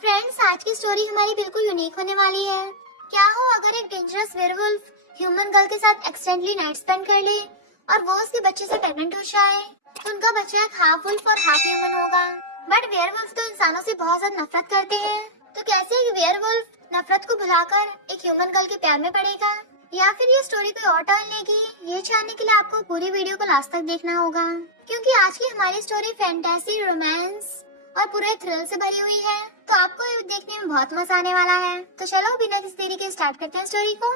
Friends, आज की story हमारी बिल्कुल यूनिक होने वाली है। क्या हो अगर एक डेंजरस वेयरवुल्फ ह्यूमन गर्ल के साथ एक्सीडेंटली नाइट स्पेंड कर ले और वो उसके बच्चे से प्रेग्नेंट हो जाए। तो उनका बच्चा एक हाफ वुल्फ और हाफ ह्यूमन होगा। बट वेयरवुल्फ तो इंसानों से बहुत ज्यादा नफरत करते हैं। तो कैसे एक वेयरवुल्फ नफरत को भुलाकर एक ह्यूमन गर्ल के प्यार में पड़ेगा, या फिर ये स्टोरी कोई और टर्न लेगी, ये जानने के लिए आपको पूरी वीडियो को लास्ट तक देखना होगा। क्योंकि आज की हमारी स्टोरी फैंटेसी, रोमांस और पूरे थ्रिल से भरी हुई है, तो आपको ये देखने में बहुत मजा आने वाला है। तो चलो बिना किसी देरी के स्टार्ट करते हैं स्टोरी को।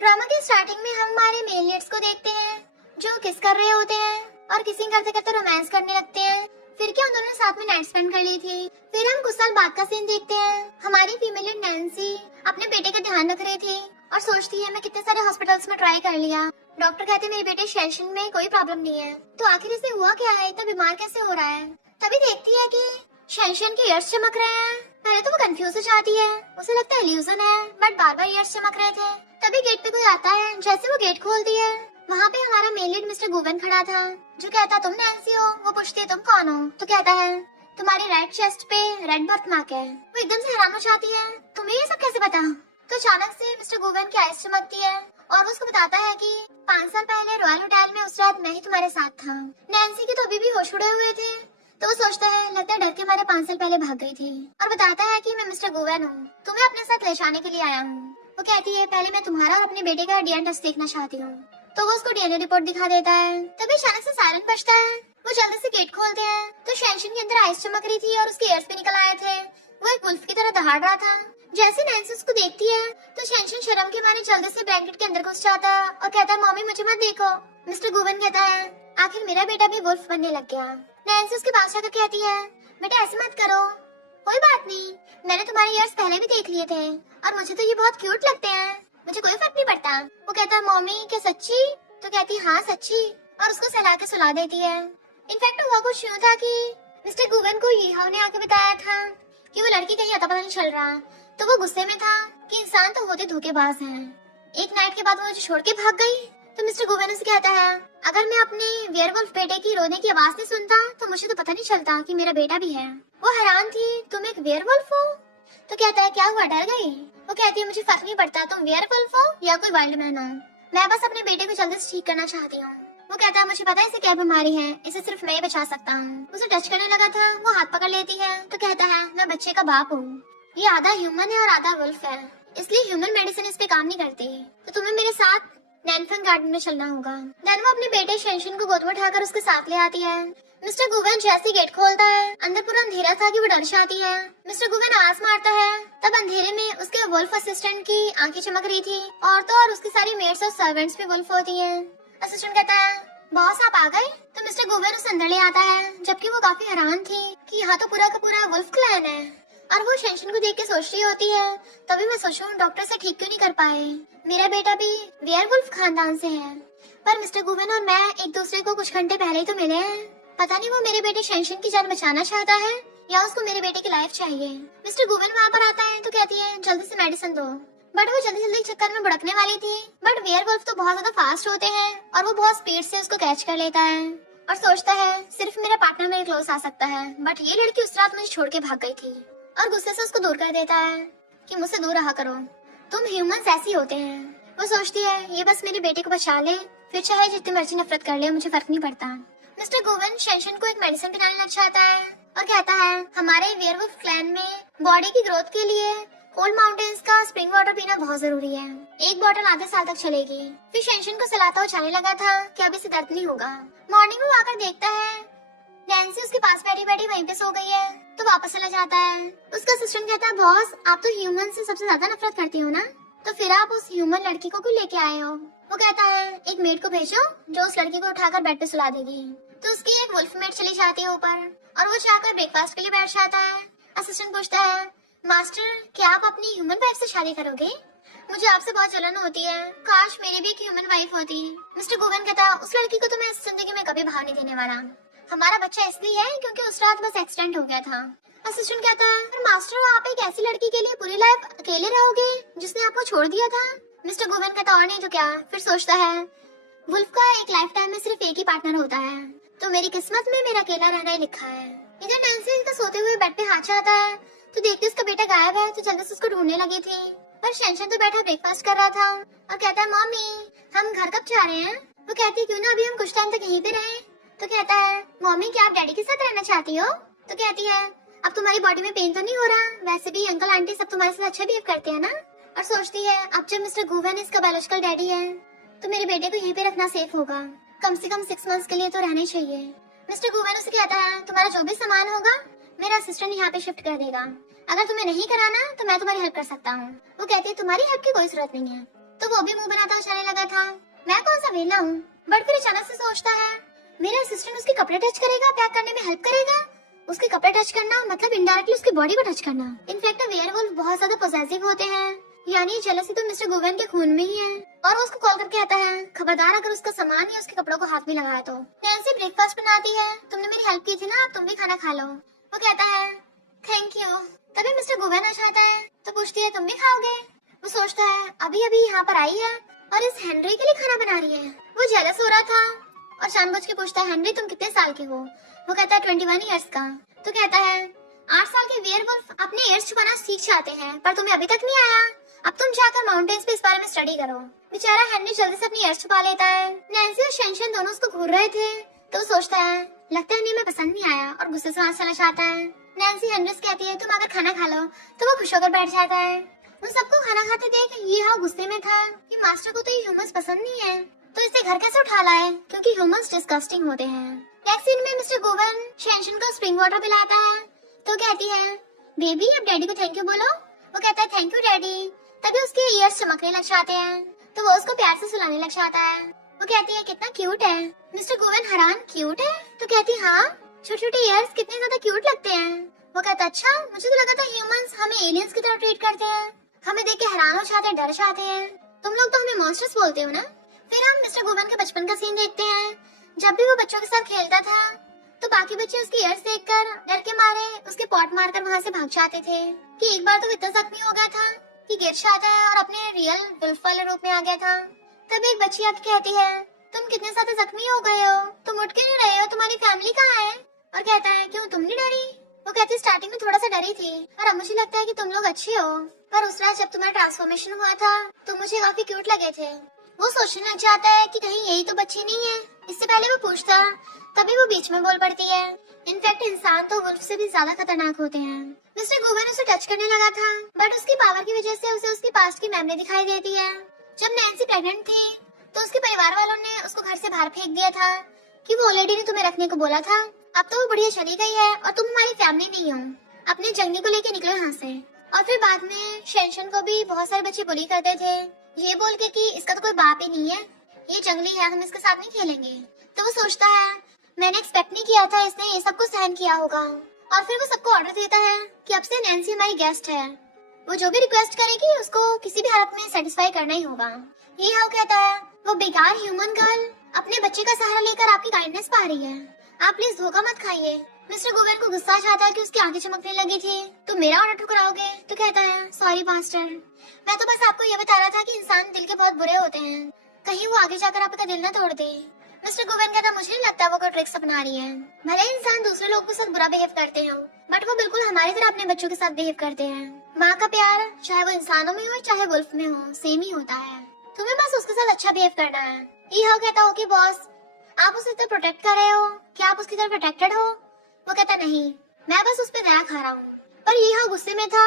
ड्रामा के स्टार्टिंग में हम हमारे मेल लीड्स को देखते हैं जो किस कर रहे होते हैं और किसिंग करते करते रोमांस करने लगते हैं। फिर क्या उन दोनों ने साथ में नाइट स्पेंड कर ली थी। फिर हम कुछ साल बाद का सीन देखते हैं। हमारी फीमेल लीड नैन्सी अपने बेटे का ध्यान रख रही थी और सोचती है मैं कितने सारे हॉस्पिटल्स में ट्राई कर लिया, डॉक्टर कहते मेरे बेटे शेंशन में कोई प्रॉब्लम नहीं है, तो आखिर इसे हुआ क्या है, इतना बीमार कैसे हो रहा है। तभी देखती है कि शेंशन के ईयर्स चमक रहे हैं। पहले तो वो कंफ्यूज हो जाती है, उसे लगता है इल्यूजन है, बट बार बार ईयर्स चमक रहे थे। तभी गेट पे कोई आता है। जैसे वो गेट खोलती है, वहाँ पे हमारा मेल लीड मिस्टर गुवन खड़ा था, जो कहता तुम नैन्सी हो। वो पूछती है तुम कौन हो, तो कहता है तुम्हारी राइट चेस्ट पे रेड बर्थ मार्क है। वो एकदम से हैरान हो जाती है, तुम्हें ये सब कैसे पता। तो अचानक से मिस्टर गुवन की आइज चमकती है और वो उसको बताता है कि 5 साल पहले रॉयल होटल में उस रात मैं ही तुम्हारे साथ था। नैन्सी के तो अभी भी होश उड़े हुए थे, तो वो सोचता है लगता है डर के मारे 5 साल पहले भाग गई थी, और बताता है कि मैं मिस्टर गुवन हूँ, तुम्हें अपने साथ ले जाने के लिए आया हूँ। वो कहती है पहले मैं तुम्हारा और अपने बेटे का डीएनए टेस्ट देखना चाहती हूँ। तो वो उसको डीएनए रिपोर्ट दिखा देता है। तभी अचानक से सायरन बजता है। वो जल्दी से गेट खोलते हैं तो शेंशन के अंदर आइस चमक रही थी और उसके ईयर्स भी निकल आए थे। वो एक वुल्फ की तरह दहाड़ रहा था। जैसे नैन्सी उसको देखती है तो शेंशन शर्म के मारे जल्दी से ब्लैंकेट के अंदर घुस जाता है और कहता है मम्मी मुझे मत देखो। मिस्टर गुवन कहता है आखिर मेरा बेटा भी वुल्फ बनने लग गया। नैन्सी उसके पास जाकर कहती है बेटा ऐसे मत करो, कोई बात नहीं, मैंने तुम्हारे ईयर्स पहले भी देख लिए थे और मुझे तो ये बहुत क्यूट लगते हैं, मुझे कोई फर्क नहीं पड़ता। वो कहता है मम्मी क्या सच्ची। तो कहती है हाँ सच्ची, और उसको सहला के सुला देती है। इनफैक्ट हुआ कुछ यूं था कि मिस्टर गुवन को यीहाव ने आके बताया था कि वो लड़की कहीं अता पता नहीं चल रहा, तो वो गुस्से में था कि इंसान तो होते धोखेबाज हैं। एक नाइट के बाद वो मुझे छोड़ के भाग गई। तो मिस्टर गुवन उसे कहता है अगर मैं अपने वेयरवुल्फ बेटे की रोने की आवाज नहीं सुनता तो मुझे तो पता नहीं चलता कि मेरा बेटा भी है। वो हैरान थी, तुम एक वेयरवुल्फ हो। तो कहता है क्या हुआ, डर गई। वो कहती है मुझे फर्क नहीं पड़ता तुम वेयरवुल्फ हो या कोई वाइल्ड मैन हो, मैं बस अपने बेटे को जल्दी से ठीक करना चाहती हूँ। वो कहता है मुझे पता है इसे क्या बीमारी है, इसे सिर्फ मैं ही बचा सकता हूँ। उसे टच करने लगा था, वो हाथ पकड़ लेती है तो कहता है मैं बच्चे का बाप हूँ, ये आधा ह्यूमन है और आधा वुल्फ है, इसलिए ह्यूमन मेडिसिन इस पे काम नहीं करती, तो तुम्हें मेरे साथ नैनफन गार्डन में चलना होगा। देन वो अपने बेटे शेंशन को गोद में उठाकर उसके साथ ले आती है। मिस्टर गुवन जैसे गेट खोलता है, अंदर पूरा अंधेरा था कि वो डर जाती है। मिस्टर गुवन आवाज मारता है, तब अंधेरे में उसके वुल्फ असिस्टेंट की आंखें चमक रही थी, और तो और उसकी सारी मेड्स और सर्वेंट्स भी वुल्फ होती हैं। असिस्टेंट कहता है बॉस आप आ गए। तो मिस्टर गुवन उसे अंदर ले आता है, जबकि वो काफी हैरान थी कि यहाँ तो पूरा का पूरा वुल्फ क्लैन है। और वो शेंशन को देख के सोच रही होती है तभी मैं सोचूं डॉक्टर से ठीक क्यों नहीं कर पाए, मेरा बेटा भी वेयरवुल्फ खानदान से है। पर मिस्टर गुवन और मैं एक दूसरे को कुछ घंटे पहले ही तो मिले हैं, पता नहीं वो मेरे बेटे शेंशन की जान बचाना चाहता है या उसको मेरे बेटे की लाइफ चाहिए। मिस्टर गुवन वहाँ पर आता है तो कहती है जल्दी से मेडिसिन दो, बट वो जल्दी जल्दी चक्कर में भड़कने वाली थी। बट वेयरवुल्फ तो बहुत ज्यादा फास्ट होते हैं और वो बहुत स्पीड से उसको कैच कर लेता है और सोचता है सिर्फ मेरा पार्टनर मेरे क्लोज आ सकता है। बट ये लड़की उस रात मुझे छोड़ के भाग गई थी और गुस्से से उसको दूर कर देता है कि मुझसे दूर रहा करो, तुम ह्यूमंस ऐसी होते हैं। वो सोचती है ये बस मेरे बेटे को बचा ले, फिर चाहे जितनी मर्जी नफरत कर ले, मुझे फर्क नहीं पड़ता। मिस्टर गुवन शेंशन को एक मेडिसिन पिलाने लग जाता है और कहता है हमारे वेयरवुल्फ क्लैन में बॉडी की ग्रोथ के लिए कोल्ड माउंटेन्स का स्प्रिंग वाटर पीना बहुत जरूरी है, एक बोतल आधे साल तक चलेगी। फिर शेंशन को सलाता हुआ जाने लगा था कि अब इसे दर्द नहीं होगा। मॉर्निंग में आकर देखता है नैन्सी उसके पास बैठी बैठी वहीं पे सो गई है, तो वापस चला जाता है। उसका असिस्टेंट कहता है बॉस आप तो ह्यूमन से सबसे ज्यादा नफरत करती हो ना, तो फिर आप उस ह्यूमन लड़की को क्यों लेके आए हो। वो कहता है एक मेड को भेजो जो उस लड़की को उठाकर बेड पे सुला देगी। तो उसकी एक वुल्फ मेड चली जाती है ऊपर और वो जाकर ब्रेकफास्ट के लिए बैठ जाता है। असिस्टेंट पूछता है मास्टर क्या आप अपनी ह्यूमन वाइफ से शादी करोगे, मुझे आपसे बहुत जलन होती है, काश मेरी भी एक ह्यूमन वाइफ होती। मिस्टर गुवन कहता है उस लड़की को तो मैं इस जिंदगी में कभी भाव नहीं देने वाला, हमारा बच्चा इसलिए है क्योंकि उस रात बस एक्सीडेंट हो गया था। असिस्टेंट कहता है मास्टर आप एक ऐसी लड़की के लिए पूरी लाइफ अकेले रहोगे जिसने आपको छोड़ दिया था। मिस्टर गुवन कहता और नहीं तो क्या। फिर सोचता है वुल्फ का एक लाइफ टाइम में सिर्फ एक ही पार्टनर होता है, तो मेरी किस्मत में मेरा अकेला रहना ही लिखा है। इधर नैन्सी का सोते हुए बेड पे हाथ आता है तो देखती उसका बेटा गायब है तो जल्दी से उसको ढूंढने लगी थी। पर शेनशन तो बैठा ब्रेकफास्ट कर रहा था और कहता है मम्मी हम घर कब जा रहे हैं। वो कहती है क्यों ना अभी हम कुछ टाइम तक यहीं पे रहे। तो कहता है मम्मी क्या आप डैडी के साथ रहना चाहती हो। तो कहती है अब तुम्हारी बॉडी में पेन तो नहीं हो रहा, वैसे भी अंकल आंटी सब तुम्हारे साथ अच्छा बिहेव करते हैं ना। और सोचती है अब जब मिस्टर गुवेन इसका बायोलॉजिकल डैडी है तो मेरे बेटे को यहीं पे रखना सेफ होगा, कम से कम 6 मंथ्स के लिए तो रहना ही चाहिए। मिस्टर गुवेन उसे कहता है तुम्हारा जो भी सामान होगा मेरा असिस्टेंट यहाँ पे शिफ्ट कर देगा, अगर तुम्हें नहीं कराना तो मैं तुम्हारी हेल्प कर सकता हूँ। वो कहती है तुम्हारी हेल्प की कोई जरूरत नहीं है। तो वो भी मुंह बनाता चलने लगा था, मैं कौन सा वेला हूँ। बट फिर अचानक से सोचता है मेरा असिस्टेंट उसके कपड़े टच करेगा, पैक करने में हेल्प करेगा। उसके कपड़े टच करना मतलब इनडायरेक्टली उसकी बॉडी को टच करना। इनफैक्ट वेयरवुल्फ बहुत ज्यादा पॉसेसिव होते हैं, यानी जेलसी तो मिस्टर गुवेन के खून में ही है। और वो उसको कॉल करके आता है खबरदार अगर उसका सामान या उसके कपड़ों को हाथ में लगाया तो। नैन्सी ब्रेकफास्ट बनाती है, तुमने मेरी हेल्प की थी ना, अब तुम भी खाना खा लो। वो कहता है थैंक यू। तभी मिस्टर गुवेन आ जाता है तो पूछती है तुम भी खाओगे। वो सोचता है अभी अभी यहाँ पर आई है और इस हेनरी के लिए खाना बना रही है। वो जेलस हो रहा था और जानबूझ के पूछता है हेनरी तुम कितने साल के हो। वो कहता है 21 ईयर्स का। तो कहता है 8 साल के वेयरवुल्फ अपने ईयर्स छुपाना सीख जाते हैं पर तुम्हें अभी तक नहीं आया, अब तुम जाकर माउंटेन्स पे इस बारे में स्टडी करो। बेचारा हेनरी जल्दी से अपनी ईयर्स छुपा लेता है। नैन्सी और शेनशन दोनों उसको घूर रहे थे तो वो सोचता है लगता है इन्हें मैं पसंद नहीं आया और गुस्से से वहाँ चला जाता है। नैन्सी हेनरी से कहती है तुम अगर खाना खा लो तो वो खुश होकर बैठ जाता है। उन सबको खाना खाते देख ये हाँ गुस्से में था कि मास्टर को तो ये ह्यूमंस पसंद नहीं है तो इसे घर कैसे उठा लाए क्योंकि ह्यूमंस डिस्गस्टिंग होते हैं। नेक्स्ट सीन में मिस्टर गुवेन शेनशन को स्प्रिंग वाटर पिलाता है तो कहती है बेबी अब डैडी को थैंक यू बोलो। वो कहता है थैंक यू डैडी। तभी उसके ईयर्स चमकने लग जाते हैं तो वो उसको प्यार से सुलाने लग जाता है। वो कहती है कितना क्यूट है। मिस्टर गुवेन हैरान क्यूट है। तो कहती हाँ छोटे छोटे ईयर्स कितने ज्यादा क्यूट लगते हैं। वो कहता अच्छा मुझे तो लगा था ह्यूमंस हमें एलियंस की तरह ट्रीट करते हैं, हमें देख के हैरान हो जाते हैं, डर जाते हैं, तुम लोग तो हमें मॉन्स्टर्स बोलते हो ना। फिर हम मिस्टर गुवेन के बचपन का सीन देखते हैं। जब भी वो बच्चों के साथ खेलता था तो बाकी बच्चे उसकी ईयर्स देखकर डर के मारे उसके पॉट मारकर वहाँ से भाग जाते थे। कि एक बार तो इतना जख्मी हो गया था कि गिर जाता है और अपने रियल वुल्फ वाले रूप में आ गया था। तब एक बच्ची आके कहती है तुम कितने ज्यादा जख्मी हो गए हो, तुम उठ के नहीं रहे हो, तुम्हारी फैमिली कहाँ है। और कहता है क्यों तुम नहीं डरी। वो कहती स्टार्टिंग में थोड़ा सा डरी थी और अब मुझे लगता है कि तुम लोग अच्छे हो, पर उस रात जब तुम्हारा ट्रांसफॉर्मेशन हुआ था तो मुझे काफी क्यूट लगे थे। वो सोचने लग जाता है कि कहीं यही तो बच्ची नहीं है। इससे पहले वो पूछता तभी वो बीच में बोल पड़ती है इनफैक्ट इंसान तो वुल्फ से भी ज्यादा खतरनाक होते हैं। मिस्टर गुवेन उसे टच करने लगा था बट उसकी पावर की वजह से उसे उसकी पास्ट की मेमोरी दिखाई देती है। जब नैन्सी प्रेग्नेंट थी तो उसके परिवार वालों ने उसको घर से बाहर फेंक दिया था कि वो ऑलरेडी ने तुम्हें रखने को बोला था, अब तो वो बुढ़िया चली गई है और तुम हमारी फैमिली नहीं हो, अपने जंगली को लेके निकलो यहाँ से। और फिर बाद में शेनशन को भी बहुत सारे बच्चे बुली करते थे ये बोल के कि इसका तो कोई बाप ही नहीं है, ये जंगली है, हम इसके साथ नहीं खेलेंगे। तो वो सोचता है मैंने एक्सपेक्ट नहीं किया था इसने ये सब कुछ सहन किया होगा। और फिर वो सबको ऑर्डर देता है कि अब से नैन्सी हमारी गेस्ट है, वो जो भी रिक्वेस्ट करेगी उसको किसी भी हालत में सेटिस्फाई करना ही होगा। ये हाउ कहता है वो बेकार ह्यूमन गर्ल अपने बच्चे का सहारा लेकर आपकी काइंडनेस पा रही है, आप प्लीज धोखा मत खाइए। मिस्टर गुवेन को गुस्सा आता है कि उसकी आंखें चमकने लगी थी तो मेरा ऑर्डर ठुकराओगे। तो कहता है सॉरी मास्टर, मैं तो बस आपको ये बता रहा था कि इंसान दिल के बहुत बुरे होते हैं, कहीं वो आगे जाकर आपका दिल न तोड़ दे। मिस्टर गुवेन कहता मुझे नहीं लगता वो कोई ट्रिक्स अपना रही है, भले इंसान दूसरे लोगों के साथ बुरा बिहेव करते हो बट वो बिल्कुल हमारी तरह अपने बच्चों के साथ बिहेव करते हैं। माँ का प्यार चाहे वो इंसानों में हो चाहे वुल्फ में हो सेम ही होता है, तुम्हें बस उसके साथ अच्छा बिहेव करना है। ये हाउ कहता ओके बॉस, आप उसे तो प्रोटेक्ट कर रहे हो, क्या आप उसकी तरफ प्रोटेक्टेड हो। वो कहता नहीं, मैं बस उस पर दया खा रहा हूँ। पर ये हाउ गुस्से में था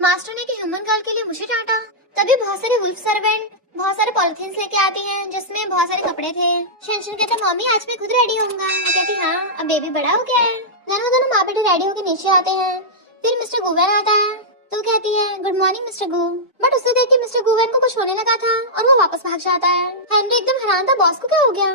मास्टर ने कि ह्यूमन गर्ल के लिए मुझे डांटा। तभी बहुत सारे वुल्फ सर्वेंट बहुत सारे पॉलिथीन लेके आती हैं जिसमें बहुत सारे कपड़े थे। शेनशन कहता मम्मी आज मैं खुद रेडी होऊंगा। वो कहती हाँ अब बेबी बड़ा हो गया है। दोनों माँ बेटे रेडी होकर नीचे आते हैं। फिर मिस्टर गुवेन आता है तो कहती है गुड मॉर्निंग मिस्टर गु, बट उसे देख के मिस्टर गुवेन को कुछ होने लगा था और वो वापस भाग जाता है। हेनरी एकदम हैरान था बॉस को क्या हो गया।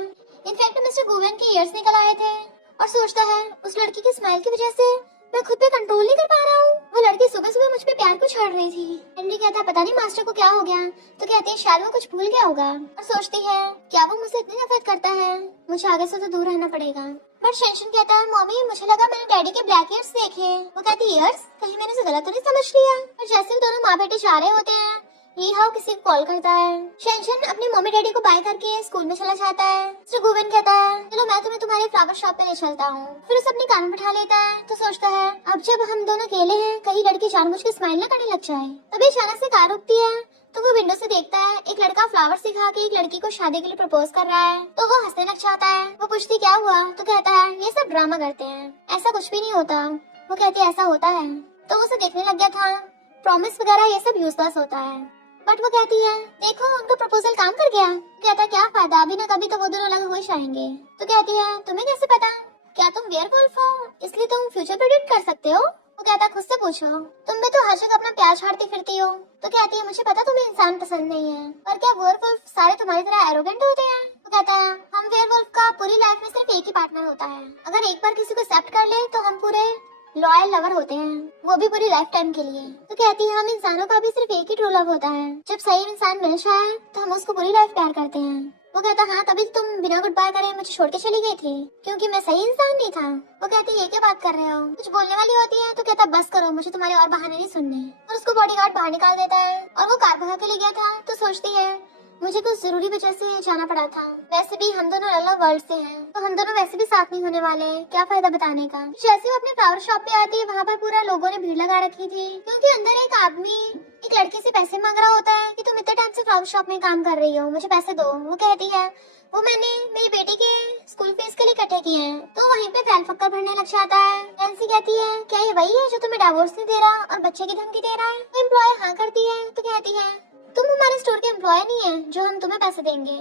इनफैक्ट मिस्टर गुवेन के ईयर्स निकल आए थे और सोचता है उस लड़की की स्माइल की वजह से मैं खुद पे कंट्रोल नहीं कर पा रहा हूँ, वो लड़की सुबह सुबह मुझ पे प्यार को छाड़ रही थी। हेनरी कहता है पता नहीं मास्टर को क्या हो गया। तो कहते हैं शायद वो कुछ भूल गया होगा और सोचती है क्या वो मुझसे इतनी नफरत करता है, मुझे आगे से तो दूर रहना पड़ेगा। बट शेनशन कहता है मम्मी मुझे लगा मैंने डैडी के ब्लैक ईयर्स देखे। वो कहती ईयर्स, कहीं मैंने उसे गलत तो नहीं समझ लिया। और जैसे वो दोनों माँ बेटे जा रहे होते हैं ये हाउ किसी को कॉल करता है। शेनशन अपने मम्मी डैडी को बाय करके स्कूल में चला जाता है। मिस्टर गुवेन कहता है चलो मैं तुम्हें तुम्हारे फ्लावर शॉप पे ले चलता हूँ। फिर उसे अपने कान में बिठा लेता है तो सोचता है अब जब हम दोनों अकेले हैं कहीं लड़की जानबूझ के स्माइल न करने लग जाए। तभी अचानक से कार रुकती है तो वो विंडो से देखता है एक लड़का फ्लावर सिखा के एक लड़की को शादी के लिए प्रपोज कर रहा है। तो वो हंसने लग जाता है। वो पूछती क्या हुआ तो कहता है ये सब ड्रामा करते हैं, ऐसा कुछ भी नहीं होता। वो कहती है ऐसा होता है। तो वो उसे देखने लग गया था। प्रॉमिस वगैरह ये सब यूजलेस होता है। बट वो कहती है देखो उनका प्रपोजल काम कर गया। कहता क्या फायदा, अभी ना कभी तो वो दोनों अलग हो ही जाएंगे। तो कहती है तुम्हें कैसे पता, क्या तुम वेयरवुल्फ हो इसलिए तुम फ्यूचर प्रेडिक्ट कर सकते हो। वो कहता खुद से पूछो, तुम भी तो हर जगह अपना प्यार छाड़ती फिरती हो। तो कहती है मुझे पता तुम्हें इंसान पसंद नहीं है, पर क्या वेयरवुल्फ सारे तुम्हारी तरह एरोगेंट होते हैं। वो कहता है हम वेयरवुल्फ का पूरी लाइफ में सिर्फ एक ही पार्टनर होता है, अगर एक बार किसी को एक्सेप्ट कर ले तो हम पूरे लॉयल लवर होते हैं, वो भी पूरी लाइफ टाइम के लिए। तो कहती है हम इंसानों का भी सिर्फ एक ही ट्रू लव होता है, जब सही इंसान मिल जाए तो हम उसको पूरी लाइफ प्यार करते हैं। वो कहता हाँ तभी तुम बिना गुड बाय करे मुझे छोड़ के चली गई थी, क्योंकि मैं सही इंसान नहीं था। वो कहती ये क्या बात कर रहे हो, कुछ बोलने वाली होती है। तो कहता बस करो, मुझे तुम्हारे और बहाने नहीं सुनने। और उसको बॉडीगार्ड बाहर निकाल देता है और वो कार भगा के ले गया था। तो सोचती है मुझे कुछ जरूरी वजह से जाना पड़ा था, वैसे भी हम दोनों अलग वर्ल्ड से हैं, तो हम दोनों वैसे भी साथ नहीं होने वाले, क्या फायदा बताने का। जैसे वो अपने फ्लावर शॉप पे आती है वहाँ पर पूरा लोगों ने भीड़ लगा रखी थी, क्योंकि अंदर एक आदमी एक लड़की से पैसे मांग रहा होता है कि तुम इतने टाइम से फ्लावर शॉप में काम कर रही हो, मुझे पैसे दो। वो कहती है वो मैंने मेरी बेटी के स्कूल फीस के लिए इकट्ठे किए हैं। तो वहीं पे फैल फक्कर भरने लग जाता है। नैन्सी कहती है क्या ये वही है जो तुम्हें डिवोर्स नहीं दे रहा और बच्चे की धमकी दे रहा है। तो एम्प्लॉय हाँ करती है। तो कहती है तुम हमारे स्टोर के एम्प्लॉय नहीं है जो हम तुम्हें पैसे देंगे,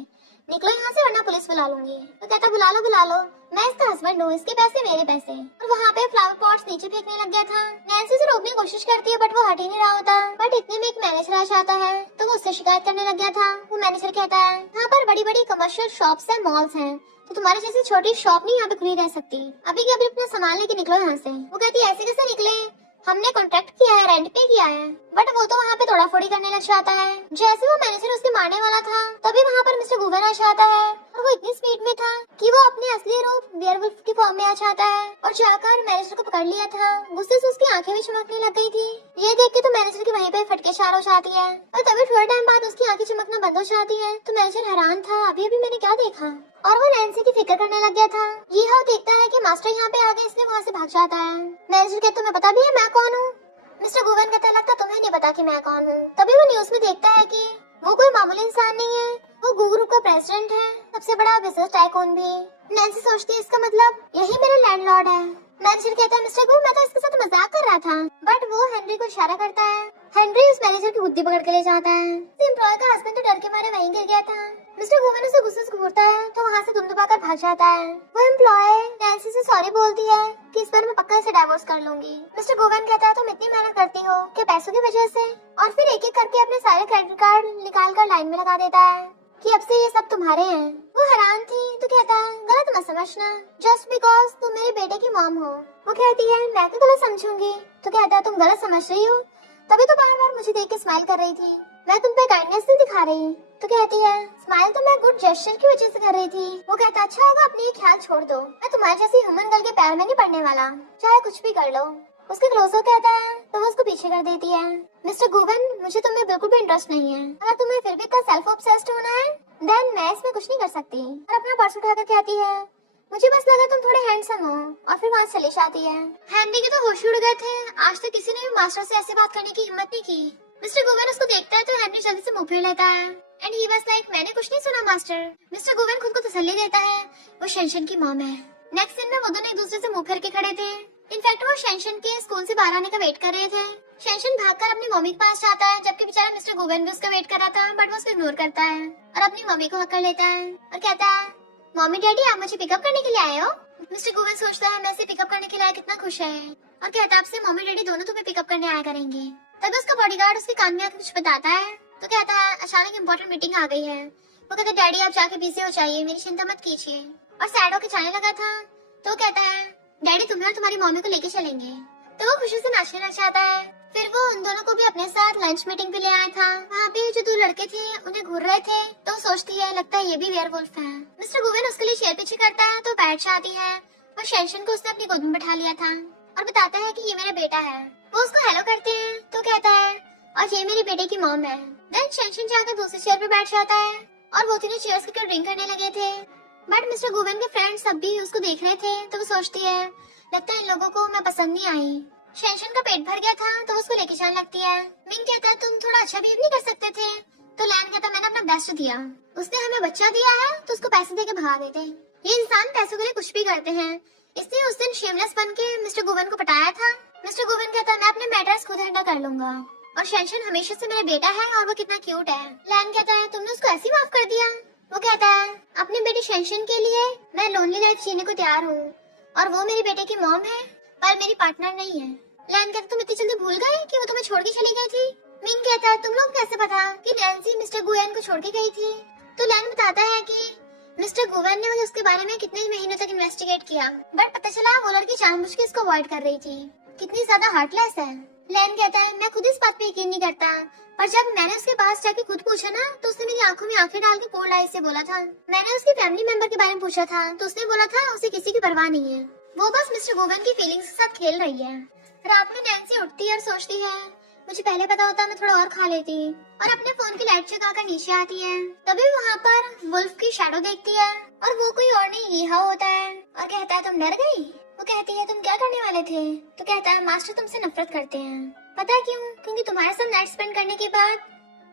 निकलो यहाँ से वरना पुलिस बुला लूंगी। तो कहता बुला लो, मैं इसका हस्बैंड हूँ, इसके पैसे मेरे पैसे। और वहाँ पे फ्लावर पॉट्स नीचे फेंकने लग गया था। नैन्सी उसे रोकने की कोशिश करती है बट वो हट ही नहीं रहा होता। बट इतने में एक मैनेजर आ जाता है तो वो उससे शिकायत करने लग गया था। वो मैनेजर कहता है यहाँ पर बड़ी बड़ी कमर्शियल शॉप्स हैं, मॉल्स हैं, तो तुम्हारे जैसी छोटी शॉप नहीं यहाँ पे खुली रह सकती, अभी के अभी अपना सामान लेके निकलो यहाँ से। वो कहती है ऐसे कैसे निकले, हमने कॉन्ट्रैक्ट किया है, रेंट पे किया है। बट वो तो वहाँ पे तोड़ा फोड़ी करने लग जाता है। जैसे वो मैनेजर उसके मारने वाला था तभी वहाँ पर मिस्टर गुवेन आ जाता है और वो इतनी स्पीड में था कि वो अपने असली रूप वेयरवुल्फ की फॉर्म में आ जाता है और जाकर मैनेजर को पकड़ लिया था। गुस्से से उसकी आंखें भी चमकने लग गई थी। ये देख के तो मैनेजर की वहीं पे फटके चार हो जाती है और तभी थोड़े टाइम बाद उसकी आंखें चमकना बंद हो जाती है। तो मैनेजर हैरान था, अभी अभी मैंने क्या देखा, और वो नैन्सी की फिक्र करने लग गया था। ये हाउ देखता है कि मास्टर यहाँ पे आ गए, इसलिए वहाँ से भाग जाता है। मैनेजर कहता तुम्हें पता भी है मैं कौन हूँ। मिस्टर गुवेन कहता लगता तुम्हें नहीं पता कि मैं कौन हूँ। तभी वो न्यूज में देखता है कि वो कोई मामूली इंसान नहीं है, वो गूगल ग्रुप का प्रेसिडेंट है, सबसे बड़ा बिजनेस टाइकून भी। नैन्सी सोचती है इसका मतलब यही मेरा लैंडलॉर्ड है। मैनेजर कहता है मिस्टर गू मैं तो इसके साथ मजाक कर रहा था, बट वो हेनरी को इशारा करता है। हेनरी उस मैनेजर की बुद्धि पकड़ के ले जाता है। एम्प्लॉय का हस्बैंड तो डर के मारे वहीं गिर गया था। मिस्टर गुवेन उसे गुस्से से घूरता है तो वहाँ से दुम दबाकर भाग जाता है। वो एम्प्लॉय नैन्सी से सॉरी बोलती है कि इस बार मैं पक्का इसे डिवोर्स कर लूंगी। मिस्टर गुवेन कहता है तुम इतनी मेहनत करती हो क्या पैसों की वजह से, और फिर एक एक करके अपने सारे क्रेडिट कार्ड निकाल कर लाइन में लगा देता है कि अब से ये सब तुम्हारे हैं। वो हैरान थी तो कहता है गलत मत समझना, जस्ट बिकॉज तुम मेरे बेटे की मॉम हो। वो कहती है मैं तो गलत समझूंगी। तो कहता है तुम गलत समझ रही हो, तभी तो बार बार मुझे देख के स्माइल कर रही थी, मैं तुम पे काइंडनेस नहीं दिखा रही। तो कहती है स्माइल तो मैं गुड जेस्चर की वजह से कर रही थी। वो कहता अच्छा होगा अपने ये ख्याल छोड़ दो, मैं तुम्हारे जैसी ह्यूमन गर्ल के पैर में नहीं पड़ने वाला, चाहे कुछ भी कर लो। उसके क्लोज हो कहता है तो वो उसको पीछे कर देती है। मिस्टर गुवेन मुझे तुम्हें बिल्कुल भी इंटरेस्ट नहीं है, अगर तुम्हें फिर भी इतना सेल्फ ऑब्सेस्ड होना है देन मैं इसमें कुछ नहीं कर सकती। और अपना पर्स उठाकर कहती है मुझे बस लगा तुम थोड़े हैंडसम हो, और फिर वहाँ चली जाती है। हेनरी के तो होश उड़ गए थे, आज तक किसी ने भी मास्टर से ऐसी बात करने की हिम्मत नहीं की। मिस्टर गुवेन उसको देखता है तो हेनरी जल्दी से मुंह फेर लेता है एंड ही वाज लाइक मैंने कुछ नहीं सुना मास्टर। मिस्टर गुवेन खुद को तसल्ली देता है वो शेनशन की मॉम है। नेक्स्ट सीन में वो दोनों एक दूसरे से मुंह फेर के खड़े थे। इनफैक्ट वो शेनशन के स्कूल से बाहर आने का वेट कर रहे थे। शेनशन भागकर अपनी मम्मी के पास जाता है, जबकि बेचारा मिस्टर गुवेन भी उसका वेट कर रहा था, बट वो उसको इग्नोर करता है और अपनी मम्मी को हक कर लेता है और कहता है मम्मी डैडी आप मुझे पिकअप करने के लिए आए हो। मिस्टर गुवेन सोचता है मैं इसे पिकअप करने के लिए कितना खुश है और कहता है आपसे मम्मी डैडी दोनों तुम्हें पिकअप करने आया करेंगे। तभी उसका बॉडीगार्ड उसके कान में आकर कुछ बताता है तो कहता है अचानक इम्पोर्टेंट मीटिंग आ गई है। वो कहता है डैडी आप जाके बिजी हो जाइए, मेरी चिंता मत कीजिए, और सैड होकर जाने लगा था। तो कहता है डैडी तुम्हें और तुम्हारी मम्मी को लेके चलेंगे। तो वो खुशी से नाचने लग जाता है। फिर वो उन दोनों को भी अपने साथ लंच मीटिंग पे ले आया था। वहाँ पे जो दो लड़के थे उन्हें घूर रहे थे, तो सोचती है लगता है ये भी वेयरवुल्फ है। मिस्टर गुवेन उसके लिए चेयर पीछे करता है तो बैठ जाती है और शेनशन को उसने अपनी गोद में बैठा लिया था और बताता है कि ये मेरा बेटा है। वो उसको हेलो करते हैं तो कहता है और ये मेरे बेटे की मॉम है। देन शेंशन जाकर दूसरे चेयर पे बैठ जाता है और वो तीनों चेयर्स के ड्रिंक करने लगे थे। बट मिस्टर गुवेन के फ्रेंड्स सब भी उसको देख रहे थे, तो वो सोचती है लगता है इन लोगों को मैं पसंद नहीं आई। शेंशन का पेट भर गया था तो वो उसको लेके जाने लगती है। मिंग कहता है तुम थोड़ा अच्छा बिहेव नहीं कर सकते थे, तो लैन कहता मैंने अपना बेस्ट दिया, उसने हमें बच्चा दिया है तो उसको पैसे देके भगा देते। ये इंसान पैसों के लिए कुछ भी करते हैं, इसलिए उस दिन शेमलेस बन के मिस्टर गुवेन को पटाया था। मिस्टर गुवेन कहता है मैं अपने मैटर्स खुद हैंडल कर लूंगा, और शेंशन हमेशा से मेरा बेटा है और वो कितना क्यूट है। लैन कहता है तुमने उसको ऐसे ही माफ कर दिया। वो कहता है अपने बेटे शेंशन के लिए मैं लोनली लाइफ जीने को तैयार हूँ, और वो मेरे बेटे की मॉम है पर मेरी पार्टनर नहीं है। लैन कहता तुम इतनी जल्दी भूल गए कि वो तुम्हें छोड़ के चली गई थी। मिंग कहता है तुम लोग कैसे पता कि नैन्सी मिस्टर गुवेन को छोड़ के गई थी। तो लैन बताता है कि मिस्टर गुवेन ने उसके बारे में कितने महीनों तक इन्वेस्टिगेट किया, बट पता चला वो लड़की जानबूझ के इसको अवॉइड कर रही थी। कितनी ज्यादा हार्टलेस है। लैन कहता है मैं खुद इस बात पे यकीन नहीं करता, पर जब मैंने उसके पास जाके खुद पूछा ना तो उसने मेरी आंखों में आंखें डाल के कोल्ड आईज से बोला था। मैंने उसके फैमिली मेंबर के बारे में पूछा था तो उसने बोला था उसे किसी की परवाह नहीं है, वो बस मिस्टर गुवेन की फीलिंग्स के साथ खेल रही है। रात में नैन्सी उठती है और सोचती है मुझे पहले पता होता मैं थोड़ा और खा लेती, और अपने फोन की लाइट जगाकर नीचे आती है। तभी वहाँ पर वुल्फ की शैडो देखती है और वो कोई और नहीं यीहा होता है, और कहता है तुम डर गई। वो कहती है तुम क्या करने वाले थे। तो कहता है मास्टर तुमसे नफरत करते हैं। पता क्यों? क्योंकि तुम्हारे साथ नाइट स्पेंड करने के बाद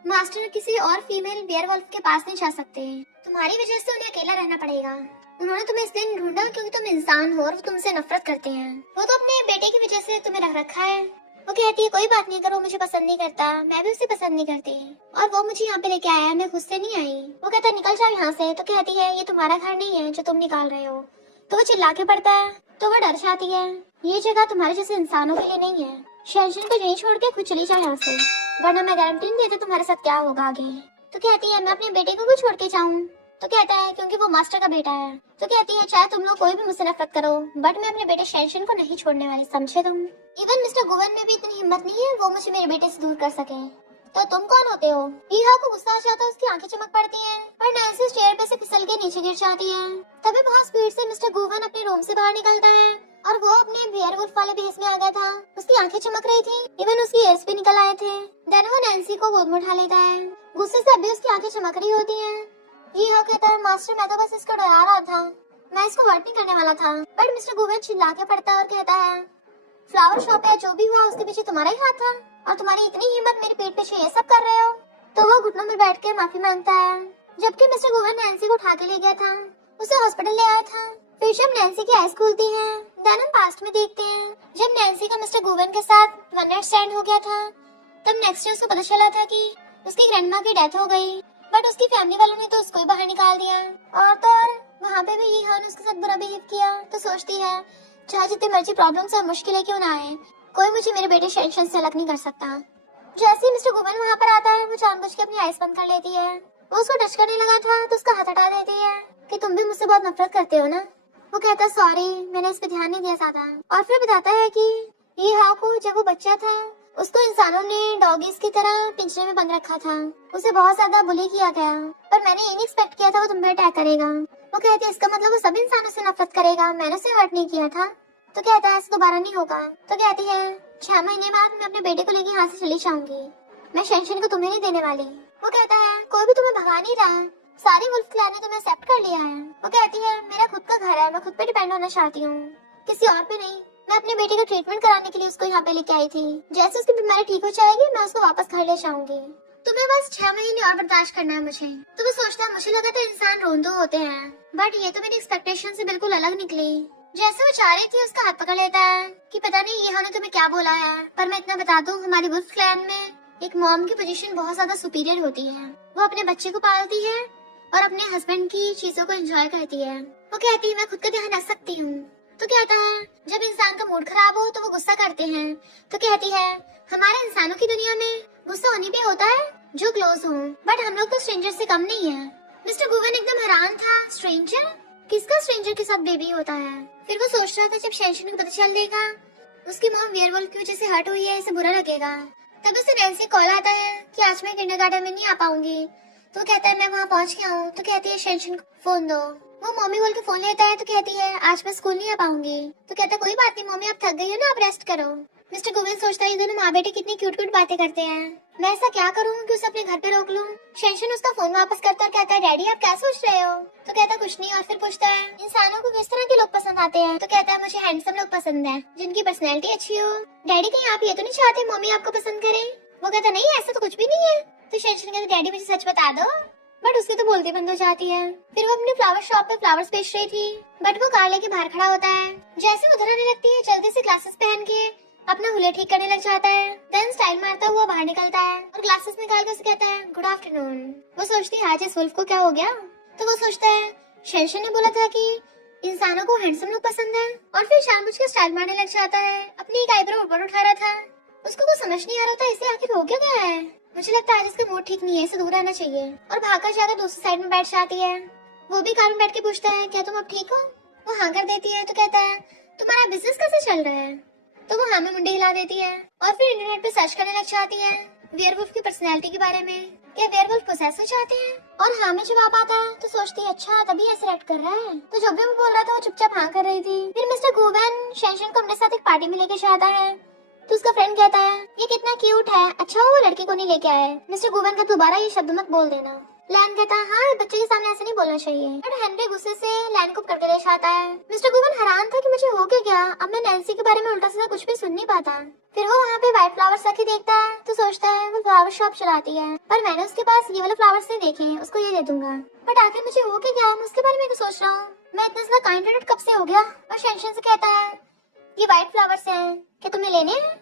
मास्टर किसी और फीमेल बेयरवुल्फ के पास नहीं जा सकते, तुम्हारी वजह से उन्हें अकेला रहना पड़ेगा। उन्होंने तुम्हें इस दिन ढूंढा क्योंकि तुम इंसान हो और वो तुमसे नफरत करते हैं। वो तो अपने बेटे की वजह से तुम्हें रख रखा है। वो कहती है कोई बात नहीं, अगर वो मुझे पसंद नहीं करता मैं भी उसे पसंद नहीं करती, और वो मुझे यहाँ पे लेके आया, मैं खुद से नहीं आई। वो कहता है निकल जाओ यहाँ से। तो कहती है ये तुम्हारा घर नहीं है जो तुम निकाल रहे हो। तो वो चिल्ला के पड़ता है तो वो डर जाती है, ये जगह तुम्हारे जैसे इंसानों के लिए नहीं है। शेंशन को यहीं छोड़ के खुद चली जाओ यहाँ से, वरना मैं गारंटी नहीं देती तुम्हारे साथ क्या होगा आगे। तो कहती है मैं अपने बेटे को भी छोड़ के जाऊँ। तो कहता है क्योंकि वो मास्टर का बेटा है। तो कहती है चाहे तुम लोग कोई भी मुझसे नफरत करो, बट मैं अपने बेटे शेंशन को नहीं छोड़ने वाली, समझे तुम। इवन मिस्टर गुवेन में भी इतनी हिम्मत नहीं है वो मुझे मेरे बेटे से दूर कर सके। तो तुम कौन होते हो? यीहा को गुस्सा आ जाता है, उसकी आंखें चमक पड़ती हैं, पर नैन्सी चेयर पे से फिसल के नीचे गिर जाती है। तभी बहुत स्पीड से मिस्टर गुवेन अपने रूम से बाहर निकलता है, और वो अपने बेयरवुल्फ वाले भेस में आ गया था। उसकी आंखें चमक रही थी, इवन उसकी एयर्स भी निकल आए थे। देन वो नैन्सी को गोद में उठा लेता है। गुस्से से अभी उसकी आंखें चमक रही होती हैं। यीहा कहता है मास्टर मैं तो बस इसको डरा रहा था, मैं इसको हर्ट नहीं करने वाला था। बट मिस्टर गुवेन चिल्ला के पड़ता है और कहता है फ्लावर शॉप है, जो भी हुआ उसके पीछे तुम्हारा ही हाथ था, और तुम्हारी इतनी हिम्मत मेरे पेट पीछे ये सब कर रहे हो। तो वो घुटनों में बैठ के माफी मांगता है। जबकि मिस्टर गुवेन नैन्सी को उठा के ले गया था, उसे हॉस्पिटल ले आया था। फिर जब नैन्सी की आइज खुलती है, देन हम पास्ट में देखते हैं जब नैन्सी का मिस्टर गुवेन के साथ वन नाइट स्टैंड हो गया था। तब नेक्स्ट डे उसको पता चला था कि उसकी ग्रैंडमा की डेथ हो गई, बट उसकी फैमिली वालों ने तो उसको ही बाहर निकाल दिया। और तो और वहाँ पे भी यीहा ने उसके साथ बुरा बिहेव किया। तो सोचती है चाहे जितनी मर्जी प्रॉब्लम्स और मुश्किलें क्यों ना आए, कोई मुझे मेरे बेटे शेंशन से अलग नहीं कर सकता। जैसे ही मिस्टर गुवेन वहाँ पर आता है, वो जानबूझ के अपनी आइज बंद कर लेती है। वो उसको टच करने लगा था तो उसका हाथ हटा देती है कि तुम भी मुझसे बहुत नफरत करते हो ना। वो कहता सॉरी, मैंने इस पे ध्यान नहीं दिया ज्यादा। और फिर बताता है कि यीहा को जब वो बच्चा था उसको इंसानों ने डॉगीज की तरह पिंजरे में बंद रखा था, उसे बहुत ज्यादा बुली किया गया, पर मैंने ये नहीं एक्सपेक्ट किया था वो तुम पे अटैक करेगा। वो कहते हैं इसका मतलब वो सब इंसानों से नफरत करेगा, मैंने उसे हर्ट नहीं किया था। तो कहता है ऐसा दोबारा नहीं होगा। तो कहती है 6 महीने बाद मैं अपने बेटे को लेके यहाँ से चली जाऊंगी, मैं शेंशन को तुम्हें नहीं देने वाली। वो कहता है कोई भी तुम्हें भगा नहीं रहा, सारी वुल्फ क्लैन ने तुम्हें एक्सेप्ट कर लिया है। वो कहती है मेरा खुद का घर है, मैं खुद पे डिपेंड होना चाहती हूँ, किसी और पे नहीं। मैं अपने बेटे का ट्रीटमेंट कराने के लिए उसको यहाँ पे लेके आई थी, जैसे उसकी बीमारी ठीक हो जाएगी मैं उसको वापस घर ले जाऊंगी। तुम्हें बस 6 महीने और बर्दाश्त करना है मुझे। तो वो सोचता है मुझे लगा था इंसान रोंदो होते हैं, बट ये तो मेरी एक्सपेक्टेशन से बिल्कुल अलग निकली। जैसे वो चाह रही थी उसका हाथ पकड़ लेता है कि पता नहीं यीहा ने तुम्हें क्या बोला है, पर मैं इतना बता दूं हमारी वुल्फ क्लैन में एक मॉम की पोजीशन बहुत ज्यादा सुपीरियर होती है। वो अपने बच्चे को पालती है और अपने हस्बैंड की चीजों को एंजॉय करती है। वो कहती है मैं खुद का ध्यान रख सकती हूँ। तो कहता है जब इंसान का मूड खराब हो तो वो गुस्सा करते हैं। तो कहती है हमारे इंसानों की दुनिया में गुस्सा होने पे होता है जो क्लोज हो, बट हम लोग तो स्ट्रेंजर से कम नहीं है। मिस्टर गुवेन एकदम हैरान था, स्ट्रेंजर? किसका स्ट्रेंजर के साथ बेबी होता है? फिर वो सोच रहा था जब शेंशन को पता चल देगा उसकी मॉम वेयरवुल्फ की वजह से हर्ट हुई है, इसे बुरा लगेगा। तब उसे नैन्सी कॉल आता है कि आज मैं किंडरगार्टन में नहीं आ पाऊंगी। तो कहता है मैं वहाँ पहुँच गया हूँ। तो कहती है शेंशन को फोन दो। वो मम्मी बोल के फोन लेता है। तो कहती है आज मैं स्कूल नहीं आ पाऊंगी। तो कहता है कोई बात नहीं मम्मी, आप थक गई हो ना, आप रेस्ट करो। मिस्टर गुवेन सोचता है ये दोनों माँ बेटे कितनी क्यूट क्यूट बातें करते हैं। मैं ऐसा क्या करूँ कि उसे अपने घर पे रोक लूँ। शेंशन उसका फोन वापस करता और कहता है डैडी आप क्या सोच रहे हो। तो कहता है कुछ नहीं, और फिर पूछता है इंसानों को किस तरह के लोग पसंद आते हैं। तो कहता है मुझे हैंडसम लोग पसंद है जिनकी पर्सनैलिटी अच्छी हो। डैडी कहीं आप ये तो नहीं चाहते मम्मी आपको पसंद करे। वो कहता नहीं ऐसा तो कुछ भी नहीं है। तो शेंशन कहता डैडी मुझे सच बता दो। बट उसकी तो बोलती बंद हो जाती है। फिर वो अपने फ्लावर शॉप पे फ्लावर्स बेच रही थी, बट वो कार लेके बाहर खड़ा होता है। जैसे वो उधर आने लगती है जल्दी से ग्लासेस पहन के अपना हुलिया ठीक करने लग जाता है। देन स्टाइल मारता हुआ बाहर निकलता है और ग्लासेस निकाल के उसे कहता है गुड आफ्टरनून। वो सोचती है आज इस वुल्फ को क्या हो गया। तो वो सोचता है शेंशन ने बोला था कि इंसानों को हैंडसम लोग पसंद है, और फिर जानबूझ के स्टाइल मारने लग जाता है। अपनी एक आईब्रो ऊपर उठा रहा था। उसको कुछ समझ नहीं आ रहा था इसे आखिर हो क्या गया है। मुझे लगता है आज इसका मूड ठीक नहीं है, इसे दूर रहना चाहिए। और भागकर जाकर दूसरी साइड में बैठ जाती है। वो भी कार में बैठ के पूछता है क्या तुम अब ठीक हो। वो हाँ कर देती है। तो कहता है तुम्हारा बिजनेस कैसे चल रहा है। तो वो हाँ में मुंडी हिला देती है और फिर इंटरनेट पे सर्च करने लग जाती है वेयरवुल्फ की पर्सनैलिटी के बारे में। क्या वेयरवुल्फ पोसेस हो चाहते हैं। और हाँ में जवाब आता है तो सोचती है अच्छा तभी ऐसे रिएक्ट कर रहा है। तो जो भी वो बोल रहा था वो चुपचाप हाँ कर रही थी। फिर मिस्टर गुवेन शेंशन को अपने साथ एक पार्टी में लेके जाता है। तो उसका फ्रेंड कहता है ये कितना क्यूट है, अच्छा वो लड़के को नहीं लेके आए। मिस्टर गुवेन का दोबारा ये शब्द मत बोल देना। लैन कहता है हाँ बच्चे के सामने ऐसे नहीं बोलना चाहिए। बट हेनरी गुस्से से लैन को पकड़ के ले जाता है। मिस्टर गुवेन हैरान था कि मुझे हो क्या गया, अब मैं नैन्सी के बारे में उल्टा सीधा कुछ भी सुन नहीं पाता। फिर वो वहाँ पे व्हाइट फ्लावर्स रखे देखता है तो सोचता है वो फ्लावर शॉप चलाती है, पर मैंने उसके पास ये वाले फ्लावर्स नहीं देखे, उसको ये दे दूंगा। बट आखिर मुझे हो क्या गया, मैं उसके बारे में सोच रहा हूँ। मैं इतना ज्यादा काइंड हार्टेड कब से हो गया। और शेंशन से कहता है ये व्हाइट फ्लावर्स हैं, क्या तुम्हें लेने हैं।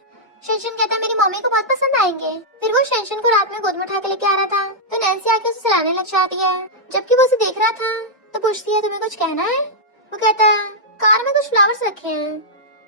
शेंशन कहता है मेरी मम्मी को बहुत पसंद आएंगे। फिर वो शेंशन को रात में गोद में उठा के लेके आ रहा था तो नैन्सी आके उसे सुलाने लग जाती है। जबकि वो उसे देख रहा था तो पूछती है तुम्हें कुछ कहना है। वो कहता है कार में कुछ फ्लावर्स रखे हैं।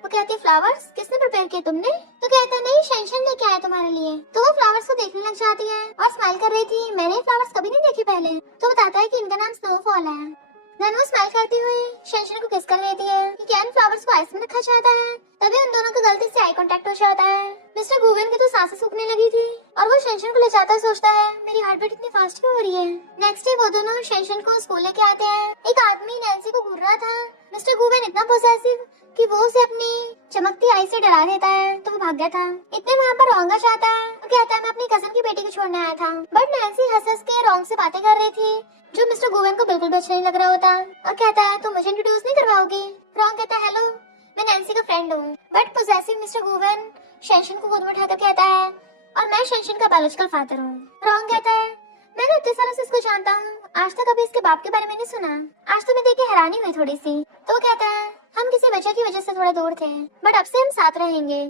वो कहती है फ्लावर्स किसने प्रिपेयर किए तुमने। तो कहता है नहीं शेंशन लेके आया तुम्हारे लिए। तो वो फ्लावर्स को देखने लग जाती है और स्माइल कर रही थी, मैंने फ्लावर्स कभी नहीं देखे पहले। तो बताता है कि इनका नाम स्नोफॉल है। देन वो स्माइल करती हुई शेंशन को किस कर लेती है कि क्या इन फ्लावर्स को आइस में रखा जाता है। तभी उन दोनों का गलती से आई कांटेक्ट हो जाता है। मिस्टर गुवेन की तो सांसें सूखने लगी थी और वो शेंशन को ले जाता है। सोचता है मेरी हार्ट बीट इतनी फास्ट क्यों हो रही है। नेक्स्ट डे वो दोनों शेंशन को स्कूल लेके आते हैं। एक आदमी नैन्सी को घूर रहा था। मिस्टर गुवेन इतना पोसेसिव कि वो उसे अपनी चमकती आई से डरा देता है तो वो भाग गया था। इतने वहाँ पर रोंग आ जाता है और कहता है मैं अपनी कजन की बेटी को छोड़ने आया था। बट नैन्सी हंस हंस के रोंग से बातें कर रही थी जो मिस्टर गुवेन को बिल्कुल भी अच्छा नहीं लग रहा होता। और कहता है तुम मुझे इंट्रोड्यूस नहीं करवाओगी। रोंग कहता है हेलो मैं नैन्सी का फ्रेंड हूँ। बट पोसेसिव मिस्टर गुवेन शेंशन को गोद में उठाकर कहता है और मैं शेंशन का बायोलॉजिकल फादर हूँ। रोंग कहता है मैंने इतने सालों से इसको जानता हूँ, आज तक कभी इसके बाप के बारे में नहीं सुना। आज तो मैं देख के हैरानी हुई थोड़ी सी। तो वो कहता है हम किसी वजह की वजह से थोड़ा दूर थे बट अब से हम साथ रहेंगे।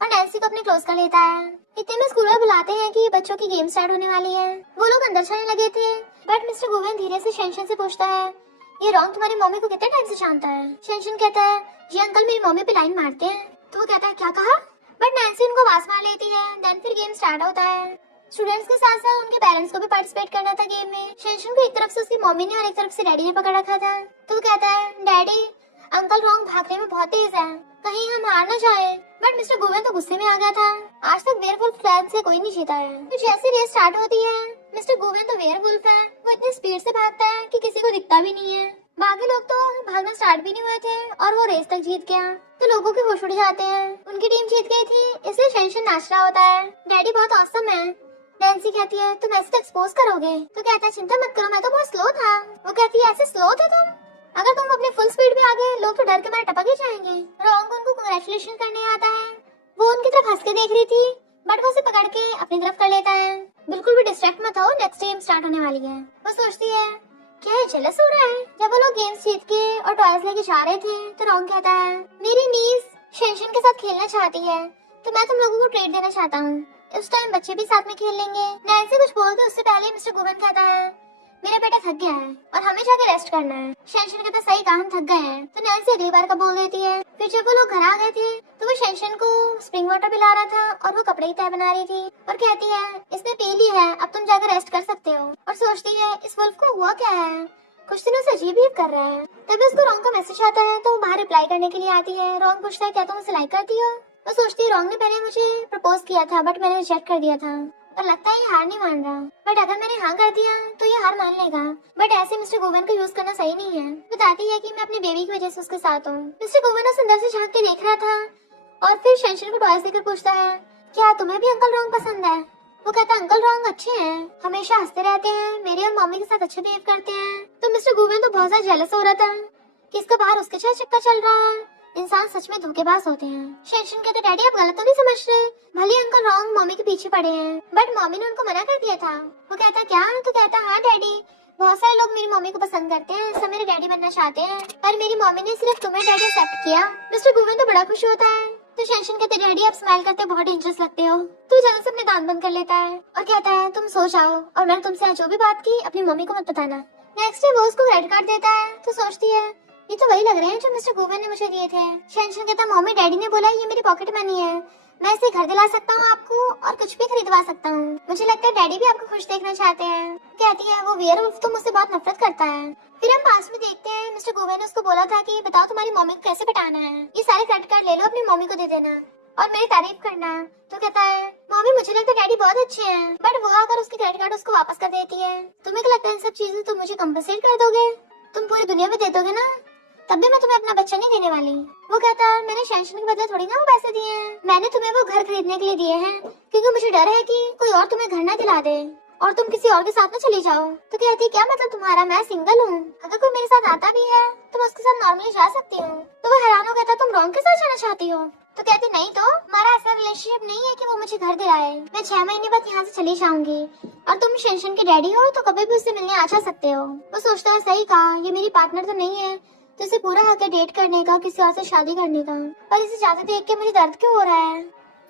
और नैन्सी को अपने क्लोज कर लेता है। इतने में स्कूल में बुलाते हैं कि बच्चों की गेम स्टार्ट होने वाली है। वो लोग अंदर जाने लगे थे बट मिस्टर गुवेन धीरे से शेंशन से पूछता है ये रोंग तुम्हारी मम्मी को कितने टाइम से जानता है। शेंशन कहता है जी अंकल मेरी मम्मी पे लाइन मारते हैं। तो वो कहता है क्या कहा। बट नैन्सी उनको आवाज मार लेती है। देन फिर गेम स्टार्ट होता है। स्टूडेंट्स के साथ साथ उनके पेरेंट्स को भी पार्टिसिपेट करना था गेम में। शेंशन को एक तरफ से उसकी मम्मी ने और एक तरफ से डैडी ने पकड़ रखा था। तो वो कहता है डैडी अंकल रोंग भागने में बहुत तेज है, कहीं हम हार न जाए। बट मिस्टर गुवेन तो गुस्से में आ गया था। आज तक वेयरवुल्फ क्लैन से कोई नहीं जीता है। तो जैसे रेस स्टार्ट होती है मिस्टर गुवेन तो वेयरवुल्फ है, वो इतनी स्पीड से भागता है कि किसी को दिखता भी नहीं है। बाकी लोग तो भागना स्टार्ट भी नहीं हुए थे और वो रेस तक जीत गया। तो लोगों के होश उड़ जाते हैं, उनकी टीम जीत गई थी इसलिए शेंशन नाच रहा होता है। डैडी बहुत ऑसम है। नैन्सी कहती है तुम ऐसे एक्सपोज करोगे। तो कहता है चिंता मत करो मैं तो बहुत स्लो था। वो कहती है ऐसे स्लो थे तुम, अगर तुम अपने फुल स्पीड पे आ गए लोग तो डर के मारे टपक ही जाएंगे। रोंग उनको कांग्रेचुलेशन करने आता है। वो उनकी तरफ हंस के देख रही थी बट वो उसे पकड़ के अपनी तरफ कर लेता है। बिल्कुल भी डिस्ट्रैक्ट मत हो, नेक्स्ट गेम स्टार्ट होने वाली है। वो सोचती है क्या ये जेलस हो रहा है। जब वो लोग गेम्स जीत के और टॉयज लेके जा रहे थे तो रोंग कहता है मेरी नीस शेंशन के साथ खेलना चाहती है तो मैं तुम लोगों को ट्रीट देना चाहता हूँ। उस टाइम बच्चे भी साथ में खेल लेंगे। नैन्सी कुछ बोलते उससे पहले मिस्टर गुवेन कहता है मेरा बेटा थक गया है और हमें जाके रेस्ट करना है। शेंशन कहता सही कहा हम थक गए हैं। तो नैन्सी अगली बार का बोल देती है। फिर जब वो लोग घर आ गए थे तो वो शेंशन को स्प्रिंग वाटर पिला रहा था और वो कपड़े की तय बना रही थी और कहती है इसने पी ली है अब तुम जाकर रेस्ट कर सकते हो। और सोचती है इस वुल्फ को हुआ क्या है, कुछ दिनों से अजीब ही कर रहा है। तभी उसको रोंग का मैसेज आता है तो वो बाहर रिप्लाई करने के लिए आती है। रोंग पूछता है क्या तुम उसे लाइक करती हो। वो सोचती है रोंग ने पहले मुझे प्रपोज किया था बट मैंने रिजेक्ट कर दिया था और लगता है ये हार नहीं मान रहा। बट अगर मैंने हाँ कर दिया तो ये हार मान लेगा। बट ऐसे मिस्टर गुवेन को यूज करना सही नहीं है। बताती है कि मैं अपने बेबी की वजह से उसके साथ हूँ। मिस्टर गुवेन उस अंदर से झांक के देख रहा था और फिर शेंशन को टॉयज देकर पूछता है क्या तुम्हें भी अंकल रोंग पसंद है। वो कहता है अंकल रॉन्ग अच्छे हैं, हमेशा हंसते रहते हैं, मेरे और मम्मी के साथ अच्छे बिहेव करते हैं। तो मिस्टर गुवेन तो बहुत ज्यादा जेलस हो रहा था कि इसका बाहर उसके साथ चक्कर चल रहा है। इंसान सच में धोखेबाज होते हैं। शेनशन कहते डैडी आप गलत तो नहीं समझ रहे, भले अंकल रॉन्ग मम्मी के पीछे पड़े हैं, बट मम्मी ने उनको मना कर दिया था। वो कहता क्या? तो कहता हाँ डैडी, बहुत सारे लोग मेरी मम्मी को पसंद करते हैं, सब मेरे डैडी बनना चाहते हैं, पर मेरी मम्मी ने सिर्फ तुम्हें डैडी एक्सेप्ट किया। मिस्टर गुवेन तो बड़ा खुश होता है। तो शेनशन कहते डैडी आप स्माइल करते बहुत डेंजरस लगते हो। तो जल्दी से अपने दांत बंद कर लेता है और कहता है तुम सो जाओ और मैंने तुमसे आज जो भी बात की अपनी मम्मी को मत बताना। नेक्स्ट डे वो उसको क्रेडिट कार्ड देता है तो सोचती है ये तो वही लग रहे हैं जो मिस्टर गुवेन ने मुझे दिए थे। शेनशन कहता मम्मी डैडी ने बोला ये मेरी पॉकेट मनी है, मैं इसे घर दिला सकता हूँ आपको और कुछ भी खरीदवा सकता हूँ, मुझे लगता है डैडी भी आपको खुश देखना चाहते हैं। कहती है वो वेयरवुल्फ तो मुझसे बहुत नफरत करता है। फिर हम पास में देखते हैं मिस्टर गुवेन ने उसको बोला था कि बताओ तुम्हारी मम्मी को कैसे पटाना है, ये सारे क्रेडिट कार्ड ले लो अपनी मम्मी को दे देना और मेरी तारीफ करना। तो कहता है मम्मी मुझे लगता है डैडी बहुत अच्छे हैं, बट वो आकर उसके क्रेडिट कार्ड उसको वापस कर देती है। तुम्हें क्या लगता है इन सब चीजें तुम मुझे कंपनसेट कर दोगे? तुम पूरी दुनिया में दे दोगे ना, तब भी मैं तुम्हें अपना बच्चा नहीं देने वाली। वो कहता है मैंने शेनशन के बदले थोड़ी ना वो पैसे दिए हैं, मैंने तुम्हें वो घर खरीदने के लिए दिए हैं क्योंकि मुझे डर है कि कोई और तुम्हें घर ना दिला दे और तुम किसी और के साथ ना चली जाओ। तो कहती क्या मतलब तुम्हारा, मैं सिंगल हूँ, अगर कोई मेरे साथ आता भी है तो मैं उसके साथ नॉर्मली जा सकती हूँ। तो वो हैरान हो कहता तुम रॉन्ग के साथ जाना चाहती हो? तो कहती नहीं तो हमारा ऐसा रिलेशनशिप नहीं है कि वो मुझे घर दिलाए, मैं 6 महीने बाद यहाँ से चली जाऊंगी और तुम शेनशन के डैडी हो तो कभी भी उससे मिलने आ जा सकते हो। वो सोचता है सही कहा, ये मेरी पार्टनर तो नहीं है तो इसे पूरा हक है डेट करने का, किसी और से शादी करने का, पर इसे जाते देख के मुझे दर्द क्यों हो रहा है।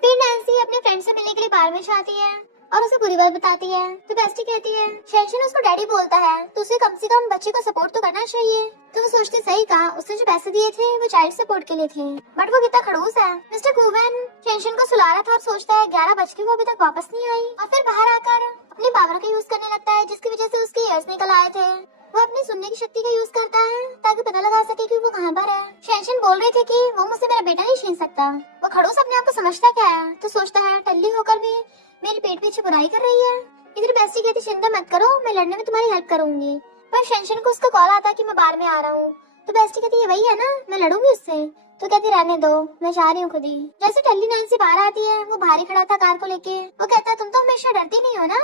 फिर नैन्सी अपने फ्रेंड से मिलने के लिए बार में जाती है और उसे पूरी बात बताती है। तो बेस्टी कहती है शेनशन उसको डैडी बोलता है तो उसे कम से कम बच्चे को सपोर्ट तो करना चाहिए। तो वो सोचती सही कहा, उसने जो पैसे दिए थे वो चाइल्ड सपोर्ट के लिए थे, बट वो कितना खड़ूस है। मिस्टर गुवेन शेनशन को सुला रहा था और सोचता है 11 बज के वो अभी तक वापस नहीं आई और फिर बाहर आकर अपनी पावर का यूज करने लगता है जिसकी वजह से उसके ईयर्स निकल आए थे। वो अपनी सुनने की शक्ति का यूज करता है ताकि पता लगा सके कि वो कहाँ पर है। शेनशन बोल रहे थे कि वो मुझसे मेरा बेटा नहीं छीन सकता। वो खड़ूस अपने आप को समझता क्या है, तो सोचता है टल्ली होकर भी मेरे पेट पीछे बुराई कर रही है। इधर बेस्टी कहती चिंता मत करो, मैं लड़ने में तुम्हारी हेल्प करूंगी। पर शेनशन को उसका कॉल आता है कि मैं बार में आ रहा हूँ। तो बेस्टी कहती ये वही है ना, मैं लड़ूंगी उससे। तो कहती रहने दो, मैं जा रही हूँ खुद ही। जैसे टल्ली नैन्सी बाहर आती है वो भारी खड़ा था कार को लेके। वो कहता है तुम तो हमेशा डरती नहीं हो ना,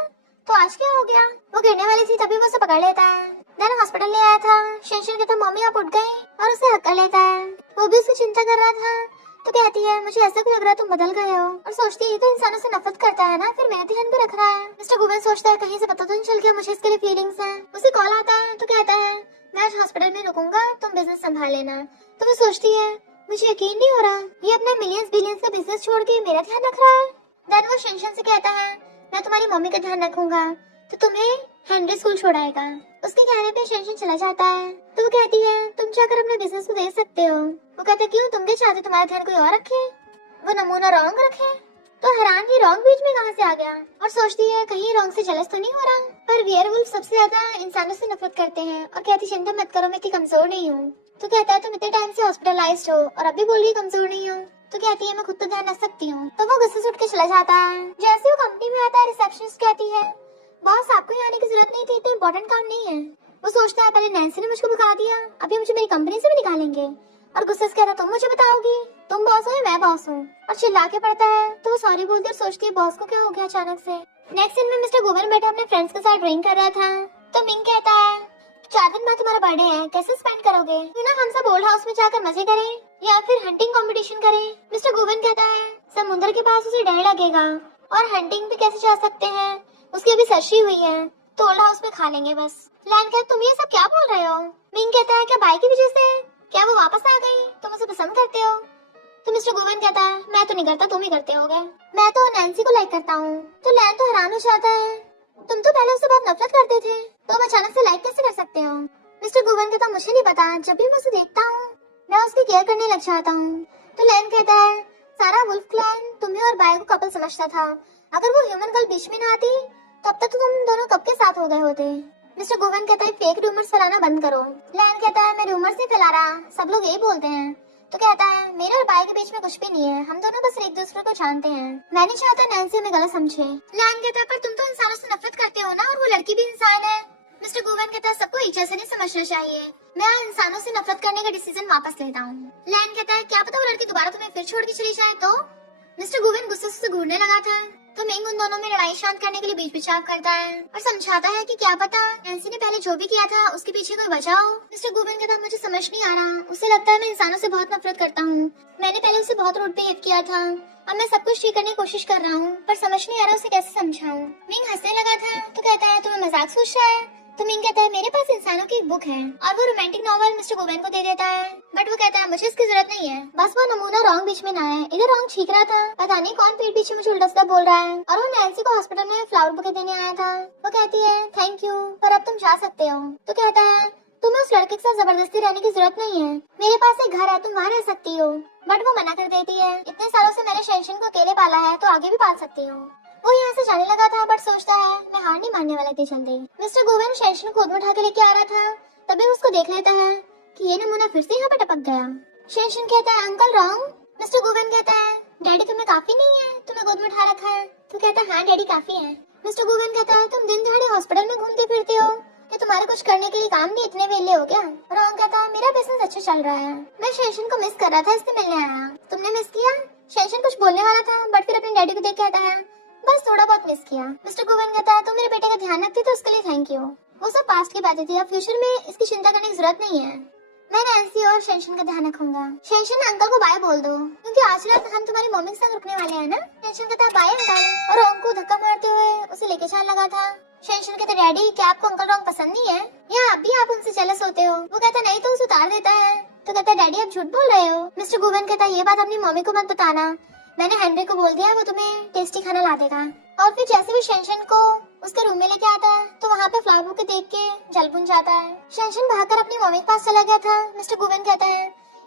तो आज क्या हो गया? वो गिरने वाली थी तभी वो उसे पकड़ लेता है। देन हॉस्पिटल ले आया था। शेनशन कहता मम्मी आप उठ गई और उसे हक कर लेता है। वो भी उसकी चिंता कर रहा था। तो कहती है मुझे ऐसा क्यों लग रहा है तुम बदल गए हो, और सोचती है ये तो इंसानों से नफरत करता है ना, फिर मेरे ध्यान पे रख रहा है। मिस्टर गुवेन सोचता है कहीं से पता तो नहीं चल गया मुझे इसके लिए फीलिंग्स हैं। उसे कॉल आता है तो कहता है मैं आज हॉस्पिटल में रुकूंगा, तुम बिजनेस संभाल लेना। तो वो सोचती है मुझे यकीन नहीं हो रहा ये अपना मिलियंस बिलियंस का बिजनेस छोड़ के मेरा ध्यान रख रहा है। देन वो शेनशन से कहता है मैं तुम्हारी मम्मी का ध्यान रखूंगा तो तुम्हें हेनरी स्कूल छोड़ाएगा। उसके कहने पे शेनशन चला जाता है। तो वो कहती है तुम जाकर अपने बिजनेस को देख सकते हो। वो कहता है क्यों, तुम क्या चाहते तुम्हारा ध्यान कोई और रखे, वो नमूना रॉन्ग रखे। तो हैरान ही रॉन्ग बीच में कहाँ से आ गया, और सोचती है कहीं रॉन्ग से जलस तो नहीं हो रहा। पर वेयरवुल्फ सबसे ज्यादा इंसानों से नफरत करते हैं और कहती चिंता मत करो मैं इतनी कमजोर नहीं हूँ। तो कहता है तुम इतने टाइम से हॉस्पिटलाइज्ड हो और अभी बोल रही कमजोर नहीं हो। तो कहती है मैं खुद तो ध्यान रख सकती हूँ। तो वो गुस्से से उठ के चला जाता है। जैसे वो कंपनी में आता है रिसेप्शनिस्ट कहती है बॉस आपको यहाँ आने की जरूरत नहीं थी, इतना इम्पोर्टेंट काम नहीं है। वो सोचता है पहले नैन्सी ने मुझको भगा दिया, अभी मुझे मेरी कंपनी से भी निकालेंगे। और गुस्से से कहता तुम मुझे बताओगी, तुम बॉस हो या मैं बॉस हूँ, और चिल्ला के पड़ता है। तो वो सॉरी बोलती है और सोचती है बॉस को क्या हो गया अचानक से। नेक्स्ट सीन में मिस्टर गुवेन बैठा अपने फ्रेंड्स के साथ ड्रिंक कर रहा था। तो मिंग कहता है 4 दिन बाद तुम्हारा बर्थडे है, कैसे स्पेंड करोगे? क्यों ना हम सब ओल्ड हाउस में जाकर मजे करें या फिर हंटिंग कंपटीशन करें। मिस्टर गुवेन कहता है समुद्र के पास उसे डर लगेगा और हंटिंग पे कैसे जा सकते हैं, उसकी अभी सर्शी हुई है, तो ओल्ड हाउस में खा लेंगे बस। लैन कहता तुम ये सब क्या बोल रहे हो? मिंग कहता है क्या बाई की वजह से, क्या वो वापस आ गई, तुम उसे पसंद करते हो? तो मिस्टर गुवेन कहता है मैं तो नहीं करता, तुम ही करते होगे, मैं तो नैन्सी को लाइक करता हूँ। तो लैन तो हैरान हो जाता है तुम तो पहले उससे बहुत नफरत करते थे, तो तुम अचानक से लाइक कैसे कर सकते हो? मिस्टर गुवेन कहता मुझे नहीं पता, जब भी मैं उसे देखता हूँ मैं उसकी केयर करने लग जाता हूँ। तो लैन कहता है सारा वुल्फ क्लैन तुम्हें और बाय को कपल समझता था, अगर वो ह्यूमन गर्ल बीच में ना आती तब तक तो तुम दोनों कब के साथ हो गए होते। मिस्टर गुवेन कहता है फेक रूमर्स फैलाना बंद करो। लैन कहता है मैं रूमर्स नहीं फैला रहा, सब लोग यही बोलते हैं। तो कहता है मेरे और बाय के बीच में कुछ भी नहीं है, हम दोनों बस एक दूसरे को जानते हैं, मैं नहीं चाहता नैन्सी हमें गलत समझे। लैन कहता है पर तुम तो इंसानों से नफरत करते हो ना, और वो लड़की भी इंसान है। मिस्टर गुवेन कहता है सबको एक जैसे नहीं समझना चाहिए, मैं इंसानों से नफरत करने का डिसीजन वापस लेता हूँ। लैन कहता है क्या पता वो लड़की दोबारा तुम्हें फिर छोड़ के चली जाए तो। मिस्टर गुवेन गुस्से से घूरने लगा था। तो तो मिंग उन दोनों में लड़ाई शांत करने के लिए बीच बिचाव करता है और समझाता है कि क्या पता नैन्सी ने पहले जो भी किया था उसके पीछे कोई वजह हो। मिस्टर गुवेन कहता मुझे समझ नहीं आ रहा, उसे लगता है मैं इंसानों से बहुत नफरत करता हूँ। मैंने पहले उसे बहुत रूड बिहेव किया था, अब मैं सब कुछ ठीक करने की कोशिश कर रहा हूँ, पर समझ नहीं आ रहा उसे कैसे समझाऊं। मिंग हंसने लगा था तो कहता है तुम्हें मजाक सोच रहा है। तो मिंग कहता है मेरे पास इंसानों की एक बुक है और वो रोमांटिक नॉवल मिस्टर गुवेन को दे देता है, बट वो कहता है मुझे इसकी जरूरत नहीं है, बस वो नमूना रॉन्ग बीच में ना है। इधर रॉन्ग छींक रहा था, पता नहीं कौन पीठ पीछे मुझे उल्टा सीधा बोल रहा है, और वो नैन्सी को हॉस्पिटल में फ्लावर बुके देने आया था। वो कहती है थैंक यू, पर अब तुम जा सकते हो। तो कहता है तुम्हें उस लड़के के साथ जबरदस्ती रहने की जरूरत नहीं है, मेरे पास एक घर है, तुम वहाँ रह सकती हो। बट वो मना कर देती है, इतने सालों से मैंने शेंशन को अकेले पाला है तो आगे भी पाल सकती हूँ। वो यहाँ से जाने लगा था, बट सोचता है मैं हार नहीं मानने वाला इतनी जल्दी। मिस्टर गुवेन शेंशन को गोद में उठा के लेके आ रहा था, तभी उसको देख लेता है कि ये नमूना फिर से यहाँ पे टपक गया। शेंशन कहता है अंकल रॉन्ग। मिस्टर गुवेन कहता है डैडी तुम्हें काफी नहीं है, तुम्हें गोद में उठा रखा है। तो कहता है हाँ डैडी काफी है। मिस्टर गुवेन कहता है तुम दिन दहाड़े हॉस्पिटल में घूमते फिरते हो, कि तुम्हारे कुछ करने के लिए काम नहीं, इतने वेले हो क्या? रॉन्ग कहता है मेरा बिजनेस अच्छा चल रहा है, मैं शेंशन को मिस कर रहा था इसलिए मिलने आया। तुमने मिस किया? शेंशन कुछ बोलने वाला था, बट फिर अपने डैडी को देख कहता है बस थोड़ा बहुत मिस किया। मिस्टर गुवेन कहता है तुम मेरे बेटे का ध्यान रखती तो उसके लिए थैंक यू। वो सब पास्ट की बातें थी, अब फ्यूचर में इसकी चिंता करने की जरूरत नहीं है। मैं नैन्सी और शेंशन का ध्यान रखूंगा। शेंशन अंकल को बाय बोल दो, क्योंकि आज रात हम तुम्हारी मम्मी के साथ रुकने वाले हैं ना। शेंशन कहता है बाय अंकल, और रॉन्ग को धक्का मारते हुए उसे लेके जाने लगा था। शेंशन कहता है डैडी क्या आपको अंकल रॉन्ग पसंद नहीं है, या अभी आप उनसे जेलस होते हो? वो कहता नहीं तो उसे उतार देता है। तो कहता है डैडी आप झूठ बोल रहे हो। मिस्टर गुवेन कहता है ये बात अपनी मम्मी को मत बताना, मैंने हेनरी को बोल दिया, वो तुम्हें टेस्टी खाना ला देगा। और फिर जैसे भी शेंशन को उसके रूम में लेके आता है तो वहाँ पे फ्लावर बुके देख के जल बुन जाता है। शेंशन भागकर अपनी मम्मी के पास चला गया था। मिस्टर गुवेन कहता है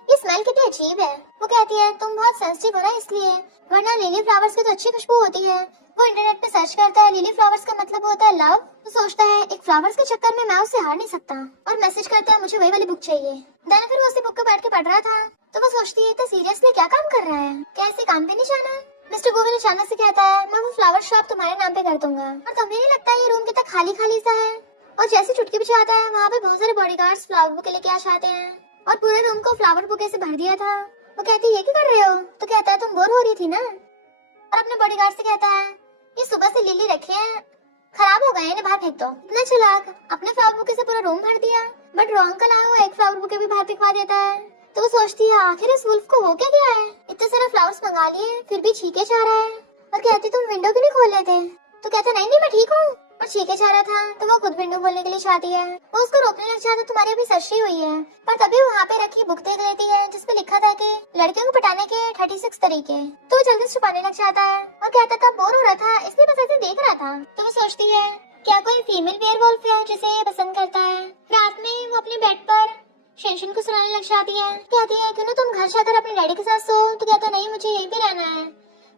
ये स्मेल कितनी अजीब है। वो कहती है तुम बहुत सेंसिटिव हो ना इसलिए, वरना लिली फ्लावर्स की तो अच्छी खुशबू होती है। वो इंटरनेट पे सर्च करता है, लिली फ्लावर्स का मतलब होता है लव। तो सोचता है एक फ्लावर्स के चक्कर में मैं उससे हार नहीं सकता, और मैसेज करता है मुझे वही वाली बुक चाहिए। देन फिर वो उसी बुक पे बैठ के पढ़ रहा था, तो वो सोचती है तो सीरियसली क्या काम कर रहा है, क्या ऐसे काम पे नहीं जाना? मिस्टर गुवेन अचानक से कहता है मैं वो फ्लावर शॉप तुम्हारे नाम पे कर दूंगा, और तुम्हें नहीं लगता ये रूम कितना खाली खाली सा है? और जैसे चुटकी बजाता है वहाँ पे बहुत सारे बॉडीगार्ड्स फ्लावर बुके लेके आ जाते हैं, और पूरे रूम को फ्लावर बुके से भर दिया था। वो कहती है ये क्या कर रहे हो? तो कहता है तुम बोर हो रही थी ना, और अपने बॉडीगार्ड से कहता है ये सुबह से लिली रखे हैं, खराब हो गए, इन्हें बाहर फेंक दो। इतना चालाक, अपने फ्लावर बुके से पूरा रूम भर दिया, बट रॉन्ग का लाया हुआ एक फ्लावर बुके भी बाहर फेंकवा देता है। तो वो सोचती है आखिर इस वुल्फ को हो क्या गया है, इतने सारे फ्लावर्स मंगा लिए फिर भी छीके जा रहा है। और कहती तुम विंडो क्यों नहीं खोल लेते? तो कहता नहीं नहीं मैं ठीक हूँ, और छीके जा रहा था तो वो खुद विंडो खोलने के लिए चाहती है। वो उसको रोकने लग जाता तुम्हारी अभी सर्जरी हुई है, पर तभी वहाँ पे रखी बुक देख लेती है जिसपे लिखा था कि लड़कियों को पटाने के 36 तरीके। तो वो जल्दी छुपाने लग जाता है और कहता था बोर हो रहा था इसलिए बस ऐसे देख रहा था। तो वो सोचती है क्या कोई फीमेल वेयरवुल्फ है जिसे ये पसंद करता है। रात में वो अपने बेड पर शेंशन को सुनाने लग जाती है, कहती है क्यों ना तुम घर जाकर अपने डैडी के साथ सो। तो कहता नहीं मुझे यहीं पे रहना है।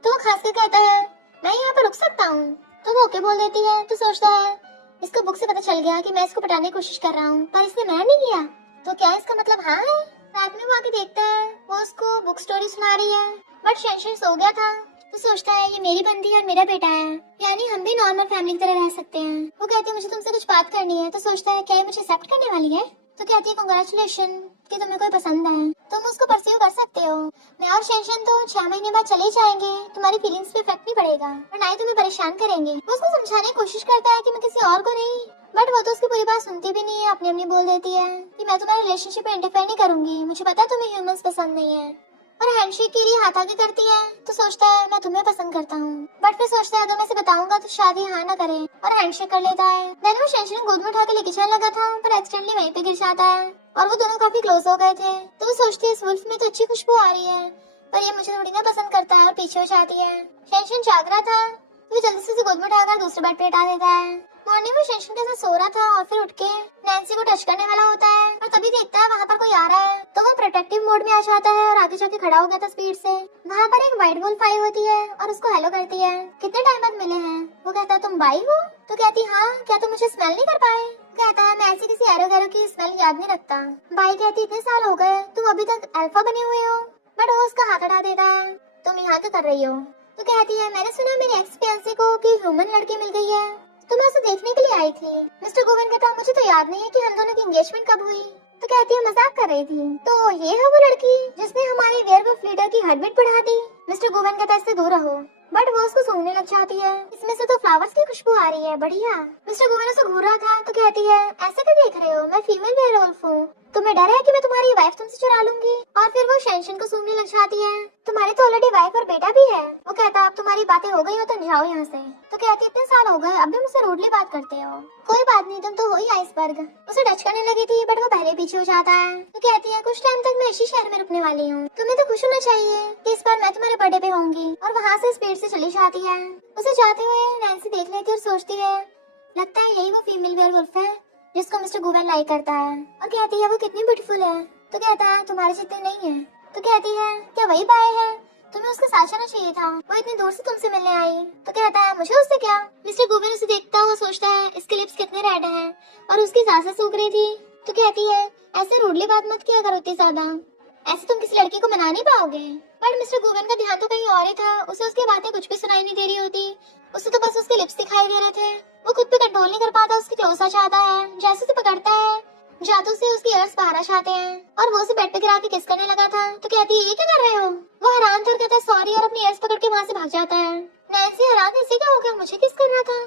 तो वो खास कर कहता है मैं यहाँ पर रुक सकता हूँ। तो वो ओके बोल देती है। तो सोचता है इसको बुक से पता चल गया कि मैं इसको पटाने की कोशिश कर रहा हूँ, पर इसने मना नहीं किया, तो क्या इसका मतलब हाँ है? रात में वो आके देखता है वो उसको बुक स्टोरी सुना रही है, बट शेंशन सो गया था। तो सोचता है ये मेरी बंदी और मेरा बेटा है, यानी हम भी नॉर्मल फैमिली की तरह रह सकते हैं। वो कहती है मुझे तुमसे कुछ बात करनी है। तो सोचता है क्या ये मुझे एक्सेप्ट करने वाली है? तो कहती है कांग्रेचुलेशन कि तुम्हें कोई पसंद है, तुम उसको परस्यू कर सकते हो। मैं और शेंशन तो 6 महीने बाद चले जाएंगे, तुम्हारी फीलिंग्स पे इफेक्ट नहीं पड़ेगा और ना ही तुम्हें परेशान करेंगे। वो उसको समझाने की कोशिश करता है कि मैं किसी और को नहीं, बट वो तो उसकी पूरी बात सुनती भी नहीं है, अपनी अपनी बोल देती है कि मैं तुम्हारे रिलेशनशिप में इंटरफेयर नहीं करूंगी, मुझे पता है तुम्हें ह्यूमंस पसंद नहीं है। और हैंडशेक के लिए हाथ आगे करती है। तो सोचता है मैं तुम्हें पसंद करता हूँ, बट फिर सोचता है अगर मैं इसे बताऊंगा तो शायद ये हाँ ना करे, और हैंडशेक कर लेता है। देन वो शेंशन गोद में उठा के लेके जाने लगा था, पर एक्सीडेंटली वहीं पे गिर जाता है, और वो दोनों काफी क्लोज हो गए थे। तो वो सोचती है इस वुल्फ में तो अच्छी खुशबू आ रही है, पर ये मुझे थोड़ी ना पसंद करता है, और पीछे हो जाती है। शेंशन जाग रहा था तो वो जल्दी से उसे गोद में उठाकर दूसरे बेड पे लेटा देता है। मॉर्निंग में शेंशन के साथ सो रहा था, और फिर उठ के नैन्सी को टच करने वाला होता है, और तभी देखता है वहाँ पर कोई आ रहा है। तो वो प्रोटेक्टिव मोड में आ जाता है और आगे जाके खड़ा हो गया था स्पीड से। वहाँ पर एक व्हाइट वुल्फ आई होती है और उसको हेलो करती है, कितने टाइम बाद मिले हैं। वो कहता है तुम बाई हो? तो कहती हाँ, क्या तुम मुझे स्मेल नहीं कर पाए? कहता है मैं ऐसी किसी एरो गैरो की स्मेल याद नहीं रखता। बाई कहती इतने साल हो गए तुम अभी तक अल्फा बने हुए हो, बट वो उसका हाथ हटा देता है। तुम यहाँ क्या कर रही हो? तो कहती है मैंने सुना मेरे एक्स फियांसे को कि ह्यूमन लड़की मिल गई है, तो मैं उसे देखने के लिए आई थी। मिस्टर गुवेन कहता मुझे तो याद नहीं है कि हम दोनों की एंगेजमेंट कब हुई। तो कहती है मजाक कर रही थी। तो ये है वो लड़की जिसने हमारे वेयरवुल्फ लीडर की हार्टबीट बढ़ा दी। मिस्टर गुवेन कहता इससे दूर रहो, बट वो उसको सूंघने लग जाती है। इसमें से तो फ्लावर्स की खुशबू आ रही है, बढ़िया। मिस्टर गुवेन उसे घूर रहा था तो कहती है, ऐसे क्या देख रहे हो, मैं फीमेल वेयरवुल्फ हूँ, तुम्हें डर है कि मैं तुम्हारी वाइफ तुमसे चुरा लूंगी। और फिर वो शेंशन को सूंघने लग जाती है, तुम्हारी तो ऑलरेडी वाइफ और बेटा भी है। वो कहता है, अब तुम्हारी बातें हो गई हो तो जाओ यहाँ से। तो कहती, इतने साल हो गए अब भी मुझसे रूडली बात करते हो। कोई बात नहीं, तुम तो हो ही आइसबर्ग। उसे टच करने लगी थी बट वो पहले पीछे हो जाता है। तो कहती है, कुछ टाइम तक मैं इसी शहर में रुकने वाली हूँ, तुम्हें तो खुश होना चाहिए कि इस बार मैं तुम्हारे बर्थडे पे होंगी। और वहाँ से स्पीड से चली जाती है। उसे जाते हुए नैन्सी देख लेती और सोचती है, लगता है यही वो फीमेल वेयरवुल्फ है जिसको मिस्टर गुवेन लाइक करता है। और कहती है, वो कितनी ब्यूटीफुल है। तो कहता है, तुम्हारे जितने नहीं है। तो कहती है, क्या वही बाय है, तुम्हें उसके साथ जाना चाहिए था, वो इतनी दूर से तुमसे मिलने आई। तो कहता है, मुझे उससे क्या। मिस्टर गुवेन उसे देखता हुआ सोचता है, इसके लिप्स कितने रेड हैं और उसकी सांसें सूख रही थी। तो कहती है, ऐसे रूडली बात मत किया करो इतनी ज्यादा, ऐसे तुम किसी लड़की को मना नहीं पाओगे। पर मिस्टर गुवेन का ध्यान तो कहीं और ही था। उसे उसकी बातें कुछ भी सुनाई नहीं दे रही होती, उसे तो बस उसके लिप्स दिखाई दे रहे थे। वो खुद पे कंट्रोल नहीं कर पाता, उसकी क्लोज आ जाता है। जैसे उसे पकड़ता है जादू से उसकी एयर्स बाहर आ जाते हैं और वो उसे बेड पे गिरा के किस करने लगा था। तो कहती है, ये क्या कर रहे हो। वो हैरान था और कहता है, सॉरी, और अपनी एयर्स पकड़ के वहाँ से भाग जाता है। नैन्सी हैरान, ऐसे क्या हो गया, मुझे किस करना था,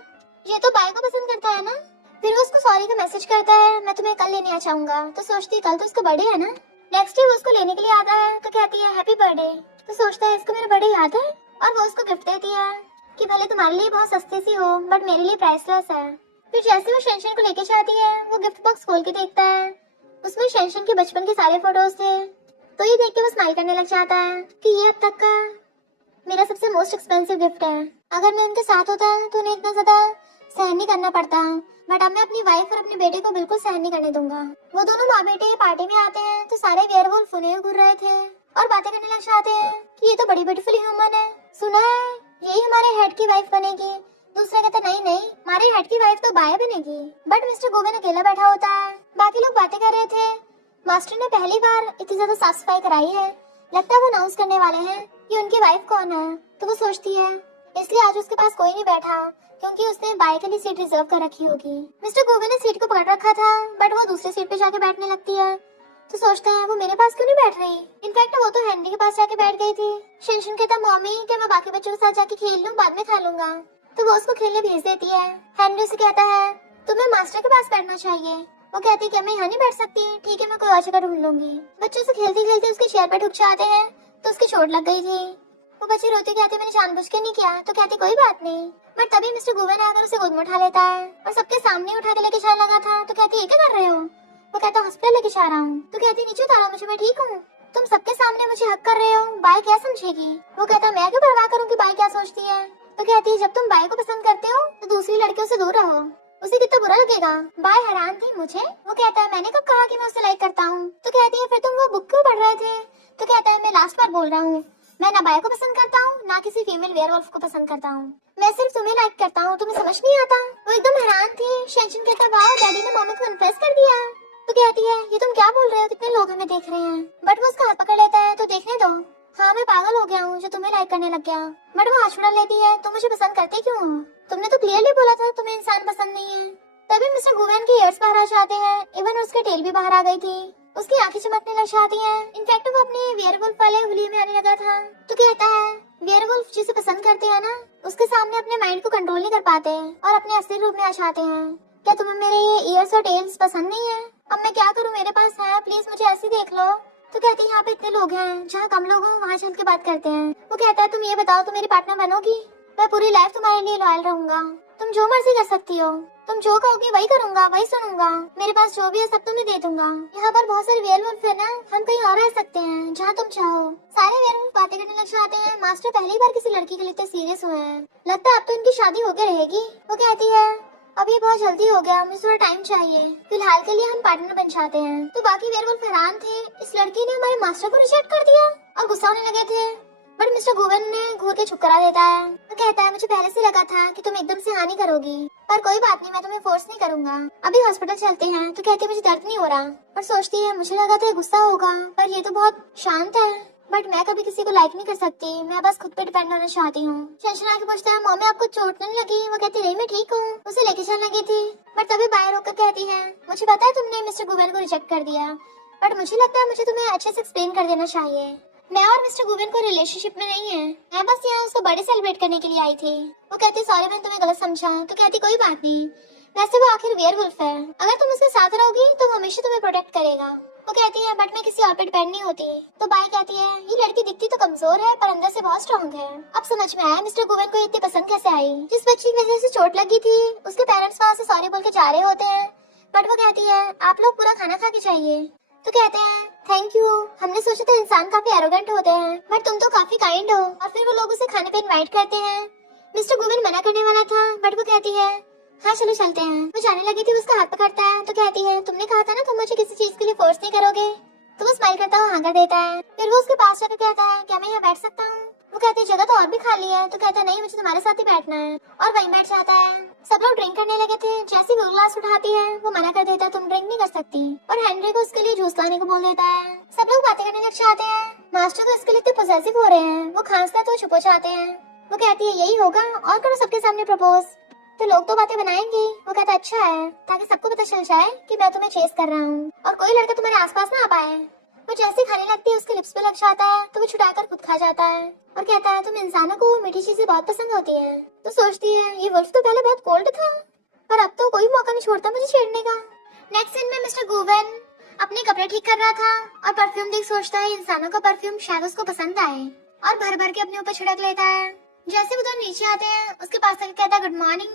ये तो बाय को पसंद करता है ना। फिर वो उसको सॉरी का मैसेज करता है, मैं तुम्हें कल लेने आ जाऊंगा। तो सोचती, कल तो उसका बर्थडे है ना। नेक्स्ट डे वो उसको लेने के लिए आता है तो कहती है, हैप्पी बर्थडे। तो सोचता है, इसको मेरा बर्थडे याद है। और वो उसको गिफ्ट देती है कि भले तुम्हारे लिए बहुत सस्ती सी हो बट मेरे लिए प्राइसलेस है। फिर जैसे वो शेंशन को लेके जाती है, वो गिफ्ट बॉक्स खोल के देखता है, उसमें शेंशन के बचपन के सारे फोटोज थे। तो ये देख के वो स्माइल करने लग जाता है कि ये अब तक का मेरा सबसे मोस्ट एक्सपेंसिव गिफ्ट है। अगर मैं उनके साथ होता तो उन्हें इतना ज्यादा सहन नहीं करना पड़ता, बट अब मैं अपनी वाइफ और अपने बेटे को बिल्कुल सहन नहीं करने दूंगा। वो दोनों माँ बेटे पार्टी में आते हैं तो सारे वेयरवुल्फ उन्हें घूर रहे थे और बातें करने लग जाते हैं कि ये तो बड़ी ब्यूटीफुल ह्यूमन है, सुना है यही हमारे हेड की वाइफ बनेगी। दूसरा कहता, नहीं नहीं, हमारे हेड की वाइफ तो बाय बनेगी। बट मिस्टर गुवेन अकेला बैठा होता है। बाकी लोग बातें कर रहे थे। मास्टर ने पहली बार इतनी ज्यादा साफ सफाई कराई है, लगता है वो अनाउंस करने वाले हैं कि उनकी वाइफ कौन है। तो वो सोचती है, इसलिए आज उसके पास कोई नहीं बैठा क्योंकि उसने बाय के लिए सीट रिजर्व कर रखी होगी। मिस्टर गुवेन ने सीट को पकड़ रखा था बट वो दूसरी सीट पे जाके बैठने लगती है। तो सोचता है, वो मेरे पास क्यों नहीं बैठ रही। इनफैक्ट वो तो हेनरी के पास जाके बैठ गई थी। शेंशन कहता, मम्मी क्या मैं बाकी बच्चों के साथ जाके खेल लूं, बाद में खा लूंगा। तो वो उसको खेलने भेज देती है। हेनरी से कहता है, तुम्हें मास्टर के पास बैठना चाहिए। वो कहती है, क्या मैं यहाँ नहीं बैठ सकती। ठीक है, मैं कोई और जगह ढूंढ लूंगी। बच्चों से खेलते खेलते उसके चेयर पे ठुक जाते हैं तो उसकी चोट लग गई थी। वो बच्चे रोते कहते, मैंने जानबूझ के नहीं किया। तो कहती, कोई बात नहीं। बट तभी मिस्टर गुवेन आकर उसे गोद में उठा लेता है और सबके सामने उठा के लेके जाने लगा था। तो कहती, ये क्या कर रहे हो। वो कहता, हॉस्पिटल लेके जा रहा हूँ। तो कहती, नीचे उतारो मुझे, मैं ठीक हूँ। तुम सबके सामने मुझे हक कर रहे हो, बाय क्या समझेगी। वो कहता, मैं क्यों परवाह करूँ कि बाय क्या सोचती है। तो कहती है, जब तुम बाय को पसंद करते हो तो दूसरी लड़कियों से दूर रहो, उसे कितना बुरा लगेगा। बाय हैरान थी, मुझे। वो कहता है, मैंने कब कहा कि मैं उसे लाइक करता हूँ। तो कहती है, फिर तुम वो बुक क्यों पढ़ रहे थे। तो कहता है, मैं लास्ट बार बोल रहा हूँ, मैं ना बाय को पसंद करता हूँ ना किसी फीमेल वेयरवुल्फ को पसंद करता हूँ, मैं सिर्फ तुम्हें लाइक करता हूँ, तुम्हें समझ नहीं आता। वो एकदम हैरान थी। शेंशन कहता, वाह, डैडी ने मम्मी को इम्प्रेस कर दिया। तो कहती है, ये तुम क्या बोल रहे हो, कितने लोग हमें देख रहे हैं। बट वो उसका हाथ पकड़ लेता है, तो देखने दो। हाँ, मैं पागल हो गया हूँ जो तुम्हें लाइक करने लग गया। बट वो हाथ छुड़ा लेती है, तुम मुझे पसंद करते क्यों हो, तुमने तो क्लियरली बोला था तुम्हें इंसान पसंद नहीं है। तभी मिस्टर गुवेन के ईयर्स बाहर आ जाते हैं, इवन उसके टेल भी बाहर आ गई थी। उसकी आंखें चमकने लग जाती हैं। इनफैक्ट वो अपने वेयरवुल्फ वाले हुलिये में आने लगा था। तो कहता है, वेयरवुल्फ जिसे पसंद करते हैं ना, उसके सामने अपने माइंड को कंट्रोल नहीं कर पाते और अपने असली रूप में आ जाते हैं। क्या तुम्हें मेरे ये ईयर्स और टेल्स पसंद नहीं है। अब मैं क्या करूँ, मेरे पास है, प्लीज मुझे ऐसे देख लो। तो कहती है, यहाँ पे इतने लोग हैं, जहाँ कम लोग हों वहाँ चल के बात करते हैं। वो कहता है, तुम ये बताओ, तुम मेरी पार्टनर बनोगी। मैं पूरी लाइफ तुम्हारे लिए लॉयल रहूंगा, तुम जो मर्जी कर सकती हो, तुम जो कहोगी वही करूंगा, वही सुनूंगा। मेरे पास जो भी है सब तुम्हें दे दूंगा। यहाँ पर बहुत सारे वेयरवुल्फ है ना, हम कहीं और रह सकते हैं, जहाँ तुम चाहो। सारे वेयरवुल्फ बातें करने लग जाते हैं। मास्टर पहली बार किसी लड़की के लिए इतने सीरियस हुए हैं। लगता है अब तो इनकी शादी होकर रहेगी। वो कहती है, अभी बहुत जल्दी हो गया, मुझे थोड़ा टाइम चाहिए, फिलहाल के लिए हम पार्टनर बन जाते हैं। तो बाकी वेयरवुल्फ हैरान थे, इस लड़की ने हमारे मास्टर को रिजेक्ट कर दिया और गुस्सा होने लगे थे। बट मिस्टर गुवेन ने घूर के चुप करा देता है। वो कहता है, मुझे पहले से लगा था कि तुम एकदम से हाँ नहीं करोगी, पर कोई बात नहीं, मैं तुम्हें फोर्स नहीं करूंगा। अभी हॉस्पिटल चलते हैं। तो कहती है, मुझे दर्द नहीं हो रहा। और सोचती है, मुझे लगा था गुस्सा होगा, पर ये तो बहुत शांत है। बट मैं कभी किसी को लाइक नहीं कर सकती, मैं बस खुद पे डिपेंड होना चाहती हूँ। शेंशन आके पूछता है, मम्मी आपको चोट नहीं लगी। वो कहती, नहीं मैं ठीक हूँ। उसे लेके चलने लगी थी, बट तभी बाहर होकर कहती है, मुझे पता है तुमने मिस्टर गुवेन को रिजेक्ट कर दिया, बट मुझे लगता है मुझे तुम्हें अच्छे से एक्सप्लेन कर देना चाहिए। मैं और मिस्टर गुवेन को रिलेशनशिप में नहीं है, मैं बस यहाँ उसका बर्थडे सेलिब्रेट करने के लिए आई थी। वो कहती सॉरी मैंने तुम्हें गलत समझा। तो कहती कोई बात नहीं, वैसे वो आखिर वेयरवुल्फ है, अगर तुम उसके साथ रहोगी तो वो हमेशा तुम्हें प्रोटेक्ट करेगा। वो कहती है बट मैं किसी और पे डिपेंड नहीं होती। तो बाई कहती है ये लड़की दिखती तो कमजोर है पर अंदर से बहुत स्ट्रॉन्ग है। अब समझ में आया मिस्टर गुवेन को इतनी पसंद कैसे आई। जिस बच्ची की वजह से चोट लगी थी उसके पेरेंट्स वहाँ से सॉरी बोल के जा रहे होते हैं, बट वो कहती है आप लोग पूरा खाना खा के जाइए। तो कहते हैं थैंक यू, हमने सोचा था इंसान काफी एरोगेंट होते हैं बट तुम तो काफी काइंड हो। और फिर वो लोग उसे खाने पे इनवाइट करते हैं। मिस्टर गुवेन मना करने वाला था बट वो कहती है हाँ चलो चलते हैं। वो जाने लगी थी, उसका हाथ पकड़ता है। तो कहती है तुमने कहा था ना तुम मुझे किसी चीज के लिए फोर्स नहीं करोगे। तो वो स्माइल करता हुआ हाँ कर देता है। फिर वो उसके पास जाकर कहता है क्या मैं यहाँ बैठ सकता हूँ। वो कहती है जगह तो और भी खाली है। तो कहता है नहीं मुझे तुम्हारे साथ ही बैठना है, और वहीं बैठ जाता है। सब लोग ड्रिंक करने लगे थे। जैसे वो ग्लास उठाती है वो मना कर देता है तुम ड्रिंक नहीं कर सकती, और हेनरी को उसके लिए जूस लाने को बोल देता है। सब लोग बातें करने लग जाते हैं। मास्टर तो इसके लिए इतने पोसेसिव हो रहे हैं, वो खांसता तो छुप जाते हैं। वो कहती है यही होगा और करो सबके सामने प्रपोज, तो लोग तो बातें बनाएंगे। वो कहता अच्छा है ताकि सबको पता चल जाए कि मैं तुम्हें चेस कर रहा हूँ और कोई लड़का तुम्हारे आसपास ना आ पाए। वो जैसे खाने लगती है उसके लिप्स पे लग जाता है तो वो छुड़ाकर खुद खा जाता है और कहता है तुम इंसानों को मीठी चीजें बहुत पसंद होती है। तो सोचती है ये वुल्फ तो पहले बहुत कोल्ड था पर अब तो कोई मौका नहीं छोड़ता मुझे छेड़ने का। नेक्स्ट सीन में मिस्टर गुवेन अपने कपड़े ठीक कर रहा था और परफ्यूम देख सोचता है इंसानों का परफ्यूम शायद उसको पसंद आए, और भर भर के अपने ऊपर छिड़क लेता है। जैसे वो दोनों नीचे आते हैं उसके पास आके कहता है गुड मॉर्निंग,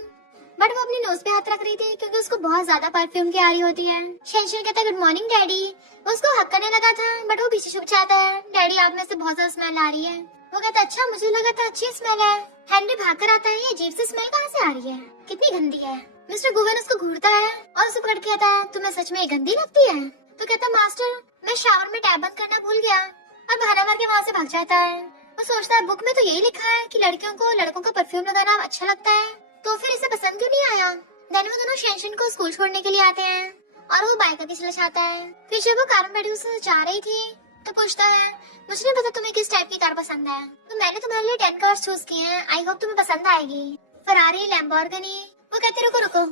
बट वो अपनी नोज पे हाथ रख रही थी क्योंकि उसको बहुत ज्यादा परफ्यूम की आ रही होती है। शेंशन कहता है गुड मॉर्निंग डैडी। वो उसको हक करने लगा था बट वो पीछे छुप जाता है। डैडी आप में से बहुत ज्यादा स्मेल आ रही है। वो कहता है अच्छा मुझे लगा था अच्छी स्मेल है। हेनरी भाग कर आता है ये अजीब सी स्मेल कहाँ से आ रही है, कितनी गंदी है। मिस्टर गुवेन उसको घूरता है और उसे पकड़ के कहता है तुम्हें सच में गंदी लगती है। तो कहता है मास्टर मैं शावर में टैप बंद करना भूल गया, और बहाना मार के वहाँ से भाग जाता है। वो सोचता है बुक में तो यही लिखा है कि लड़कियों को लड़कों का परफ्यूम लगाना अच्छा लगता है, तो फिर इसे पसंद क्यों नहीं आया। देन वो दोनों शेंशन को स्कूल छोड़ने के लिए आते हैं और वो बाइक आगे चला जाता है। फिर जब वो कार में बैठी उससे जा रही थी तो पूछता है मुझे नहीं पता तुम्हें किस टाइप की कार पसंद है, तो मैंने तुम्हारे लिए 10 कार्स चूज किए हैं, आई होप तुम्हें पसंद आएगी। Ferrari, Lamborghini. वो कहते रुको रुको,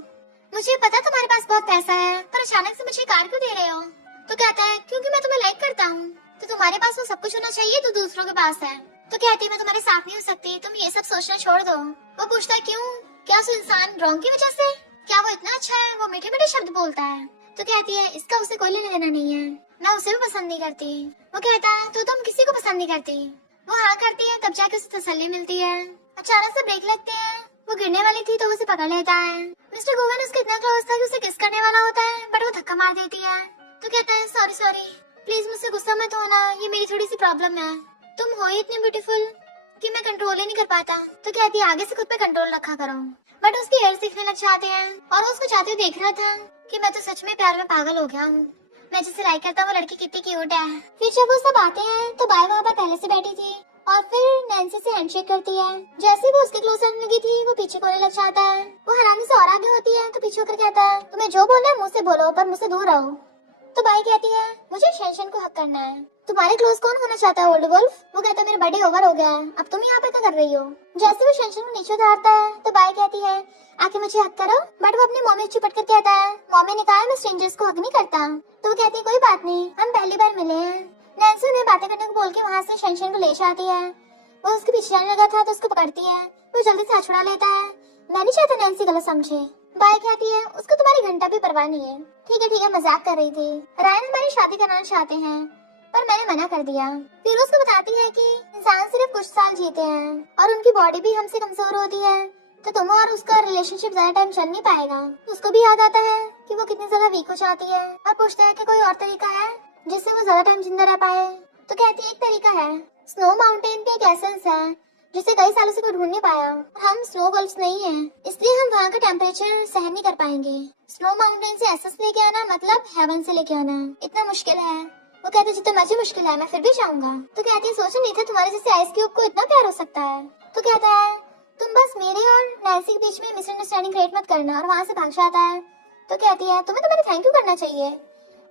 मुझे पता तुम्हारे पास बहुत पैसा है पर अचानक से मुझे कार क्यों दे रहे हो। तो कहता है क्योंकि मैं तुम्हें लाइक करता हूँ, तो तुम्हारे पास वो सब कुछ होना चाहिए तो दूसरों के पास है। तो कहती है मैं तुम्हारे साथ नहीं हो सकती, तुम ये सब सोचना छोड़ दो। वो पूछता है क्यों, क्या उस इंसान रॉन्ग की वजह से, क्या वो इतना अच्छा है, वो मीठे मीठे शब्द बोलता है। तो कहती है इसका उसे कोई लेना देना नहीं है, मैं उसे भी पसंद नहीं करती। वो कहता है तो तुम किसी को पसंद नहीं करती। वो हाँ करती है तब जाके उसे तसल्ली मिलती है। अचानक से ब्रेक लगते हैं, वो गिरने वाली थी तो उसे पकड़ लेता है। मिस्टर गुवेन उसके इतना क्लोज था कि उसे किस करने वाला होता है बट वो धक्का मार देती है। तो कहता है सॉरी सॉरी प्लीज मुझसे गुस्सा मत होना, ये मेरी थोड़ी सी प्रॉब्लम है, तुम हो ही इतनी ब्यूटीफुल कि मैं कंट्रोल ही नहीं कर पाता। तो कहती है आगे से खुद पे कंट्रोल रखा करो। बट उसके हेयर दिखने लग जाते हैं और उसको चाहते हुए देख रहा था कि मैं तो सच में प्यार में पागल हो गया हूँ, मैं जिसे लाइक करता हूँ वो लड़की कितनी क्यूट है। फिर जब वो सब आते हैं तो बाय वहाँ पर पहले से बैठी थी और फिर नैन्सी से हैंडशेक करती है। जैसे वो उसके क्लोज आने लगी थी वो पीछे कोने लग जाता है। वो हराने से और आगे होती है तो पीछे होकर कहता है तुम्हें जो बोलना है मुझ से बोलो पर मुझसे दूर रहो। तो बाई कहती है मुझे शेंशन को हक करना है, तुम्हारे क्लोज कौन होना चाहता है ओल्ड वुल्फ। वो कहता है मेरा बर्थडे ओवर हो गया है, अब तुम यहाँ पे क्या कर रही हो। जैसे वो शेंशन को नीचे उतारता है तो बाई कहती है आके मुझे हक करो, बट वो अपनी मम्मी चिपट कर कहता है मम्मी ने कहा है मैं स्ट्रेंजर्स को हक नहीं करता। तो वो कहती है कोई बात नहीं हम पहली बार मिले हैं। नैन्सी उन्हें बातें करने को बोल के वहाँ से शेंशन को ले जाती है। वो उसके पीछे जाने लगा था तो उसको पकड़ती है, वो जल्दी से हाथ छुड़ा लेता है। मैं नहीं चाहता नैन्सी गलत समझे। बाई कहती है उसको तुम्हारी घंटा भी परवाह नहीं है। ठीक है मजाक कर रही थी, रायन हमारी शादी कराना चाहते हैं पर मैंने मना कर दिया। फिर उसको बताती है कि इंसान सिर्फ कुछ साल जीते हैं और उनकी बॉडी भी हमसे कमजोर होती है, तो तुम और उसका रिलेशनशिप ज्यादा टाइम चल नहीं पाएगा। उसको भी याद आता है कि वो कितनी ज्यादा वीक हो जाती है और पूछता है कि कोई और तरीका है जिससे वो ज्यादा टाइम जिंदा रह पाए। तो कहती है एक तरीका है, स्नो माउंटेन पे एक एसेंस है जिसे कई सालों से कोई ढूंढ नहीं पाया। हम स्नो वुल्फ्स नहीं हैं, इसलिए हम वहाँ का टेम्परेचर सहन नहीं कर पाएंगे। स्नो माउंटेन से एसेंस लेके आना मतलब हेवन से लेके आना इतना मुश्किल है। वो कहते हैं जितना मर्जी मुश्किल है मैं फिर भी जाऊंगा। तो कहती है सोचा नहीं था तुम्हारे जैसे आइस क्यूब को इतना प्यार हो सकता है। तो कहता है तुम बस मेरे और नैन्सी के बीच में मिसअंडरस्टैंडिंग क्रिएट मत करना, और वहाँ से भाग जाता है। तो कहती है तुम्हें तो मेरे थैंक यू करना चाहिए,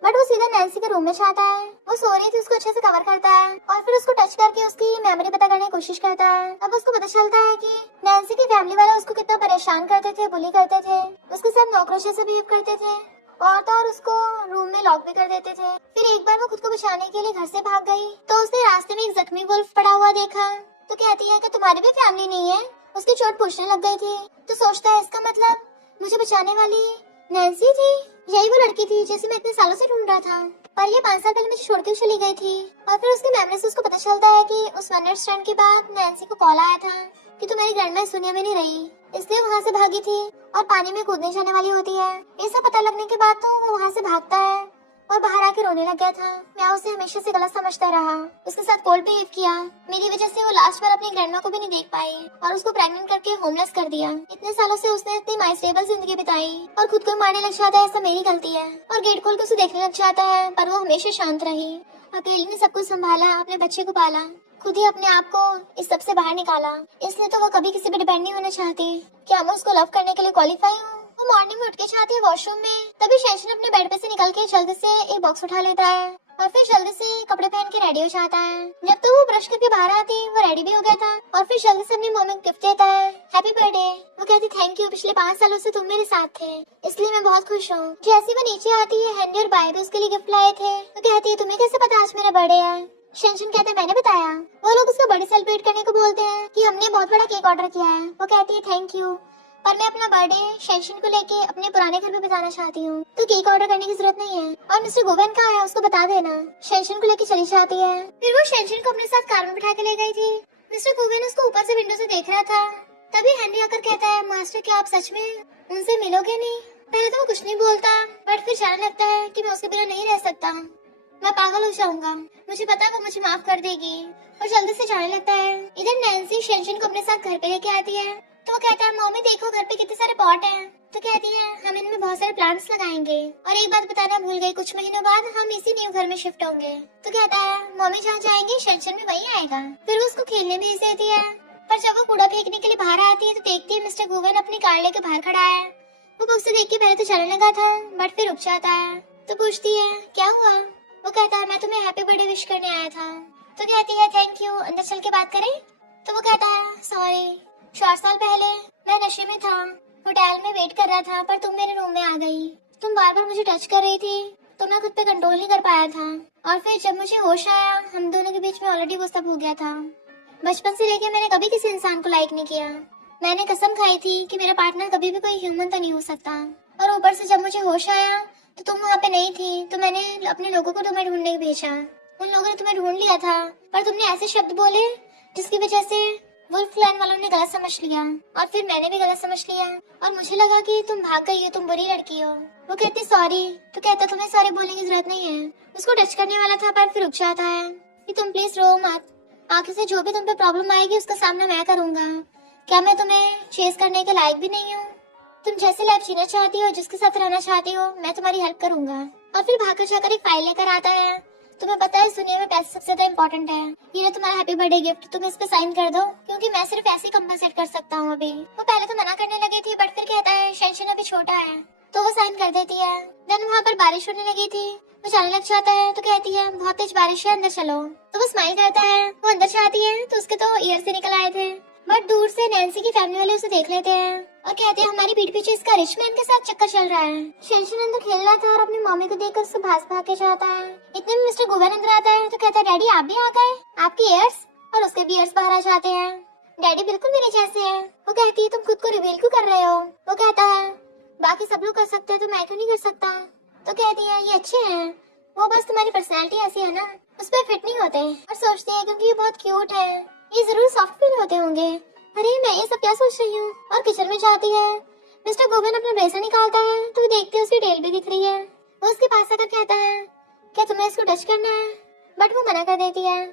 बट वो सीधा नैन्सी के रूम में जाता है। वो सो रही थी उसको अच्छे से कवर करता है और फिर उसको टच करके उसकी मेमोरी पता करने की कोशिश करता है। अब उसको पता चलता है कि नैन्सी की फैमिली वाले उसको कितना परेशान करते थे, बुली करते थे, उसके साथ नौकरों जैसे बिहेव करते थे और तो और उसको रूम में लॉक भी कर देते थे। फिर एक बार वो खुद को बचाने के लिए घर से भाग गई तो उसने रास्ते में एक जख्मी वुल्फ पड़ा हुआ देखा। तो कहती है कि तुम्हारी भी फैमिली नहीं है। उसकी चोट पूछने लग गई थी तो सोचता है इसका मतलब मुझे बचाने वाली नैन्सी थी। यही वो लड़की थी जिसे मैं इतने सालों से ढूंढ रहा था, पर ये 5 साल पहले मुझे छोड़ के चली गई थी। और फिर उसकी मेमोरी से उसको पता चलता है कि उस वन नाइट स्टैंड के बाद नैन्सी को कॉल आया था कि तुम्हारी ग्रैंडमा इस दुनिया में नहीं रही, इसलिए वहाँ से भागी थी और पानी में कूदने जाने वाली होती है। ये सब पता लगने के बाद तो वो वहाँ से भागता है और बाहर आके रोने लग गया था। मैं उसे हमेशा से गलत समझता रहा, उसके साथ कोल्ड बिहेव किया। मेरी वजह से वो लास्ट बार अपनी ग्रैंडमा को भी नहीं देख पाई और उसको प्रेग्नेंट करके होमलेस कर दिया। इतने सालों से उसने इतनी माइसेबल जिंदगी बिताई और खुद को मारने लग जाता है, ऐसा मेरी गलती है। और गेट खोल के उसे देखने लग जाता है, पर वो हमेशा शांत रही। अकेली ने सब कुछ संभाला, अपने बच्चे को पाला, खुद ही अपने आप को इस सब से बाहर निकाला। इसलिए तो वो कभी किसी पे डिपेंड नहीं होना चाहती। क्या मैं उसको लव करने के लिए क्वालिफाई हूँ? वो मॉर्निंग में उठ के जाती है वॉशरूम में, तभी शेंशन अपने बेड पे से निकल के जल्दी से एक बॉक्स उठा लेता है और फिर जल्दी से कपड़े पहन के रेडी हो जाता है। जब तो वो ब्रश करके बाहर आती वो रेडी भी हो गया था और फिर जल्दी से अपनी मम्मी को गिफ्ट देता है, हैप्पी बर्थडे। वो कहती थैंक यू, पिछले 5 सालों से तुम मेरे साथ थे इसलिए मैं बहुत खुश हूँ। जैसे वो नीचे आती है हैंडी और बाय भी उसके लिए गिफ्ट लाए थे। तो कहती है तुम्हें कैसे पता आज मेरा बर्थडे है? शेंशन कहता है मैंने बताया। वो लोग उसका बर्थडे सेलिब्रेट करने को बोलते हैं कि हमने बहुत बड़ा केक ऑर्डर किया है। वो कहती है थैंक यू, पर मैं अपना बर्थडे शेंशन को लेके अपने पुराने घर में बिताना चाहती हूँ, तो केक ऑर्डर करने की जरूरत नहीं है। और मिस्टर गोवेन कहाँ है उसको बता देना। शेंशन को लेके चली जाती है। फिर वो शेंशन को अपने साथ कार में बिठा के ले गई थी। मिस्टर गोवेन उसको ऊपर से विंडो से देख रहा था। तभी हेनरी आकर कहता है मास्टर क्या आप सच में उनसे मिलोगे नहीं? पहले तो वो कुछ नहीं बोलता, बट फिर जाने लगता है कि मैं उसके बिना नहीं रह सकता, मैं पागल हो जाऊंगा। मुझे पता है वो मुझे माफ कर देगी और जल्दी से जाने लगता है। इधर नैन्सी शेंशन को अपने साथ घर पे लेके आती है तो वो कहता है मम्मी देखो घर पे कितने सारे पॉट हैं। तो कहती है हम इनमें बहुत सारे प्लांट्स लगाएंगे और एक बात बताना भूल गई, कुछ महीनों बाद हम इसी न्यू घर में शिफ्ट होंगे। तो कहता है मम्मी जहाँ जाएंगी शेंशन में वही आएगा। फिर वो उसको खेलने भेज देती है, पर जब वो कूड़ा फेंकने के लिए बाहर आती है तो देखती है मिस्टर गोवेन अपनी कार लेके बाहर खड़ा है। वो उसे देख के पहले तो चलने लगा था, बट फिर रुक जाता है। तो पूछती है क्या हुआ? वो कहता है मैं तुम्हें हैप्पी बर्थडे विश करने आया था। तो कहती है थैंक यू, अंदर चल के बात करें? तो वो कहता है सॉरी, 4 साल पहले मैं नशे में था, होटल में वेट कर रहा था, पर तुम मेरे रूम में आ गई। तुम बार बार मुझे टच कर रही थी तो मैं खुद पे कंट्रोल नहीं कर पाया था और फिर जब मुझे होश आया हम दोनों के बीच में ऑलरेडी वो सब हो गया था। बचपन से लेके मैंने कभी किसी इंसान को लाइक नहीं किया। मैंने कसम खाई थी कि मेरा पार्टनर कभी भी कोई ह्यूमन तो नहीं हो सकता। और ऊपर से जब मुझे होश आया तो तुम वहाँ पे नहीं थी, तो मैंने अपने लोगों को तुम्हें ढूंढने भेजा। उन लोगों ने तुम्हें ढूंढ लिया था, पर तुमने ऐसे शब्द बोले जिसकी वजह से वुल्फ क्लैन वालों ने गलत समझ लिया और फिर मैंने भी गलत समझ लिया और मुझे लगा कि तुम भाग गई हो, तुम बुरी लड़की हो। वो कहती सॉरी। तो कहता तुम्हें सॉरी बोलने की जरूरत नहीं है। उसको टच करने वाला था पर फिर रुक जाता है कि तुम प्लीज रो मत, आगे से जो भी तुम पे प्रॉब्लम आएगी उसका सामना मैं करूंगा। क्या मैं तुम्हें चेस करने के लायक भी नहीं हूँ? तुम जैसे लाइफ जीना चाहती हो, जिसके साथ रहना चाहती हो, मैं तुम्हारी हेल्प करूंगा। और फिर भागकर जाकर एक फाइल लेकर आता है। तुम्हें पता है इस दुनिया में पैसे सबसे ज्यादा इम्पोर्टेंट है। ये लो तुम्हारा हैप्पी बर्थडे गिफ्ट, तुम इस पे साइन कर दो क्योंकि मैं सिर्फ ऐसे ही कंपनसेट कर सकता हूँ अभी। वो पहले तो मना करने लगी थी, बट फिर कहता है शेंशन अभी छोटा है, तो वो साइन कर देती है। देन वहाँ पर बारिश होने लगी थी, वो जाने लग जाता है तो कहती है बहुत तेज बारिश है, अंदर चलो। तो वो स्माइल करता है। वो अंदर जाती है तो उसके तो ईयर से निकल आए थे, बट दूर से नैन्सी की फैमिली वाले उसे देख लेते हैं और कहते हैं हमारी पीठ पीछे इसका रिच मैन के साथ चक्कर चल रहा है। शेंशन अंदर खेल रहा था और अपनी मम्मी को देखकर उससे भाग के जाता है। इतने में मिस्टर गोवेन अंदर आता है तो कहता है डैडी आप भी आ गए, आपकी ईयर्स? और उसके भी ईयर्स बाहर आ जाते हैं। डैडी बिल्कुल मेरे जैसे हैं। वो कहती है तुम खुद को रिवील क्यों कर रहे हो? वो कहता है बाकी सब लोग कर सकते हैं तो मैं क्यों नहीं कर सकता? तो कहती है ये अच्छे हैं, वो बस तुम्हारी पर्सनैलिटी ऐसी है ना, उस पर फिट नहीं होते। और सोचती है क्योंकि ये बहुत क्यूट है, ये जरूर सॉफ्ट फील होते होंगे। अरे मैं ये सब क्या सोच रही हूँ? और किचन में जाती है। मिस्टर गोवेन अपना ब्रेसलेट निकालता है तो देखते है उसकी टेल भी दिख रही है। वो उसके पास आकर कहता है क्या तुम्हें इसको टच करना है? बट वो मना कर देती है।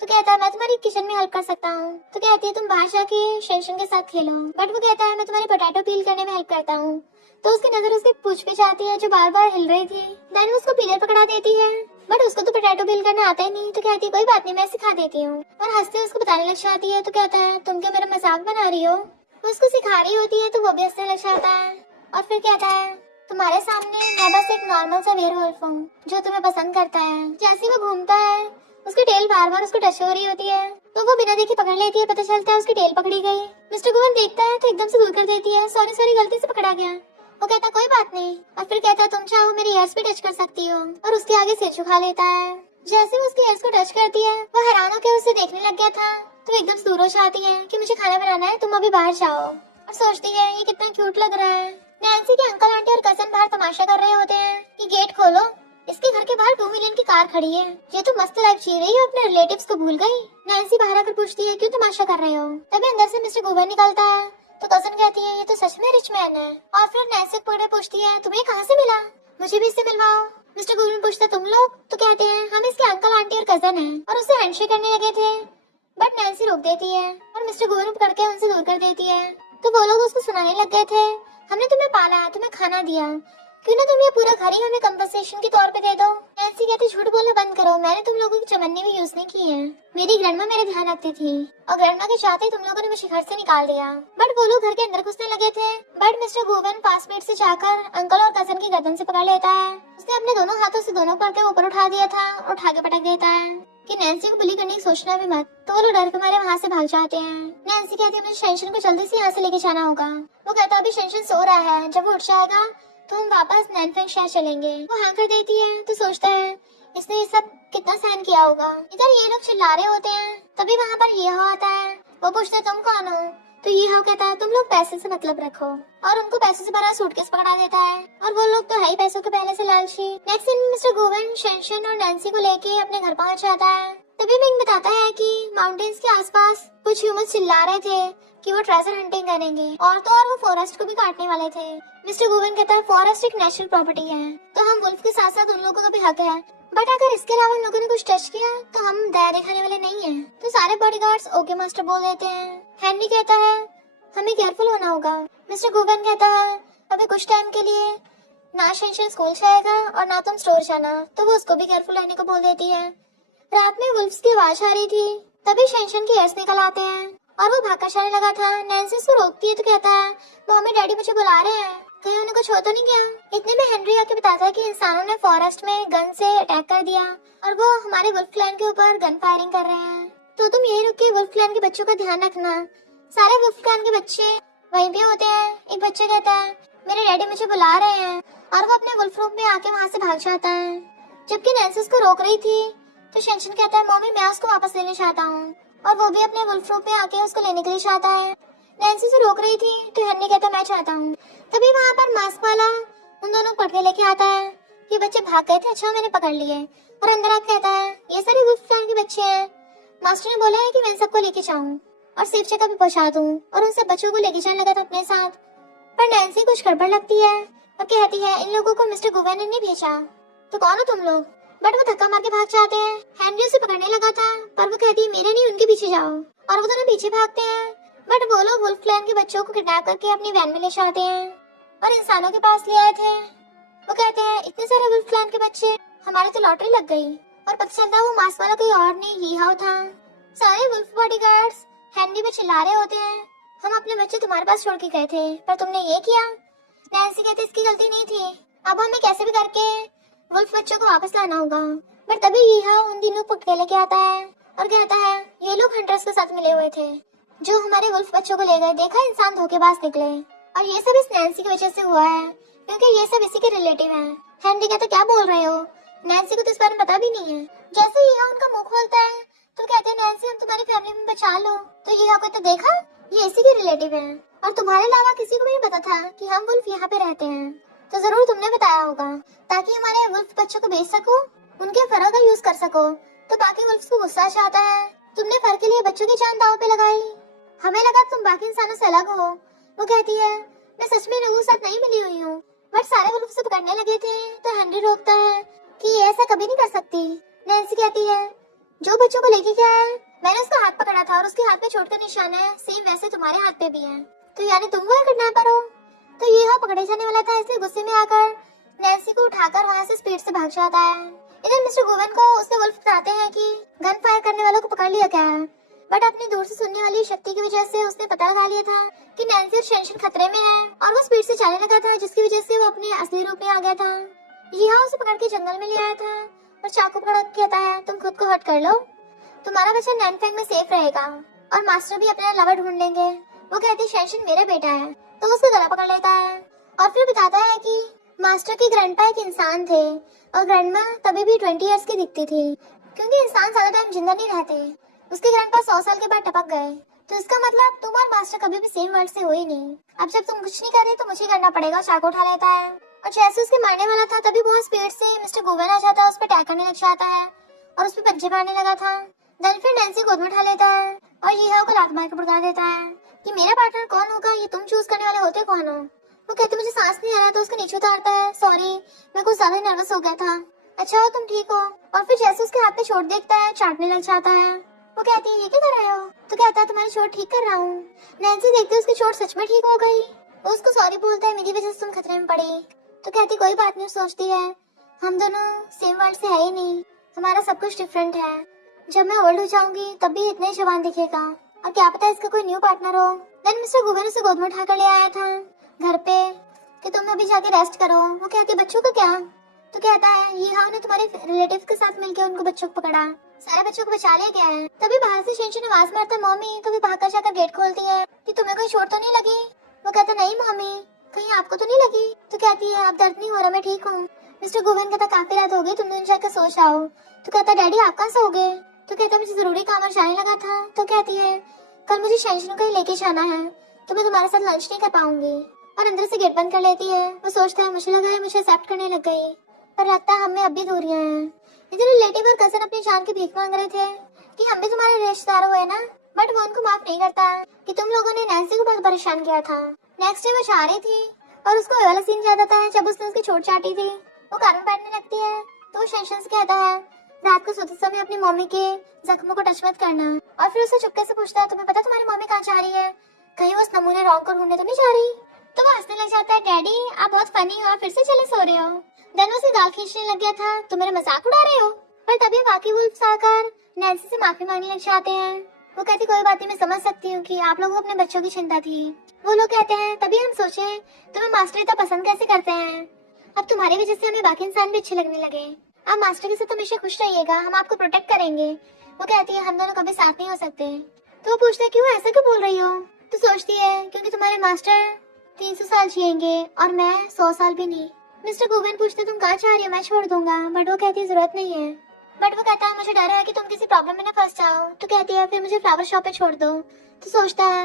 तो कहता है मैं तुम्हारी किचन में हेल्प कर सकता हूँ। तो कहती है तुम बाहर जाके शेंशन के साथ खेलो। बट वो कहता है मैं तुम्हारी पोटैटो पील करने में हेल्प करता हूँ। तो उसकी नजर उसके पूंछ पे जाती है जो बार बार हिल रही थी। देन उसको पिलर पकड़ा देती है, बट उसको तो पोटैटो पील करना आता ही नहीं। तो कहती है कोई बात नहीं मैं सिखा देती हूँ, और हंसते उसको बताने लग जाती है। तो कहता है तुम क्या मेरा मजाक बना रही हो? वो उसको सिखा रही होती है तो वो भी हंसने लग जाता है और फिर कहता है तुम्हारे सामने मैं बस एक नॉर्मल सा वेयरवुल्फ हूँ जो तुम्हें पसंद करता है। जैसे वो घूमता है उसकी टेल बार बार उसको टच हो रही होती है तो वो बिना देखे पकड़ लेती है। पता चलता है उसकी टेल पकड़ी गई। मिस्टर गोवेन देखता है तो एकदम से दूर कर देती है। सॉरी गलती से पकड़ा गया। वो कहता कोई बात नहीं, और फिर कहता तुम चाहो मेरे ईयर्स पे टच कर सकती हो, और उसके आगे सिर झुका लेता है। जैसे वो उसके ईयर्स को टच करती है, वो हैरान होकर उसे देखने लग गया था। तो एकदम से दूर हो जाती है कि मुझे खाना बनाना है, तुम अभी बाहर जाओ, और सोचती है ये कितना क्यूट लग रहा है। नैन्सी के अंकल आंटी और कजन बाहर तमाशा कर रहे होते हैं कि गेट खोलो, इसके घर के बाहर 2 मिलियन की कार खड़ी है, ये तो मस्त लाइफ जी रही है, अपने रिलेटिव्स को भूल गई। नैन्सी बाहर आकर पूछती है क्यों तमाशा कर रहे हो। तभी अंदर से मिस्टर गोवन निकलता है, तो कजन कहती है ये तो सच में रिच मैन है। और फिर नैन्सी पकड़े पूछती है तुम्हें कहाँ से मिला, मुझे भी इससे मिलवाओ। मिस्टर गोवन पूछता तुम लोग, तो कहते हैं हम इसके अंकल आंटी और कजन हैं, और उससे हैंडशेक करने लगे थे, बट नैन्सी रोक देती है और मिस्टर गोवन पकड़ के उनसे दूर कर देती है। तो वो लोग उसको सुनाने लग गए थे, हमने तुम्हें पाला, तुम्हें खाना दिया, क्यों ना तुम ये पूरा घर ही हमें कंपनसेशन के तौर पे दे दो। नैन्सी कहती झूठ बोलना बंद करो, मैंने तुम लोगों की चमन्नी भी यूज नहीं की है, मेरी ग्रैंडमा मेरे ध्यान रखती थी, और ग्रैंडमा के चाहते ही तुम लोगों ने मुझे घर से निकाल दिया। बट वो लोग घर के अंदर घुसने लगे थे, but mister Goan pass speed से जाकर अंकल और कजन की गर्दन से पकड़ लेता है। उसने अपने दोनों हाथों से दोनों पर्दे ऊपर उठा दिया था और उठा के पटक देता है कि नैन्सी को बुली करने की सोचना भी मत। तो वो लोग डर के मारे वहाँ से भाग जाते हैं। नैन्सी कहती है मुझे शेंशन को जल्दी से यहाँ से लेके जाना होगा। वो कहता अभी शेंशन सो रहा है, जब वो उठ जाएगा तो हम वापस नैनफेंग शहर चलेंगे। वो हाँ कर देती है, तो सोचता है इसने ये सब कितना सहन किया होगा। इधर ये लोग चिल्ला रहे होते हैं, तभी वहाँ पर ये हो आता है। वो पूछते तुम कौन हो, तो ये हो कहता है तुम लोग पैसे से मतलब रखो, और उनको पैसे से भरा सूटकेस पकड़ा देता है, और वो लोग तो है ही पैसों के पहले से लालची। नेक्स्ट दिन मिस्टर गोवन शेंशन और नैन्सी को लेके अपने घर पहुँच जाता है। तभी मिंग बताता है कि माउंटेन्स के आसपास कुछ ह्यूमंस चिल्ला रहे थे कि वो ट्रेजर हंटिंग करेंगे, और तो और वो फॉरेस्ट को भी काटने वाले थे। मिस्टर गोवन कहता है फॉरेस्ट एक नेचुरल प्रॉपर्टी है, तो हम वुल्फ के साथ साथ उन लोगों का भी हक है, बट अगर इसके अलावा उन लोगों ने कुछ टच किया तो हम दया दिखाने वाले नहीं हैं। तो सारे बॉडीगार्ड्स ओके मास्टर बोल देते हैं। हेनरी कहता है हमें केयरफुल होना होगा। मिस्टर गोवन कहता है अभी कुछ टाइम के लिए ना शेंशन स्कूल जाएगा और ना तुम स्टोर जाना, तो वो उसको भी केयरफुल रहने को बोल देती है। रात में वुल्फ्स की आवाज आ रही थी, तभी शेंशन के एयर्स निकल आते हैं और वो भागकर जाने लगा था। नैन्सी उसको रोकती है तो कहता है मम्मी डैडी मुझे बुला रहे हैं, कहीं उन्हें कुछ हो तो नहीं गया। इतने में हेनरी आके बताता है कि इंसानों ने फॉरेस्ट में गन से अटैक कर दिया और वो हमारे वुल्फ क्लैन के ऊपर गन फायरिंग कर रहे हैं, तो तुम यही रुक के वुल्फ क्लैन के बच्चों का ध्यान रखना। सारे वुल्फ क्लैन के बच्चे वहीं पे होते हैं। एक बच्चा कहता है मेरे डैडी मुझे बुला रहे हैं, और वो अपने वुल्फ रूम में आके वहाँ से भाग जाता है। जबकि नैन्सी उसको रोक रही थी, तो शेंशन कहता है मम्मी मैं उसको वापस लेने चाहता हूँ, और वो भी अपने वुल्फ रूम में आके उसको लेने के लिए चाहता है। नैन्सी से रोक रही थी, तो हेनरी कहता मैं चाहता हूँ। तभी वहाँ पर मास्क वाला उन दोनों को पकड़ लेके आता है। ये बच्चे भाग गए थे, अच्छा मैंने पकड़ लिए, और अंदर आके कहता है ये सारे वुल्फ क्लैन के बच्चे हैं, मास्टर ने बोला है कि मैं सबको लेके जाऊँ और सेफ जगह पे पहुँचा दूँ, और उन सब बच्चों को लेके जाने लगा था अपने साथ। पर नैन्सी कुछ गड़बड़ लगती है और कहती है इन लोगों को मिस्टर गोवन ने नहीं भेजा, तो कौन हो तुम लोग। बट वो धक्का मार के भाग जाते हैं। हेनरी उसे पकड़ने लगा था, पर वो कहती है मेरे नहीं उनके पीछे जाओ, और वो दोनों पीछे भागते हैं। बट वो लोग वुल्फ क्लैन के बच्चों को किडनैप करके अपनी वैन में ले जाते हैं और इंसानों के पास ले आए थे। वो कहते हैं इतने सारे वुल्फ क्लैन के बच्चे, हमारे तो लॉटरी लग गई, और पता चलता वो मास्क वाला कोई और नहीं ये हाउ था। सारे वुल्फ बॉडीगार्ड्स हेनरी पे चिल्ला रहे होते हैं हम अपने बच्चे तुम्हारे पास छोड़ के गए थे, पर तुमने ये किया। नैन्सी कहती इसकी गलती नहीं थी, अब हमें कैसे भी करके वुल्फ बच्चों को वापस लाना होगा। पर तभी यीहा उन दिनों पकड़ लेके आता है और कहता है ये लोग हंटर्स के साथ मिले हुए थे जो हमारे वुल्फ बच्चों को ले गए, देखा इंसान धोखेबाज निकले, और ये सब इस नैन्सी की वजह से हुआ है, क्योंकि ये सब इसी के रिलेटिव हैं। हेनरी कहता क्या बोल रहे हो, नैन्सी को तो इस बारे में पता भी नहीं है। जैसे यीहा उनका मुंह खोलता है तो कहते हैं नैन्सी हम तुम्हारी फैमिली में बचा लो, तो यीहा को तो देखा ये इसी के रिलेटिव हैं, और तुम्हारे अलावा किसी को भी नहीं पता था कि हम वुल्फ यहाँ पे रहते हैं, तो जरूर तुमने बताया होगा ताकि हमारे वुल्फ बच्चों को बेच सको, उनके फरों का यूज कर सको। तो बाकी वुल्फ्स को गुस्सा आता है, तुमने फर के लिए बच्चों की जान दांव पे लगाई, हमें लगा तुम बाकी इंसानों से अलग हो। वो कहती है मैं सच में लोगों के साथ नहीं मिली हुई हूँ, बट सारे वुल्फ से पकड़ने लगे थे। तो हेनरी रोकता है कि ये ऐसा कभी नहीं कर सकती। नैन्सी कहती है जो बच्चों को लेके गया है मैंने उसका हाथ पकड़ा था और उसके हाथ पे चोट का निशान है, सेम वैसे तुम्हारे हाथ पे भी है, तो यानी तुम वो किडनैपर हो। तो ये पकड़े जाने वाला था, इसलिए गुस्से में आकर नैन्सी को उठाकर वहाँ से स्पीड से भाग जाता है। इधर मिस्टर गोवन को उसके वुल्फ बताते हैं कि गन फायर करने वालों को पकड़ लिया गया है, बट अपनी दूर से सुनने वाली शक्ति की वजह से उसने पता लगा लिया था कि नैन्सी और शेंशन खतरे में है, और वो स्पीड से चलने लगा था, जिसकी वजह से वो अपने असली रूप में आ गया था। यह उसे पकड़ के जंगल में ले आया था और चाकू पकड़ के कहता है तुम खुद को हट कर लो, तुम्हारा बच्चा नैनफेंग में सेफ रहेगा, और मास्टर भी अपना लवर ढूंढ लेंगे। वो कहती शेंशन मेरा बेटा है, तो उसका गला पकड़ लेता है और फिर बताता है कि मास्टर के ग्रैंडपा एक इंसान थे और ग्रैंडमा तभी भी 20 इयर्स की दिखती थी, क्योंकि इंसान ज्यादा टाइम जिंदा नहीं रहते। उसके ग्रैंडपा 100 साल के बाद टपक गए, तो इसका मतलब तुम और मास्टर कभी भी सेम वर्ल्ड से हो ही नहीं। अब जब तुम कुछ नहीं कर रहे तो मुझे करना पड़ेगा। चाकू उठा लेता है और जैसे उसके मारने वाला था तभी बहुत स्पीड से मिस्टर गोवेन आ जाता है, उस पर अटैक करने लग जाता है और उस पर पंजे मारने लगा था। देन फिर नैन्सी गोद में उठा लेता है और ये को लात मार के भड़का देता है कि मेरा पार्टनर कौन होगा, ये तुम चूज करने वाले होते कौन हो। वो कहते मुझे सांस नहीं आ रहा, तो उसको नीचे उतारता है। सॉरी, मैं कुछ ज्यादा नर्वस हो गया था। अच्छा हो तुम ठीक हो। और फिर जैसे उसके हाथ पे चोट देखता है चाटने लग जाता है। वो कहती है ये क्या कर रहे हो, तो कहता है तुम्हारी चोट ठीक कर रहा हूँ। नैन्सी देखती है उसकी चोट सच में ठीक हो गई। वो उसको सॉरी बोलता है, मेरी वजह से तुम खतरे में पड़ी। तो कहती कोई बात नहीं। सोचती है हम दोनों सेम वर्ल्ड से है ही नहीं, हमारा सब कुछ डिफरेंट है। जब मैं ओल्ड हो जाऊंगी तब भी इतना ही जवान दिखेगा और क्या पता इसका कोई न्यू पार्टनर हो। देन मिस्टर गोवेन उसे गोद में उठा कर ले आया था घर पे कि तुम अभी जाके रेस्ट करो। वो कहती है बच्चों का क्या, तो कहता है ये हाँ ने तुम्हारे रिलेटिव के साथ मिलकर उनको बच्चों को पकड़ा, सारे बच्चों को बचा लिया गया है। तभी बाहर से शेंशन आवाज मारता है मम्मी, तो भी भाग कर जाकर गेट खोलती है कि तुम्हें कोई चोट तो नहीं लगी। वो कहता नहीं मम्मी, कहीं आपको तो नहीं लगी। तो कहती है अब दर्द नहीं हो रहा, मैं ठीक हूँ। मिस्टर गोवेन कहता काफी रात हो गई, तुम दोनों जाकर सो जाओ। तो कहता डैडी आप कहाँ सोगे। तो कहता मुझे जरूरी काम और जाने लगा था। तो कहती है कल मुझे शेंशन को लेके जाना है, तो मैं तुम्हारे साथ लंच नहीं कर पाऊंगी। और अंदर से गेट बंद कर लेती है। वो सोचता है मुझे लगा है मुझे एक्सेप्ट करने लग गई, पर लगता है हमें अब भी दूरियां हैं। इधर रिलेटिव और कजन अपनी जान की भीख मांग रहे थे कि हम भी तुम्हारे रिश्तेदार हुए ना, बट वो उनको माफ नहीं करता कि तुम लोगों ने नैन्सी को बहुत परेशान किया था। नेक्स्ट डे वो जा रही थी और उसको वाला सीन याद आता है जब उसने उसकी चोट चाटी थी। वो कान बैठने लगती है तो वो शेंशन से कहता है रात को सोते समय अपनी मम्मी के जख्मों को टच मत करना। और फिर उसे चुपके से पूछता है तुम्हें पता तुम्हारी मम्मी कहाँ जा रही है, कहीं वो उस नमूने रॉन्ग को ढूंढने तो नहीं जा रही। तो वो हंसने लग जाता है डैडी आप बहुत फनी हो, फिर से चले सो रहे हो। देन उसे गाल खींचने लग गया था, तुम मेरा मजाक उड़ा रहे हो। पर तभी बाकी वुल्फ्स आकर नैन्सी से माफी मांगने लग जाते हैं। वो कहती कोई बात नहीं, मैं समझ सकती हूँ कि आप लोगों को अपने बच्चों की चिंता थी। वो लोग कहते हैं तभी हम सोचे तुम्हें मास्टर इतना पसंद कैसे करते हैं, अब तुम्हारी वजह से हमें बाकी इंसान भी अच्छे लगने लगे। आप मास्टर के साथ हमेशा खुश रहिएगा, हम आपको प्रोटेक्ट करेंगे। वो कहती है हम दोनों कभी साथ नहीं हो सकते। तो वो पूछते हैं क्यों, ऐसा क्यों बोल रही हो। तो सोचती है क्योंकि तुम्हारे मास्टर 300 साल जिएंगे और मैं 100 साल भी नहीं। मिस्टर गोवेन पूछते तुम कहाँ जा रही हो, मैं छोड़ दूंगा। बट वो कहती है जरूरत नहीं है। बट वो कहता है मुझे डर है कि तुम किसी प्रॉब्लम में ना फंस जाओ। तो कहती है फिर मुझे फ्लावर शॉप पे छोड़ दो। तो सोचता है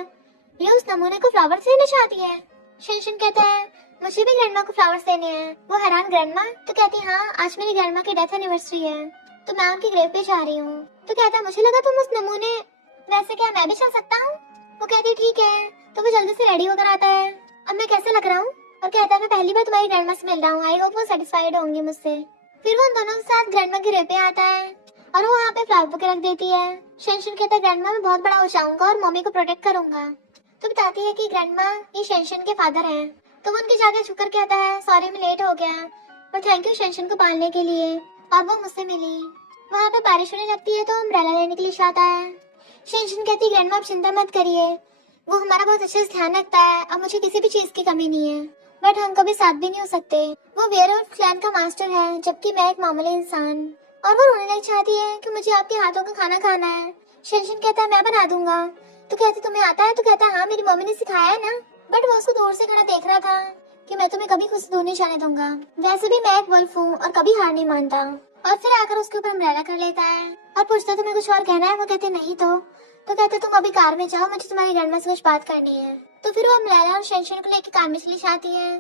ये उस नमूने को फ्लावर देना चाहती है। शेंशन कहता है मुझे भी ग्रैंडमा को फ्लावर्स देने हैं। वो हैरान ग्रैंडमा, तो कहती है हाँ आज मेरी ग्रैंडमा की डेथ एनिवर्सरी है, तो मैं उनकी ग्रेव पे जा रही हूँ। तो कहता है मुझे लगा तुम उस नमूने, वैसे क्या मैं भी चल सकता हूँ। वो कहती है ठीक है। तो वो जल्दी से रेडी होकर आता है, अब मैं कैसे लग रहा हूँ। और कहता है मैं पहली बार तुम्हारी ग्रैंडमा से मिल रहा हूँ, आई होप वो सेटिस्फाइड होंगी मुझसे। फिर वो उन दोनों के साथ ग्रैंडमा की ग्रेव पे आता है और वो वहाँ पे फ्लावर बुके रख देती है। शेंशन कहता है ग्रैंडमा मैं बहुत बड़ा हो जाऊंगा और मम्मी को प्रोटेक्ट करूंगा। तो बताती है कि ग्रैंडमा ये शेंशन के फादर हैं। तो वो उनके जाके झुककर कहता है सॉरी मैं लेट हो गया, पर थैंक यू शेंशन को पालने के लिए। और वो मुझसे मिली। वहाँ पे बारिश होने लगती है तो अम्ब्रेला लेने के लिए जाता है। शेंशन कहती है ग्रैंडमा आप चिंता मत करिए, वो हमारा बहुत अच्छे से ध्यान रखता है, अब मुझे किसी भी चीज की कमी नहीं है, बट हम कभी साथ भी नहीं हो सकते। वो वेयरवुल्फ क्लैन का मास्टर है जबकि मैं एक मामूली इंसान। और वो रोने लग चाहती है कि मुझे आपके हाथों का खाना खाना है। शेंशन कहता है मैं बना दूंगा। तो कहती तुम्हें आता है। तो कहता है हाँ मेरी मम्मी ने सिखाया है ना। बट वो उसको दूर से खड़ा देख रहा था कि मैं तुम्हें कभी खुद से दूर नहीं जाने दूंगा, वैसे भी मैं एक वुल्फ हूँ और कभी हार नहीं मानता। और फिर आकर उसके ऊपर अम्ब्रेला कर लेता है और पूछता तुम्हें कुछ और कहना है। वो कहते नहीं। तो कहते तुम अभी कार में जाओ, मुझे तुम्हारी ग्रैंडमा से कुछ बात करनी है। तो फिर वो अम्ब्रेला और शेंशन को लेकर कार में चली जाती है।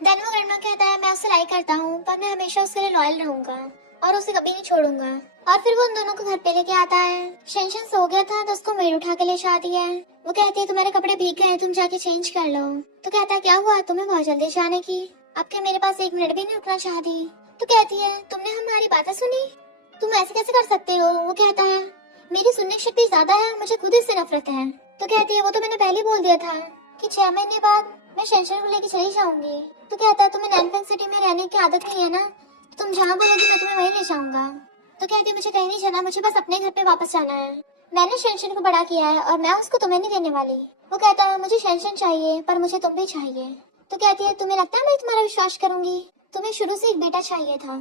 देन वो ग्रैंडमा कहता है मैं उससे लाइक करता हूँ, पर मैं हमेशा उसके लिए लॉयल रहूंगा और उसे कभी नहीं छोड़ूंगा। और फिर वो उन दोनों को घर पे लेके आता है। शेंशन सो गया था तो उसको मेड उठा के ले जाती है। वो कहती है तुम्हारे कपड़े भीग गए हैं, तुम जाके चेंज कर लो। तो कहता है क्या हुआ, तुम्हें बहुत जल्दी जाने की, अब क्या मेरे पास 1 मिनट भी नहीं रुकना चाहती। तो कहती है तुमने हमारी बातें सुनी, तुम ऐसे कैसे कर सकते हो। वो कहता है मेरी सुनने की शक्ति ज्यादा है, मुझे खुद इससे नफरत है। तो कहती है वो तो मैंने पहले बोल दिया था कि 6 महीने बाद मैं शेंशन को लेके चली जाऊंगी। तो कहता है तुम्हें नैनफेंग सिटी में रहने की आदत नहीं है ना, तो तुम जहाँ बोलोगी मैं तुम्हें वहीं ले जाऊंगा। तो कहती है मुझे कहीं नहीं जाना, मुझे बस अपने घर पे वापस जाना है। मैंने शेंशन को बड़ा किया है और मैं उसको तुम्हें नहीं देने वाली। वो कहता है मुझे शेंशन चाहिए पर मुझे तुम भी चाहिए। तो कहती है तुम्हें लगता है मैं तुम्हारा विश्वास करूंगी, तुम्हें शुरू से एक बेटा चाहिए था।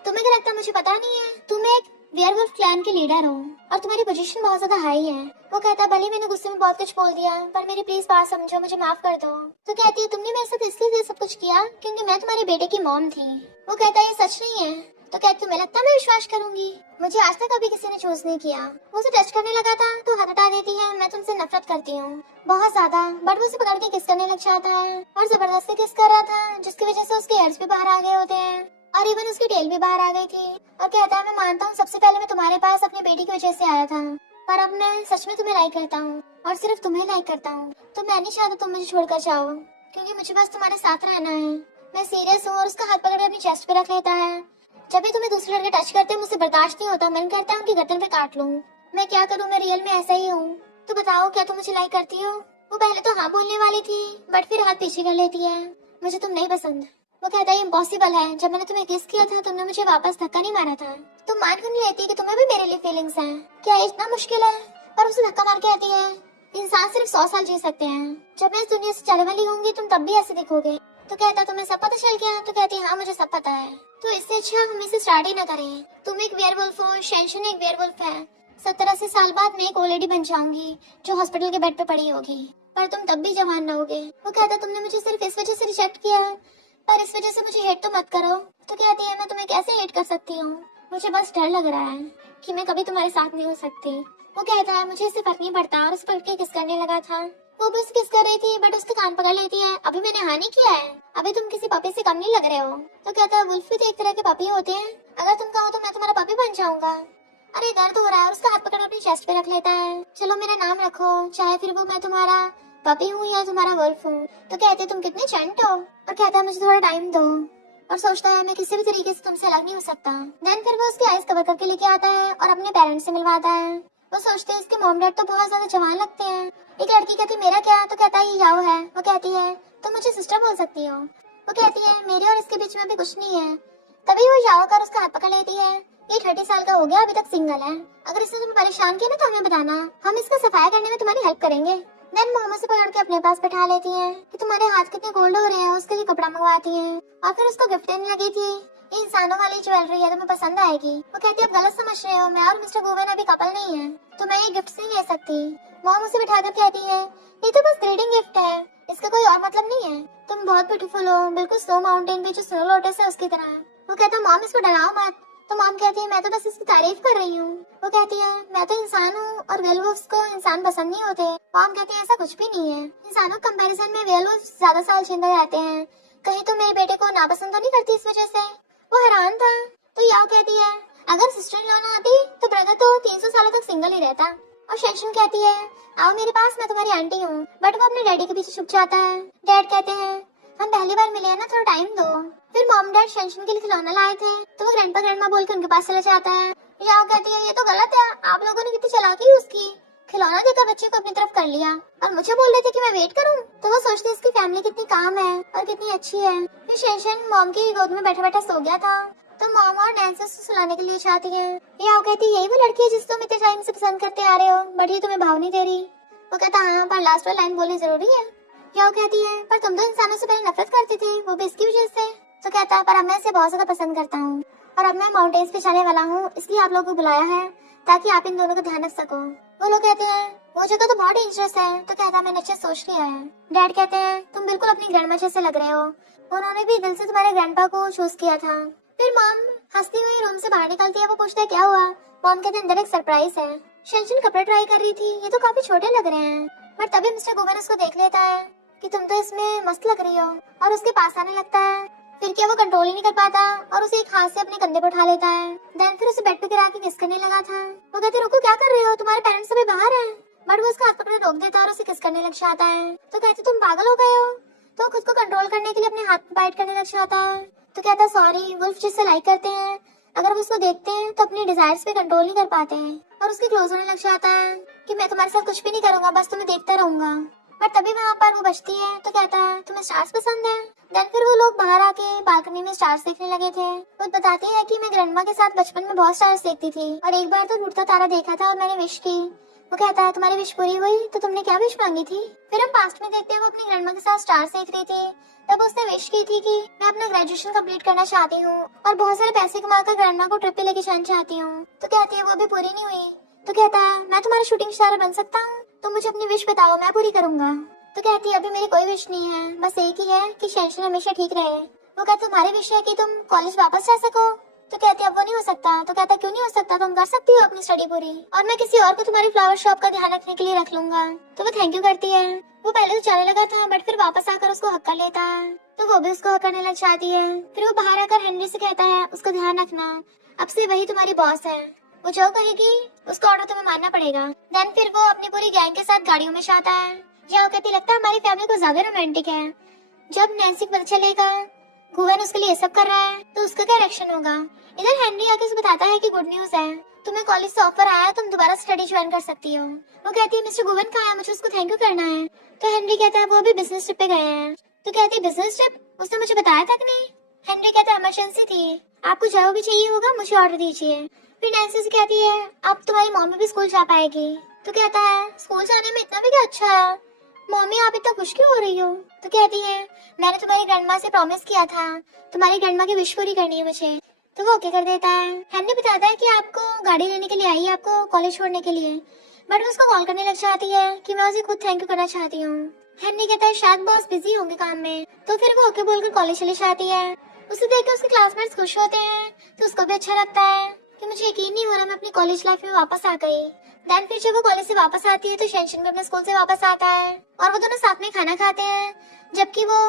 तुम्हें क्या लगता है मुझे पता नहीं है, तुम एक वेयरवुल्फ क्लैन के लीडर हो और तुम्हारी पोजीशन बहुत ज्यादा हाई है। वो कहता है भले मैंने गुस्से में बहुत कुछ बोल दिया पर मेरी प्लीज बात समझो, मुझे माफ कर दो। तो कहती है तुमने मेरे साथ इसलिए ये सब कुछ किया क्योंकि मैं तुम्हारे बेटे की मॉम थी। वो कहता है ये सच नहीं है। तो कहती तुम्हें लगता है मैं विश्वास करूंगी? मुझे आज तक कभी किसी ने चूज नहीं किया। वो उसे टच करने लगा था तो हाथ हटा देती है। मैं तुमसे नफरत करती हूँ बहुत ज्यादा। बट वो उसे पकड़ के किस करने लग जाता है और जबरदस्ती किस कर रहा था जिसकी वजह से उसके हेयर्स भी बाहर आ गए होते हैं और इवन उसकी टेल भी बाहर आ गई थी। और कहता है मैं मानता हूँ सबसे पहले मैं तुम्हारे पास अपनी बेटी की वजह से आया था पर अब मैं सच में तुम्हें लाइक करता हूँ और सिर्फ तुम्हें लाइक करता हूँ। तो मैं नहीं चाहता तुम मुझे छोड़कर जाओ क्योंकि मुझे बस तुम्हारे साथ रहना है। मैं सीरियस हूँ। और उसका हाथ पकड़ अपनी चेस्ट पे रख लेता है। जब भी तुम्हें दूसरे लड़के टच करते हैं मुझे बर्दाश्त नहीं होता, मन करता है उनकी गर्दन पे काट लूं। मैं क्या करूं, मैं रियल में ऐसा ही हूँ। तो बताओ क्या तुम मुझे लाइक करती हो? वो पहले तो हाँ बोलने वाली थी बट फिर हाथ पीछे कर लेती है। मुझे तुम नहीं पसंद। वो कहता है इम्पॉसिबल है, जब मैंने तुम्हें किस किया था तुमने मुझे वापस धक्का नहीं मारा था। तुम मान क्यों नहीं लेती कि तुम्हें भी मेरे लिए फीलिंग्स हैं? क्या इतना मुश्किल है? पर उसे धक्का मार के कहती है इंसान सिर्फ 100 साल जी सकते हैं। जब मैं इस दुनिया से चले वाली होंगी तुम तब भी ऐसे दिखोगे। तो कहता तुम्हें सब पता चल गया? तो कहती हाँ मुझे सब पता है। तो इससे अच्छा हम इसे स्टार्ट ही न करें। तुम एक वेयरवुल्फ हो, शेंशन एक वेयरवुल्फ है। 70-80 साल बाद मैं एक ओल्ड लेडी बन जाऊंगी जो हॉस्पिटल के बेड पे पड़ी होगी पर तुम तब भी जवान न होगे। वो कहता तुमने मुझे सिर्फ इस वजह से रिजेक्ट किया है पर इस वजह से मुझे हेट तो मत करो। तो कहती है मैं तुम्हें कैसे हेट कर सकती हूँ, मुझे बस डर लग रहा है कि मैं कभी तुम्हारे साथ नहीं हो सकती। वो कहता है मुझे इससे फर्क नहीं पड़ता और उस पर किस करने लगा था। वो भी किस कर रही थी बट उसके कान पकड़ लेती है। अभी मैंने हानि किया है, अभी तुम किसी पपी से कम नहीं लग रहे हो। तो कहता है वुल्फ भी तो एक तरह के पपी होते हैं, अगर तुम कहो तो मैं तुम्हारा पपी बन जाऊंगा। अरे दर्द हो रहा है। उसका हाथ पकड़ अपनी चेस्ट पे रख लेता है। चलो मेरा नाम रखो, चाहे फिर वो मैं तुम्हारा पपी हूँ या तुम्हारा वुल्फ हूँ। तो कहते तुम कितने चंट हो। और कहता है मुझे थोड़ा टाइम दो और सोचता है मैं किसी भी तरीके से तुमसे अलग नहीं हो सकता। देन फिर वो उसकी आइज कवर करके लेके आता है और अपने पेरेंट्स से मिलवाता है। वो सोचते हैं इसके मॉम डैड तो बहुत ज्यादा जवान लगते हैं। एक लड़की कहती मेरा क्या? तो कहता है ये याओ है। वो कहती है तुम मुझे सिस्टर बोल सकती हो। वो कहती है मेरे और इसके बीच में भी कुछ नहीं है। तभी वो याओ कर उसका हाथ पकड़ लेती है। ये 30 साल का हो गया, अभी तक सिंगल है। अगर इसने तुम्हें परेशान किया ना तो हमें बताना, हम इसका सफाया करने में तुम्हारी हेल्प करेंगे। देन मोहम्मद से पकड़ के अपने पास बैठा लेती है कि तुम्हारे हाथ कितने गोल्ड हो रहे हैं। उसके लिए कपड़ा मंगवाती है और फिर उसको गिफ्ट देने लगी थी। ये इंसानों वाली ज्वेलरी है, तुम्हें पसंद आएगी। वो कहती है आप गलत समझ रहे हो, मैं और मिस्टर गोवेन अभी कपल नहीं है तो मैं ये गिफ्ट नहीं ले सकती। मॉम उसे बिठाकर कहती है ये तो बस ग्रीटिंग गिफ्ट है, इसका कोई और मतलब नहीं है। तुम बहुत ब्यूटीफुल हो, बिल्कुल स्नो माउंटेन पे जो स्नो लोटस है उसकी तरह। वो कहता है मॉम इसको डराओ मत। तो मॉम कहती है मैं तो बस इसकी तारीफ कर रही हूँ। वो कहती है मैं तो इंसान हूँ और वेयरवुल्फ्स को इंसान पसंद नहीं होते। मॉम कहती है ऐसा कुछ भी नहीं है, इंसानों के कंपैरिजन में वेयरवुल्फ्स ज्यादा साल जिंदा रहते हैं। कहीं तो मेरे बेटे को नापसंद तो नहीं करती इस वजह से। वो हैरान था। तो याओ कहती है अगर सिस्टर इन लॉ ना आती तो ब्रदर तो 300 सालों तक सिंगल ही रहता। और शेंशन कहती है आओ मेरे पास, मैं तुम्हारी आंटी हूँ। बट वो अपने डैडी के पीछे छुप जाता है। डैड कहते हैं हम पहली बार मिले हैं ना, थोड़ा टाइम दो। फिर मॉम डैड शेंशन के लिए खिलौना लाए थे तो वो ग्रैंडपा ग्रैंडमा बोल के उनके पास चला जाता है। याओ कहती है ये तो गलत है, आप लोगों ने कितनी चालाकी यूज की, खिलौना देकर बच्चे को अपनी तरफ कर लिया और मुझे बोल रहे थे कि मैं वेट करूं। तो वो सोचती इसकी फैमिली कितनी काम है और कितनी अच्छी है। फिर शेंशन मॉम की गोद में बैठा बैठा सो गया था तो मॉम और नैन्सी उसको सुलाने के लिए चाहती है। याओ कहती है यही वो लड़की है जिसको तुम इतने टाइम से पसंद करते आ रहे हो बट ये तुम्हें भाव नहीं दे रही। वो कहता हाँ पर लास्ट वाली लाइन बोलनी जरूरी है। याओ कहती है पर तुम तो इंसानों से पहले नफरत करती थी, वो भी इसकी वजह से। तो कहता है पर अब मैं इसे बहुत ज्यादा पसंद करता हूँ और अब मैं माउंटेन्स पे जाने वाला हूँ, इसलिए आप लोगों को बुलाया है ताकि आप इन दोनों का ध्यान रख सको। वो लोग कहते हैं वो जगह तो बहुत डेंजरस है। तो कहता है मैंने अच्छे सोच लिया है। डैड कहते हैं तुम बिल्कुल अपनी ग्रैंडमा जैसे लग रहे हो, उन्होंने भी दिल से तुम्हारे ग्रैंडपा को चूज किया था। फिर मॉम हंसती हुई रूम से बाहर निकलती है। वो पूछता है क्या हुआ। मॉम कहते अंदर एक सरप्राइज है। शेंशन कपड़े ट्राई कर रही थी, ये तो काफी छोटे लग रहे हैं। पर तभी मिस्टर गोवेन उसको देख लेता है कि तुम तो इसमें मस्त लग रही हो और उसके पास आने लगता है। फिर क्या वो कंट्रोल ही नहीं कर पाता और उसे एक हाथ से अपने कंधे पर उठा लेता है। देन फिर उसे बेड पे गिरा के किस करने लगा था। वो कहते रुको क्या कर रहे हो, तुम्हारे पेरेंट्स अभी बाहर हैं। बट वो उसका हाथ पकड़े रोक देता है और उसे किस करने लग जाता है। तो कहते तुम पागल हो गए हो। तो खुद को कंट्रोल करने के लिए अपने हाथ पे बाइट करने लग जाता है। तो कहता सॉरी, वुल्फ जिससे लाइक करते हैं अगर वो उसको देखते हैं तो अपनी डिजायर्स पे कंट्रोल नहीं कर पाते हैं और उसके क्लोज होने लग जाता है कि मैं तुम्हारे साथ कुछ भी नहीं करूंगा, बस तुम्हें देखता रहूंगा। बट तभी वहाँ पर वो बचती है तो कहता है तुम्हें स्टार्स पसंद है। देन फिर वो लोग बाहर आके बालकनी में स्टार्स देखने लगे थे। वो बताती है कि मैं ग्रैंडमा के साथ बचपन में बहुत स्टार्स देखती थी और एक बार तो टूटता तारा देखा था और मैंने विश की। वो कहता है तुम्हारी विश पूरी हुई तो तुमने क्या विश मांगी थी। फिर हम पास्ट में देखते हैं वो अपनी ग्रैंडमा के साथ स्टार्स देख रही थी। तब उसने विश की थी कि मैं अपना ग्रेजुएशन कंप्लीट करना चाहती हूँ और बहुत सारे पैसे कमाकर ग्रैंडमा को ट्रिप पे लेके जाना चाहती हूँ। तो कहती है वो अभी पूरी नहीं हुई। तो कहता है मैं तुम्हारा शूटिंग स्टार बन सकता हूँ, तो मुझे अपनी विश बताओ, मैं पूरी करूंगा। तो कहती है अभी मेरी कोई विश नहीं है, बस एक ही है कि शेंशन हमेशा ठीक रहे। वो कहता तुम्हारी विश है कि तुम कॉलेज वापस जा सको। तो कहती है अब वो नहीं हो सकता। तो कहता क्यों नहीं हो सकता, तुम कर सकती हो अपनी स्टडी पूरी और मैं किसी और को तुम्हारी फ्लावर शॉप का ध्यान रखने के लिए रख लूंगा। तो वो थैंक यू करती है। वो पहले तो जाने लगा था बट फिर वापस आकर उसको हक कर लेता है तो वो भी उसको हक करने लग जाती है। फिर वो बाहर आकर हेनरी से कहता है उसका ध्यान रखना, अब से वही तुम्हारी बॉस है, वो जो कहेगी उसका ऑर्डर तुम्हें मानना पड़ेगा। देन फिर वो अपनी पूरी गैंग के साथ गाड़ियों में जाता है। यहाँ कहती लगता है हमारी फैमिली को ज्यादा रोमांटिक है। जब नैन्सी को पता चलेगा गुवेन उसके लिए ये सब कर रहा है तो उसका क्या रिएक्शन होगा। इधर हेनरी आके उसे बताता है कि गुड न्यूज है, तुम्हें कॉलेज से ऑफर आया है, तुम दोबारा स्टडी ज्वाइन कर सकती हो। वो कहती है मिस्टर गुवेन कहाँ है, मुझे उसको थैंक यू करना है। तो हेनरी कहता है वो अभी बिजनेस ट्रिप पे गए हैं। तो कहती है बिजनेस ट्रिप, उसने मुझे बताया तक नहीं। हेनरी कहता है इमरजेंसी थी, आपको जो भी चाहिए होगा मुझे ऑर्डर दीजिए। फिर नैन्सी से कहती है अब तुम्हारी मम्मी भी स्कूल जा पाएगी। तो कहता है स्कूल जाने में इतना भी क्या अच्छा है, मम्मी आप इतना खुश क्यों हो रही हो। तो कहती है मैंने तुम्हारी ग्रैंडमा से प्रॉमिस किया था, तुम्हारी ग्रैंडमा की विश पूरी करनी है मुझे। तो वो ओके कर देता है। हेनरी बताता है कि आपको गाड़ी लेने के लिए आई है, आपको कॉलेज छोड़ने के लिए, बट वो उसको कॉल करने लग जाती है कि मैं उसे खुद थैंक यू करना चाहती हूँ। हेनरी कहता है शायद बॉस बिजी होंगे काम में। तो फिर वो ओके बोलकर कॉलेज चली जाती है। उसे देखकर उसके क्लासमेट्स खुश होते हैं तो उसको भी अच्छा लगता है कि मुझे यकीन नहीं हो रहा मैं अपनी कॉलेज लाइफ में वापस आ गई। देन फिर जब वो कॉलेज से वापस आती है तो शेंशन भी अपने स्कूल से वापस आता है और वो दोनों साथ में खाना खाते हैं, जबकि वो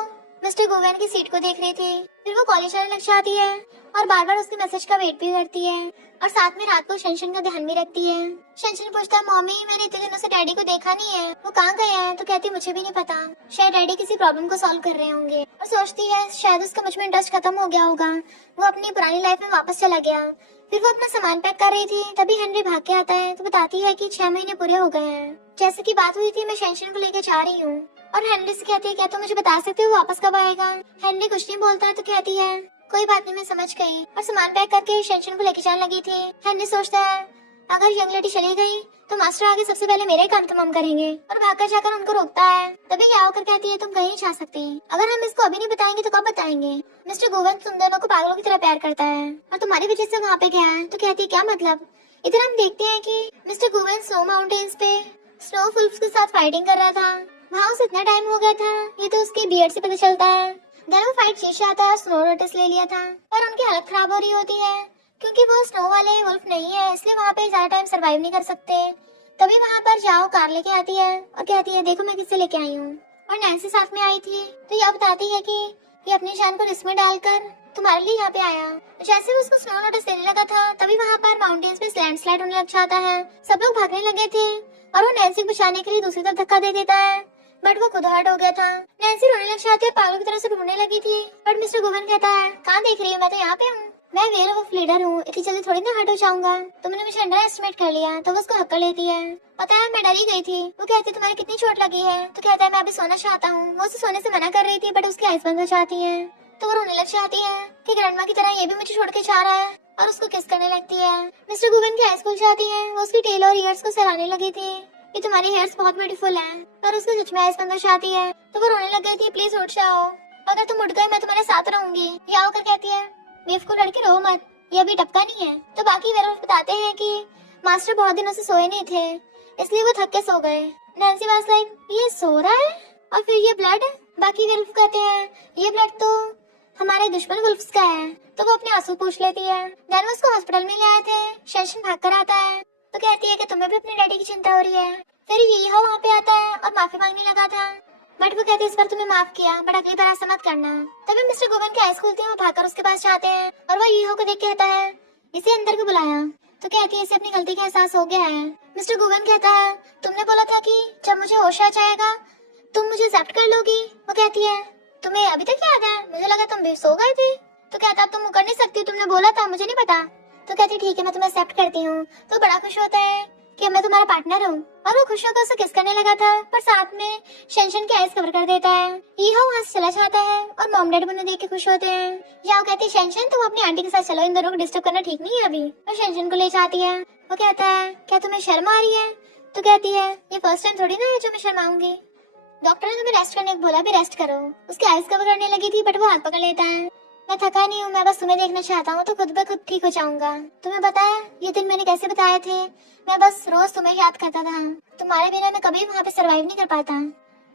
मिस्टर गुवेन की सीट को देख रही थी। फिर वो कॉलेज आने लग जाती है और बार बार उसके मैसेज का वेट भी करती है और साथ में रात को शेंशन का ध्यान भी रखती है। शेंशन पूछता है मम्मी मैंने इतने दिनों से डैडी को देखा नहीं है, वो कहाँ गए हैं। तो कहती मुझे भी नहीं पता, शायद डैडी किसी प्रॉब्लम को सॉल्व कर रहे होंगे। और सोचती है शायद उसका मुझ में इंटरेस्ट खत्म हो गया होगा, वो अपनी पुरानी लाइफ में वापस चला गया। फिर वो अपना सामान पैक कर रही थी तभी हेनरी भाग के आता है तो बताती है कि 6 महीने पूरे हो गए हैं, जैसे की बात हुई थी मैं शेंशन को लेकर जा रही हूँ। और हेनरी से कहती है क्या तुम मुझे बता सकते हो वापस कब आएगा। हेनरी कुछ नहीं बोलता है तो कहती है कोई बात नहीं मैं समझ गई, और सामान पैक करके शेंशन को लेके जाने लगी थी। हेनरी सोचता है अगर यंग लेडी चली गई तो मास्टर आगे सबसे पहले मेरे काम तमाम करेंगे और भागकर जाकर उनको रोकता है। तभी क्या होकर कहती है तुम कहीं जा सकती, अगर हम इसको अभी नहीं बताएंगे तो कब बताएंगे। मिस्टर गुवेन तुम दोनों को पागलों की तरह प्यार करता है और तुम्हारी वजह से वहाँ पे गया है। तो कहती है क्या मतलब। इधर हम देखते हैं कि मिस्टर गुवेन स्नो माउंटेन्स पे स्नो वुल्फ्स के साथ फाइटिंग कर रहा था। वहाँ उसे इतना टाइम हो गया था ये तो उसके बियर्ड से पता चलता है। देन वो फाइट जीत जाता है, स्नो नोटिस ले लिया था पर उनकी हालत खराब हो रही होती है क्योंकि वो स्नो वाले वुल्फ नहीं है, इसलिए वहाँ पे ज्यादा टाइम सरवाइव नहीं कर सकते। तभी वहाँ पर जाओ कार लेके आती है और कहती है देखो मैं किससे लेके आई हूँ, और नैन्सी साथ में आई थी। तो यह बताती है कि ये अपनी जान को रिस्क में डालकर तुम्हारे लिए यहाँ पे आया। जैसे वो उसको स्नो नोटिस देने लगा था तभी वहाँ पर माउंटेन्स पे लैंडस्लाइड होने लग जाता है। सब लोग भागने लगे थे और वो नैन्सी को बचाने के लिए दूसरी तरफ धक्का दे देता है, बट वो खुद हर्ट हो गया था। नैन्सी रोने लग जाती है, पागलों की तरह से ढूंढने लगी थी, बट मिस्टर गुवेन कहता है कहाँ देख रही हूँ, मैं तो यहाँ पे हूँ, मैं वेयरवुल्फ लीडर हूँ, इतनी जल्दी थोड़ी ना हर्ट हो जाऊंगा, तुमने मुझे अंडर एस्टिमेट कर लिया। तो वो उसको हक्का लेती है। पता है मैं डरी गई थी। वो कहती है तुम्हारी कितनी चोट लगी है। तो कहता है मैं अभी सोना चाहता हूँ। वो उसे सोने से मना कर रही थी बट उसकी आइज बंद हो जाती है तो वो रोने लग जाती है कि ग्रैंडमा की तरह ये भी मुझे छोड़ के जा रहा है, और उसको किस करने लगती है। मिस्टर गुवेन की आइज खुल जाती है, वो उसकी टेल और ईयर्स को सहलाने लगी थी कि तुम्हारी हेयर्स बहुत ब्यूटीफुल हैं, पर उसको सच में आइज बंद हो जाती है तो वो रोने लग गई थी प्लीज उठ जाओ, अगर तुम उठ गए मैं तुम्हारे साथ रहूंगी। या होकर कहती है बेवकूफ लड़की रो मत, ये अभी टपका नहीं है। तो बाकी वेयरवुल्फ बताते हैं कि मास्टर बहुत दिनों से सोए नहीं थे इसलिए वो थक के सो गए। नैन्सी वाज लाइक ये सो रहा है और फिर ये ब्लड। बाकी वेयरवुल्फ कहते हैं ये ब्लड तो हमारे दुश्मन वुल्फ्स का है। तो वो अपने आंसू पूछ लेती है। देन वो उसको हॉस्पिटल में ले आए थे। शेंशन भाग कर आता है तो कहती है कि तुम्हें भी अपने डैडी की चिंता हो रही है। फिर ये वहाँ पे आता है और माफी मांगने लगा था, बट वो कहते इस बार तुम्हें माफ किया बट अगली बार ऐसा मत करना। तभी मिस्टर गुवेन की आइज खुलती है, वो भागकर उसके पास जाते हैं और वो यीहो को देख के कहता है इसे अंदर क्यों बुलाया। तो कहती है इसे अपनी गलती का एहसास हो गया है। मिस्टर गुवेन कहता है तुमने बोला था कि जब मुझे होश आ जाएगा तुम मुझे एक्सेप्ट कर लोगी। वो कहती है तुम्हें अभी तक याद है, मुझे लगा तुम भी सो गए थे। तो कहता अब तुम कर नहीं सकती, तुमने बोला था मुझे नहीं पता। तो कहती ठीक है मैं तुम्हें एक्सेप्ट करती हूँ। तो बड़ा खुश होता है कि मैं तुम्हारा पार्टनर हूँ, और वो खुश होकर उसे किस करने लगा था, पर साथ में शेनशन की आइज कवर कर देता है। ईहो वहाँ से चला जाता है और मॉम डैड उन्हें देख के खुश होते हैं। याओ कहती है शेनशन तुम अपनी आंटी के साथ चलो, इन दोनों को डिस्टर्ब करना ठीक नहीं है अभी। और शेनशन को ले जाती है। वो कहता है क्या तुम्हें शर्म आ रही है? तो कहती है ये फर्स्ट टाइम थोड़ी ना है जो मैं शर्माऊंगी। डॉक्टर ने तुम्हें रेस्ट करने को बोला, भी रेस्ट करो। उसकी आइज कवर करने लगी थी बट वो हाथ पकड़ लेता है। मैं थका नहीं हूँ, मैं बस तुम्हें देखना चाहता हूँ, तो खुद ब खुद ठीक हो जाऊंगा। तुम्हें पता है ये दिन मैंने कैसे बताए थे? मैं बस रोज तुम्हें याद करता था। तुम्हारे बिना मैं कभी वहाँ पे सरवाइव नहीं कर पाता।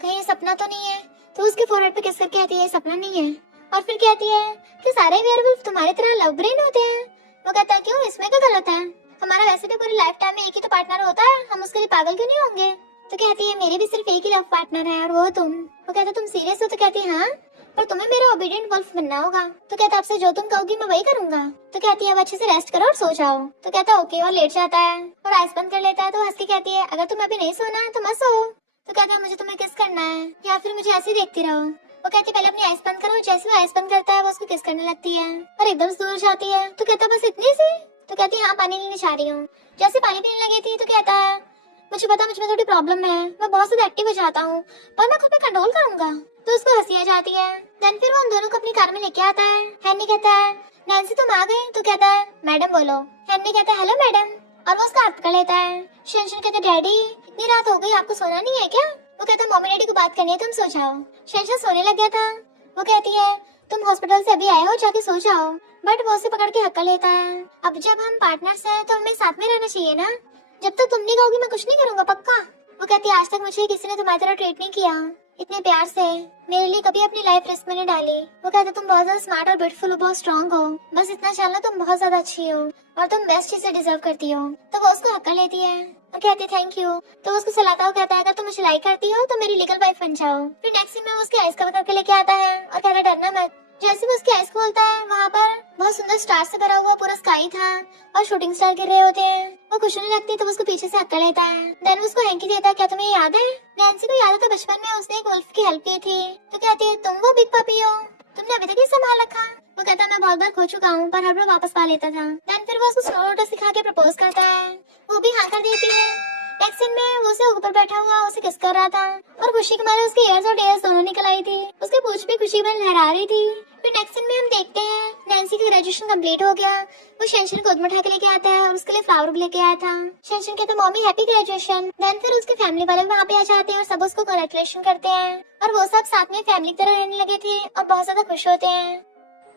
कहीं ये सपना तो नहीं है? तो उसके फोरहेड पे किस करके कहती है सपना नहीं है। और फिर कहती है कि सारे वेयरवुल्फ तुम्हारी तरह लव ब्रेन होते हैं। वो कहता है क्यों, इसमें क्या गलत है? हमारा वैसे भी पूरी लाइफ टाइम में एक ही तो पार्टनर होता है, हम उसके लिए पागल क्यों नहीं होंगे? तो कहती है मेरी भी सिर्फ एक ही लव पार्टनर है और वो तुम। वो कहता तुम सीरियस हो? तो कहती है हाँ, पर तुम्हें मेरा ओबीडिएंट वुल्फ बनना होगा। तो कहता आपसे जो तुम कहोगी मैं वही करूंगा। तो कहती है अब अच्छे से रेस्ट करो और सो जाओ। तो कहता ओके, और लेट जाता है और आइस बंद कर लेता है। तो हंस के कहती है अगर तुम अभी नहीं सोना है तो मत सो। तो कहता है मुझे तुम्हें किस करना है या फिर मुझे ऐसे ही देखती रहो। वो कहती है पहले अपनी आइस बंद करो। जैसे वो आइस बंद करता है वो उसको किस करने लगती है और एकदम से दूर जाती है। तो कहता बस इतनी सी? तो कहती है हाँ पानी लेने जा रही हूँ। जैसे पानी पीने लगी थी तो कहता है मुझे पता मुझ में थोड़ी प्रॉब्लम है, मैं बहुत ज्यादा एक्टिव हो जाता हूँ, पर मैं खुद पे कंट्रोल करूंगा। तो उसको हंसी आ जाती है। देन फिर वो उन दोनों को अपनी कार में लेके आता है। हेनरी कहता है नैन्सी तुम आ गए? तो कहता है मैडम बोलो। हेनरी कहता है हेलो मैडम, और वो उसका हाथ पकड़ लेता है। शेनशन कहता है डैडी इतनी रात हो गई, आपको सोना नहीं है क्या? वो कहता है मम्मी डैडी को बात करनी है, तुम सो जाओ। शेनशन सोने लग गया था। वो कहती है तुम हॉस्पिटल से अभी आए हो, जाके सो जाओ। बट वो उसे पकड़ के हक्का लेता है। अब जब हम पार्टनर्स हैं तो हमें साथ में रहना चाहिए ना। जब तक तुम नहीं कहोगी मैं कुछ नहीं करूंगा, पक्का? वो कहती है आज तक मुझे किसी ने तुम्हारी तरह ट्रीट नहीं किया, इतने प्यार से मेरे लिए कभी अपनी लाइफ रिस्क में नहीं डाली। वो कहते तुम बहुत ज्यादा स्मार्ट और ब्यूटीफुल हो, बहुत स्ट्रांग हो, बस इतना जानना तुम बहुत ज्यादा अच्छी हो और तुम बेस्ट चीजें डिजर्व करती हो। तो वो उसको हक्का लेती है और कहती है थैंक यू। तो वो उसको सलाता हुआ कहता है अगर तुम मुझे लाइक करती हो तो मेरी लीगल वाइफ बन जाओ। फिर नेक्स्ट सीन में वो उसकी आइस कवर करके लेके आता है और कहता है डरना मत। जैसे वो उसकी आइस खोलता है वहाँ पर बहुत सुंदर स्टार से भरा हुआ पूरा स्काई था और शूटिंग स्टार गिर रहे होते हैं। वो खुश होने लगती है तो उसको पीछे से हक्का लेता है। देन उसको हैंकी देता है क्या तुम्हें याद है? नैन्सी को याद है तो बचपन में उसने एक वुल्फ की हेल्प की थी। तो कहती है तुम वो बिग पपी हो, तुमने अभी तक ही संभाल रखा? वो कहता है मैं बहुत बार खो चुका हूँ पर हर बार वापस पा लेता था। देन फिर वो उसको स्नो लोटस सिखा के प्रपोज करता है। वो भी हाँ कर देती है। नेक्स्ट सीन में वो उसे ऊपर बैठा हुआ उसे किस कर रहा था और खुशी के मारे उसके ईयर्स और टेयर्स दोनों निकल आई थी। उसके पूंछ पे खुशी बन लहरा रही थी। फिर नेक्स्ट सीन में हम देखते हैं नैन्सी का ग्रेजुएशन कंप्लीट हो गया। वो शेनशन को गोद में उठा के लेके आता है और उसके लिए फ्लावर लेके आया था। शेनशन कहता है मम्मी हैप्पी ग्रेजुएशन। देन फिर उसके फैमिली वाले वहाँ पे आ जाते हैं और सब उसको कांग्रेचुलेशन करते हैं और वो सब साथ में फैमिली की तरह रहने लगे थे और बहुत ज्यादा खुश होते हैं।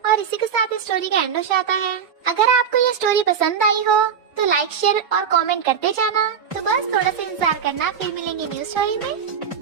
और इसी के साथ इस स्टोरी का एंड हो जाता है। अगर आपको ये स्टोरी पसंद आई हो तो लाइक शेयर और कमेंट करते जाना। तो बस थोड़ा सा इंतजार करना, फिर मिलेंगे न्यू स्टोरी में।